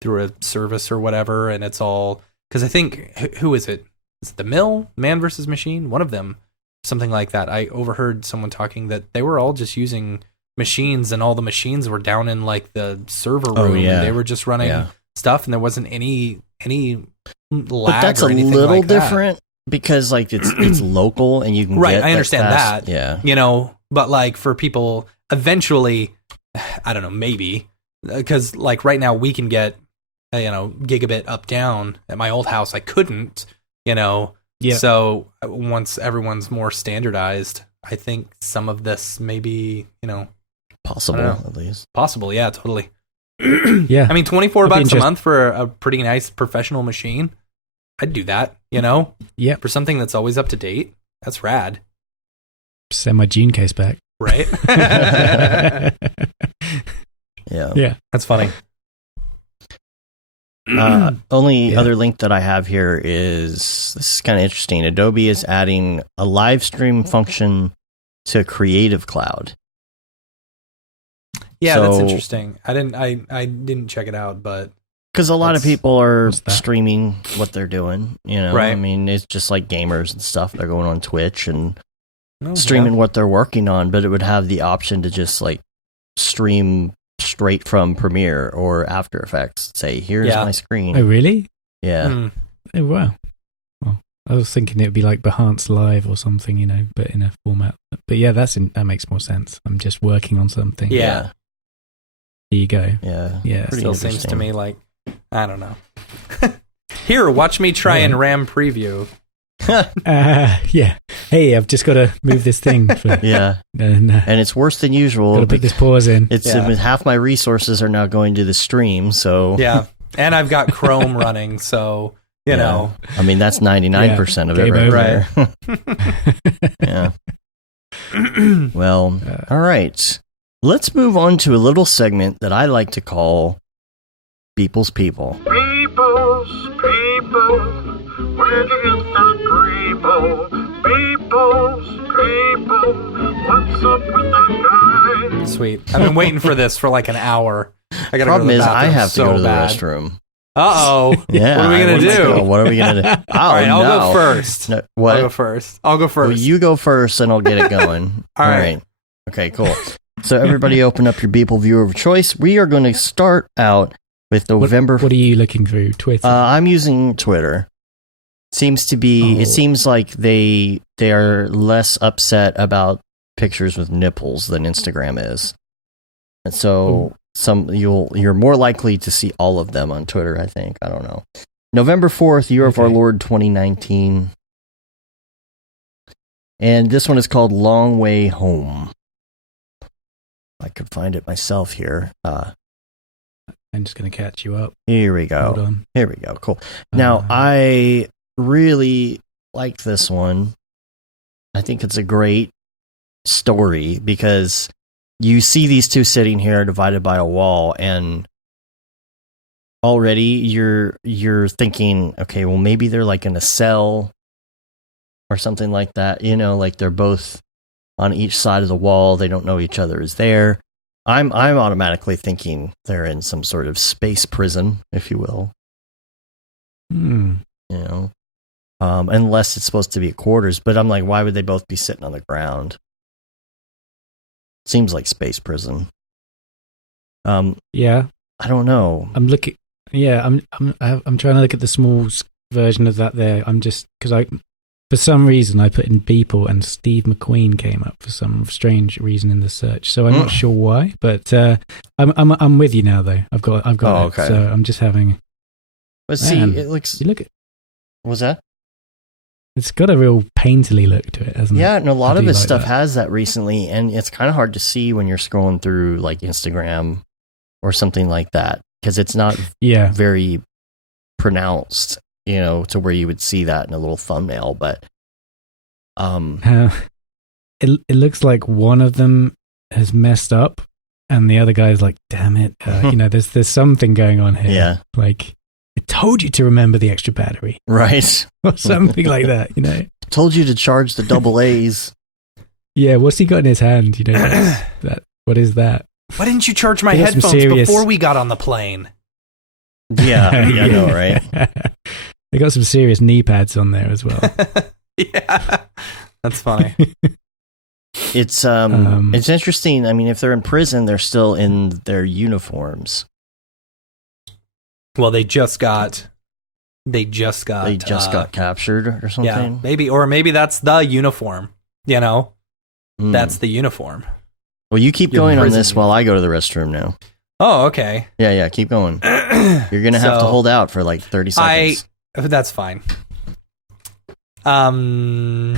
through a service or whatever, and it's all because I think who is it? Is it the Mill, Man versus Machine? One of them, something like that. I overheard someone talking that they were all just using machines, and all the machines were down in like the server room. And they were just running stuff, and there wasn't any lag. But that's or a anything little like that. different because it's local, and you can right. get I understand that. Yeah, but like for people, eventually, I don't know, maybe because like right now we can get gigabit up down. At my old house, I couldn't. So once everyone's more standardized, I think some of this may be, possible at least. Possible, yeah, totally. Yeah. I mean, $24 a month for a pretty nice professional machine. I'd do that, Yeah. For something that's always up to date. That's rad. Send my Gene case back. Right? Yeah. That's funny. Only other link that I have here is, this is kind of interesting. Adobe is adding a live stream function to Creative Cloud. Yeah, that's interesting. I didn't check it out, but because a lot of people are streaming what they're doing, Right. I mean, it's just like gamers and stuff. They're going on Twitch and streaming what they're working on, but it would have the option to just like stream straight from Premiere or After Effects. Say, here's my screen. Oh, really? Yeah. Oh, wow. Well, I was thinking it would be like Behance Live or something, but in a format. But yeah, that makes more sense. I'm just working on something. Yeah. Here you go. Yeah. Yeah. Still seems to me like I don't know. Here, watch me try and RAM preview. Yeah. Hey, I've just got to move this thing. And it's worse than usual. Got to put this pause in. It's half my resources are now going to the stream, so yeah. And I've got Chrome running, so you know. I mean, that's 99% of it right there. Yeah. Well, all right. Let's move on to a little segment that I like to call People's People. People's people, where do you get that people? People's people, what's up with that guy? Sweet. I've been waiting for this for like an hour. I gotta Problem go to the is, I bathroom have to so go to the bad. restroom. Uh-oh. Yeah. What are we going to do? What are we going to do? All right, I'll go first. No, what? I'll go first. Well, you go first and I'll get it going. All right. Okay, cool. So everybody open up your Beeple viewer of choice. We are going to start out with November. What are you looking through? Twitter? I'm using Twitter. Seems to be. It seems like they are less upset about pictures with nipples than Instagram is, and so you're more likely to see all of them on Twitter. I think. I don't know. November 4th, year of our Lord 2019, and this one is called "Long Way Home." I could find it myself here. I'm just going to catch you up. Here we go. Hold on. Here we go. Cool. Now, I really like this one. I think it's a great story because you see these two sitting here divided by a wall, and already you're thinking, okay, well, maybe they're like in a cell or something like that. You know, like they're both on each side of the wall. They don't know each other is there. I'm automatically thinking they're in some sort of space prison, if you will. You know, unless it's supposed to be quarters. But I'm like, why would they both be sitting on the ground? Seems like space prison. Yeah, I don't know. I'm looking. Yeah, I'm trying to look at the small version of that there. I'm just because for some reason I put in Beeple and Steve McQueen came up for some strange reason in the search. So I'm not sure why, but I'm with you now though. I've got it. Okay. So I'm just having. But see, it looks. You look at. What was that? It's got a real painterly look to it, hasn't it? Yeah, and a lot of his stuff that. has that recently, and it's kind of hard to see when you're scrolling through like Instagram or something like that because it's not very pronounced, you know, to where you would see that in a little thumbnail. But it looks like one of them has messed up, and the other guy's like, "Damn it!" You know, there's something going on here. Yeah, like. I told you to remember the extra battery. Right. Or something like that, you know. Told you to charge the double A's. Yeah, what's he got in his hand? You know, what is that? Why didn't you charge my headphones before we got on the plane? Yeah, I know, right? They got some serious knee pads on there as well. Yeah, that's funny. It's interesting. I mean, if they're in prison, they're still in their uniforms. Well, they just got captured or something. Yeah, maybe that's the uniform. You know, that's the uniform. Well, you keep going on this while I go to the restroom now. Oh, okay. Yeah, keep going. You're gonna have to hold out for like 30 seconds. That's fine. I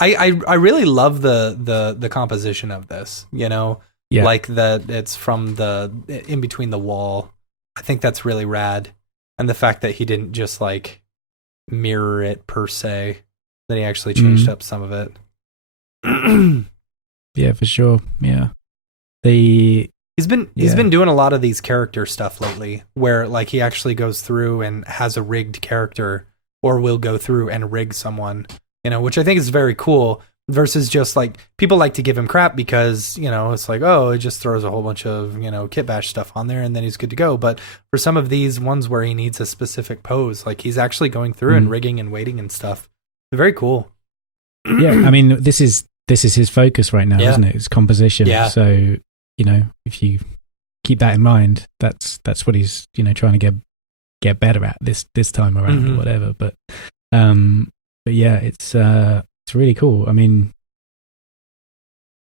really love the composition of this. You know, like that it's from the in between the wall. I think that's really rad. And the fact that he didn't just like mirror it per se, that he actually changed up some of it. Yeah, for sure. Yeah. He's been doing a lot of these character stuff lately where like he actually goes through and has a rigged character or will go through and rig someone, you know, which I think is very cool. Versus just like people like to give him crap because, you know, it's like, oh, it just throws a whole bunch of, you know, kit bash stuff on there and then he's good to go. But for some of these ones where he needs a specific pose, like he's actually going through and rigging and waiting and stuff. They're very cool. Yeah, I mean, this is his focus right now, isn't it? It's composition. Yeah. So, you know, if you keep that in mind, that's what he's, you know, trying to get better at this time around or whatever. But yeah, it's really cool. I mean,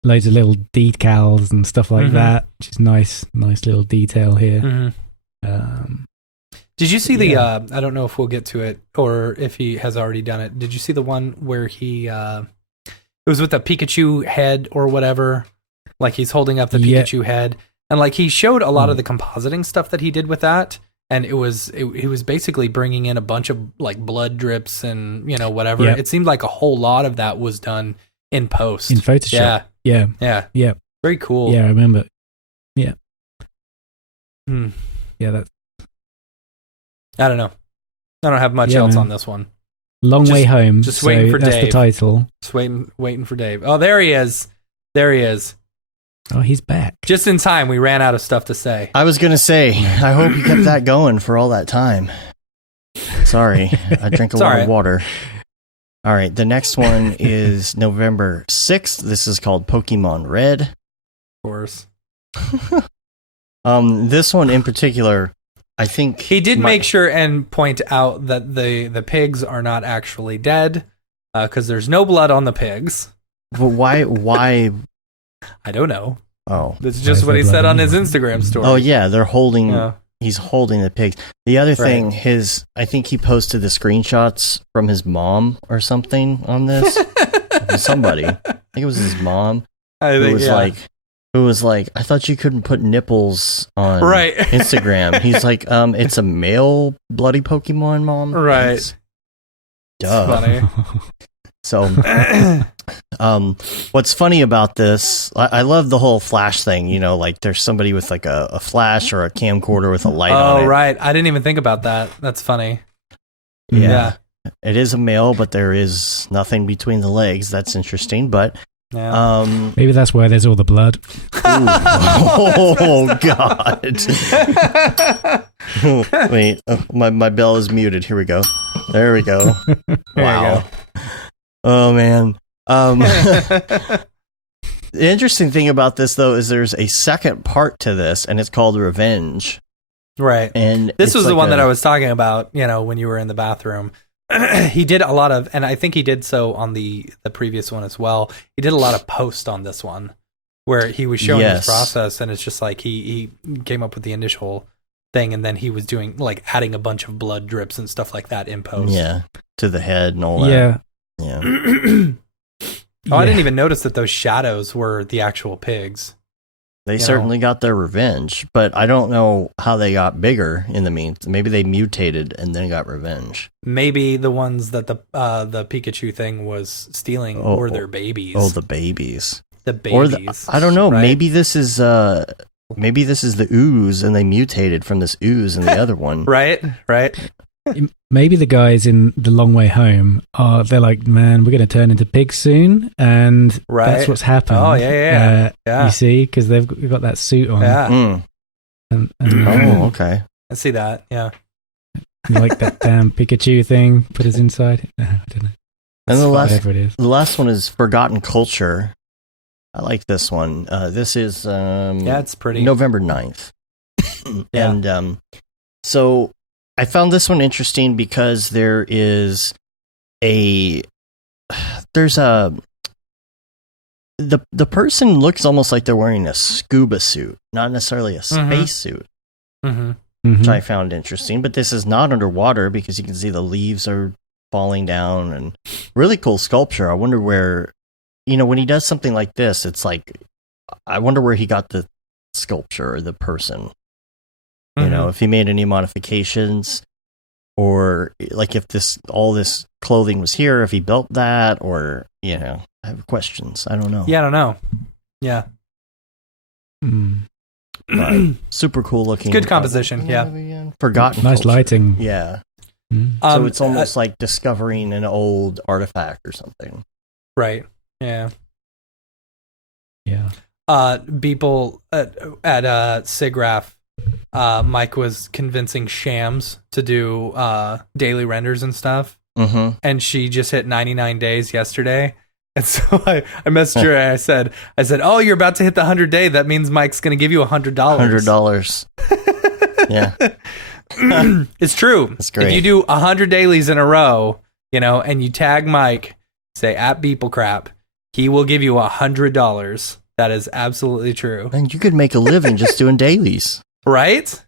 loads of little decals and stuff like that, which is nice little detail here. Did you see the? I don't know if we'll get to it or if he has already done it. Did you see the one where he? It was with a Pikachu head or whatever. Like he's holding up the Pikachu head, and like he showed a lot of the compositing stuff that he did with that, and he was basically bringing in a bunch of like blood drips and whatever. Yep. It seemed like a whole lot of that was done in post in Photoshop. Yeah. Very cool. Yeah, I remember. Yeah. Hmm. Yeah, that's I don't know. I don't have much else on this one. Long Way Home. Just waiting for that's Dave. the title. Just waiting for Dave. Oh, there he is. Oh, he's back. Just in time. We ran out of stuff to say. I was going to say, I hope you kept that going for all that time. Sorry, I drank a lot of water. All right, the next one is November 6th. This is called Pokemon Red. Of course. This one in particular, I think he did make sure and point out that the pigs are not actually dead because there's no blood on the pigs. But why? I don't know. Oh, that's just what he said on his Instagram story. Oh yeah, they're holding. He's holding the pigs. The other thing, I think he posted the screenshots from his mom or something on this. Somebody, I think it was his mom. Who was like, I thought you couldn't put nipples on Instagram. He's like, it's a male bloody Pokemon, mom. Right. Duh. Funny. So, what's funny about this, I love the whole flash thing, like there's somebody with like a flash or a camcorder with a light on it. Oh, right. I didn't even think about that. That's funny. Yeah. It is a male, but there is nothing between the legs. That's interesting, but maybe that's where there's all the blood. Oh, God. Wait, my bell is muted. Here we go. There we go. Wow. Oh, man. The interesting thing about this, though, is there's a second part to this, and it's called Revenge. Right. And this was the one that I was talking about, when you were in the bathroom. He did a lot of, and I think he did so on the previous one as well. He did a lot of post on this one where he was showing his process, and it's just like he came up with the initial thing, and then he was doing like adding a bunch of blood drips and stuff like that in post. Yeah, to the head and all that. Yeah. I didn't even notice that those shadows were the actual pigs. They certainly got their revenge, but I don't know how they got bigger in the meantime. Maybe they mutated and then got revenge. Maybe the ones that the Pikachu thing was stealing were their babies. Oh, the babies. The babies. I don't know. Right? Maybe this is the ooze, and they mutated from this ooze and the other one. Right. Maybe the guys in The Long Way Home they're like, man, we're going to turn into pigs soon, and that's what's happened. Oh, yeah. You see, because they've got that suit on. Yeah. Oh, okay. I see that, yeah. Like that damn Pikachu thing, put us inside. I don't know. And the last one is Forgotten Culture. I like this one. This is it's pretty. November 9th. And so I found this one interesting because the person looks almost like they're wearing a scuba suit, not necessarily a space suit, which I found interesting. But this is not underwater because you can see the leaves are falling down, and really cool sculpture. I wonder where, when he does something like this, it's like, I wonder where he got the sculpture or the person. If he made any modifications, or like if all this clothing was here, if he built that, or I have questions. I don't know. Yeah, I don't know. Yeah. But super cool looking. Good composition. Yeah. Forgotten. Nice culture. Lighting. Yeah. So it's almost like discovering an old artifact or something. Right. Yeah. Yeah. People at SIGGRAPH, Mike was convincing Shams to do daily renders and stuff, and she just hit 99 days yesterday. And so I messaged her and I said, oh, you're about to hit the 100-day. That means Mike's going to give you $100. $100. Yeah. It's true. That's great. If you do 100 dailies in a row, and you tag Mike, say at BeepleCrap, he will give you $100. That is absolutely true. And you could make a living just doing dailies. Right?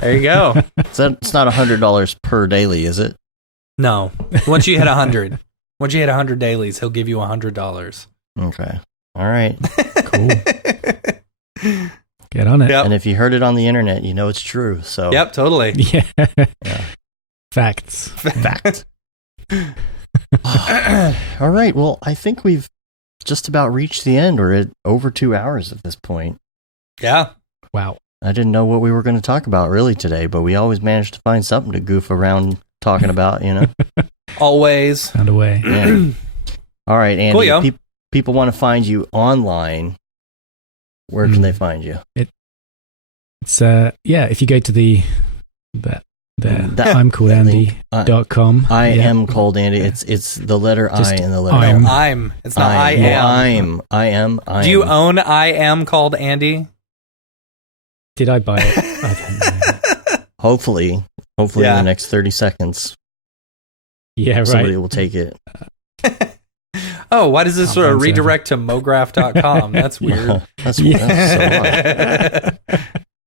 There you go. So it's not $100 per daily, is it? No. Once you hit 100 dailies, he'll give you $100. Okay. All right. Cool. Get on it. Yep. And if you heard it on the internet, you know it's true. So Yep, totally. Yeah. Yeah. Facts. Fact. All right. Well, I think we've just about reached the end. We're at over 2 hours at this point. Yeah. Wow. I didn't know what we were going to talk about really today, but we always managed to find something to goof around talking about, you know? Always. Found a way. Yeah. All right, Andy. Cool, yo. People want to find you online. Where can they find you? It's if you go to the I'm called Andy.com. I am called Andy. It's the letter Just I and the letter I'm. O. I'm. It's not I am. I am. Do you own I am called Andy? Did I buy it? I don't know. Hopefully in the next 30 seconds, Yeah, somebody right. will take it. Oh, why does this sort of Thanks, redirect to mograph.com? That's weird. Yeah, that's so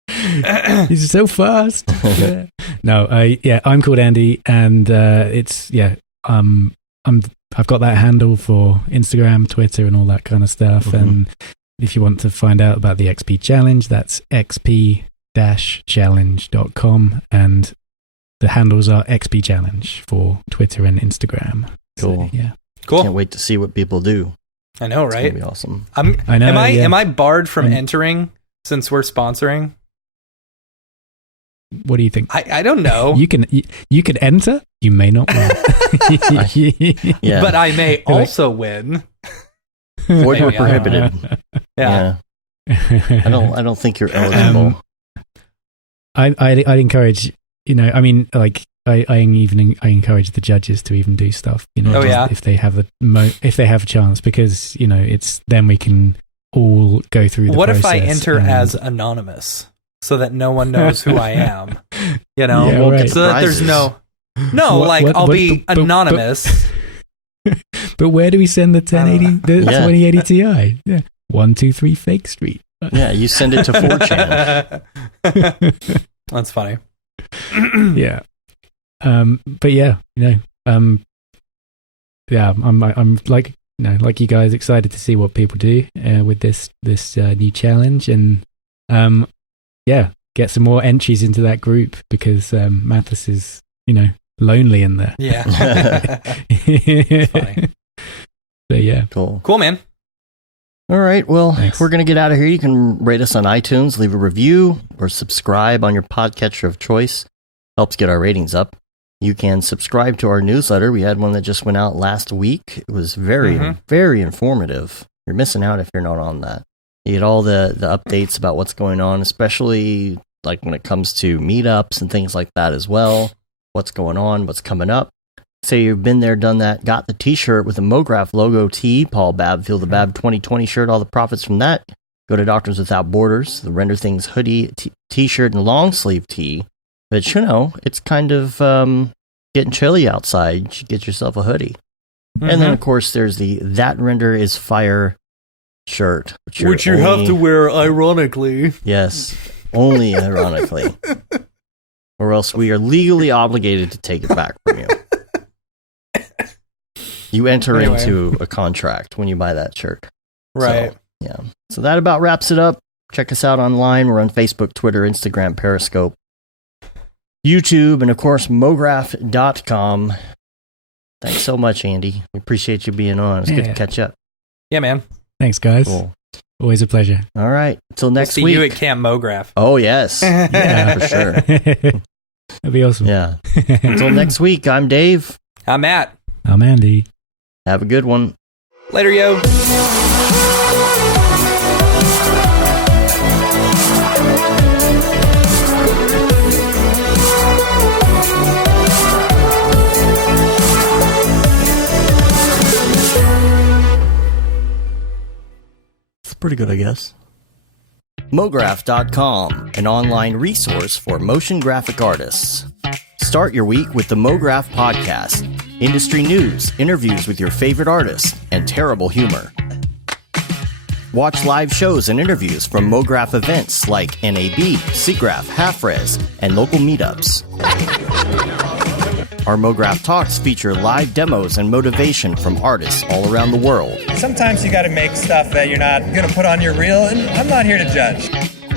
odd. He's so fast. No, I'm called Andy, and I've got that handle for Instagram, Twitter, and all that kind of stuff. Mhm. And if you want to find out about the XP Challenge, that's xp-challenge.com, and the handles are XP Challenge for Twitter and Instagram. Cool. So, yeah. Cool. Can't wait to see what people do. I know, It's right? gonna be awesome. I know. Am I barred from And- entering since we're sponsoring? What do you think? I don't know. You can enter. You may not win. Yeah, But I may also win. void or Maybe, I don't prohibited. Yeah. I don't think you're eligible. I'd encourage, I encourage the judges to even do stuff, Oh, yeah? if they have a chance, because it's then we can all go through the What process. if I enter and- as anonymous so that no one knows who I am? Yeah, We'll right. get So that there's prizes. I'll be anonymous. But where do we send the 1080, the Yeah. 2080 Ti? Yeah. 123 Fake Street. Yeah, you send it to 4chan. That's funny. Yeah. But yeah, I'm like, like you guys, excited to see what people do with this new challenge, and get some more entries into that group, because Mathis is lonely in there. Yeah. It's funny. So yeah, Cool. Cool, man. All right. Well, Thanks. we're going to get out of here. You can rate us on iTunes, leave a review, or subscribe on your podcatcher of choice. Helps get our ratings up. You can subscribe to our newsletter. We had one that just went out last week. It was very, very informative. You're missing out if you're not on that. You get all the updates about what's going on, especially like when it comes to meetups and things like that as well. What's going on, what's coming up. Say you've been there, done that, got the t-shirt with the Mograph logo tee, Paul Babb, Feel the Babb 2020 shirt, all the profits from that. Go to Doctors Without Borders, the Render Things hoodie, t-shirt, and long sleeve tee. But it's kind of getting chilly outside. You should get yourself a hoodie. And then, of course, there's the That Render is Fire shirt. Which you have to wear ironically. Yes, only ironically. Or else we are legally obligated to take it back from you. You enter into a contract when you buy that shirt. Right. So, yeah. So that about wraps it up. Check us out online. We're on Facebook, Twitter, Instagram, Periscope, YouTube, and of course, mograph.com. Thanks so much, Andy. We appreciate you being on. It's good to catch up. Yeah, man. Thanks, guys. Cool. Always a pleasure. All right. Until next See week. you at Camp Mograph. Oh, yes. Yeah, for sure. That'd be awesome. Yeah. Until next week, I'm Dave. I'm Matt. I'm Andy. Have a good one. Later, yo. It's pretty good, I guess. Mograph.com, an online resource for motion graphic artists. Start your week with the Mograph Podcast. Industry news, interviews with your favorite artists, and terrible humor. Watch live shows and interviews from Mograph events like NAB, SIGGRAPH, Half-Res, and local meetups. Our Mograph Talks feature live demos and motivation from artists all around the world. Sometimes you gotta make stuff that you're not gonna put on your reel, and I'm not here to judge.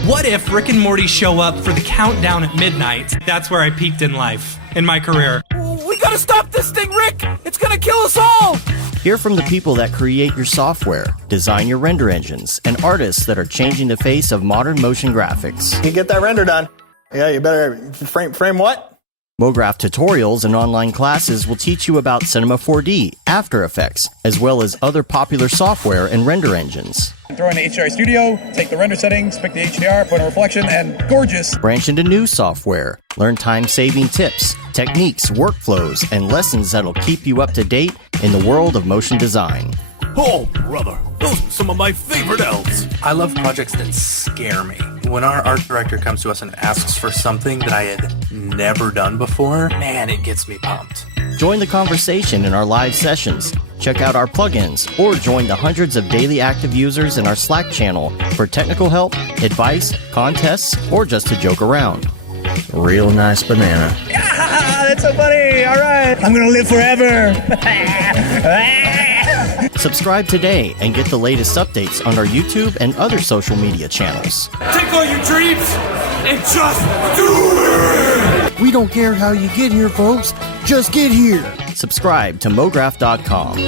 What if Rick and Morty show up for the countdown at midnight? That's where I peaked in life, in my career. We gotta stop this thing, Rick! It's gonna kill us all! Hear from the people that create your software, design your render engines, and artists that are changing the face of modern motion graphics. You get that render done. Yeah, you better frame what? Mograph tutorials and online classes will teach you about Cinema 4D, After Effects, as well as other popular software and render engines. Throw in the HDR Studio, take the render settings, pick the HDR, put in a reflection, and gorgeous. Branch into new software, learn time-saving tips, techniques, workflows, and lessons that'll keep you up to date in the world of motion design. Oh, brother, those are some of my favorite elves. I love projects that scare me. When our art director comes to us and asks for something that I had never done before, man, it gets me pumped. Join the conversation in our live sessions, check out our plugins, or join the hundreds of daily active users in our Slack channel for technical help, advice, contests, or just to joke around. Real nice banana. Ah, that's so funny! All right, I'm gonna live forever! Subscribe today and get the latest updates on our YouTube and other social media channels. Take all your dreams and just do it! We don't care how you get here, folks. Just get here. Subscribe to Mograph.com.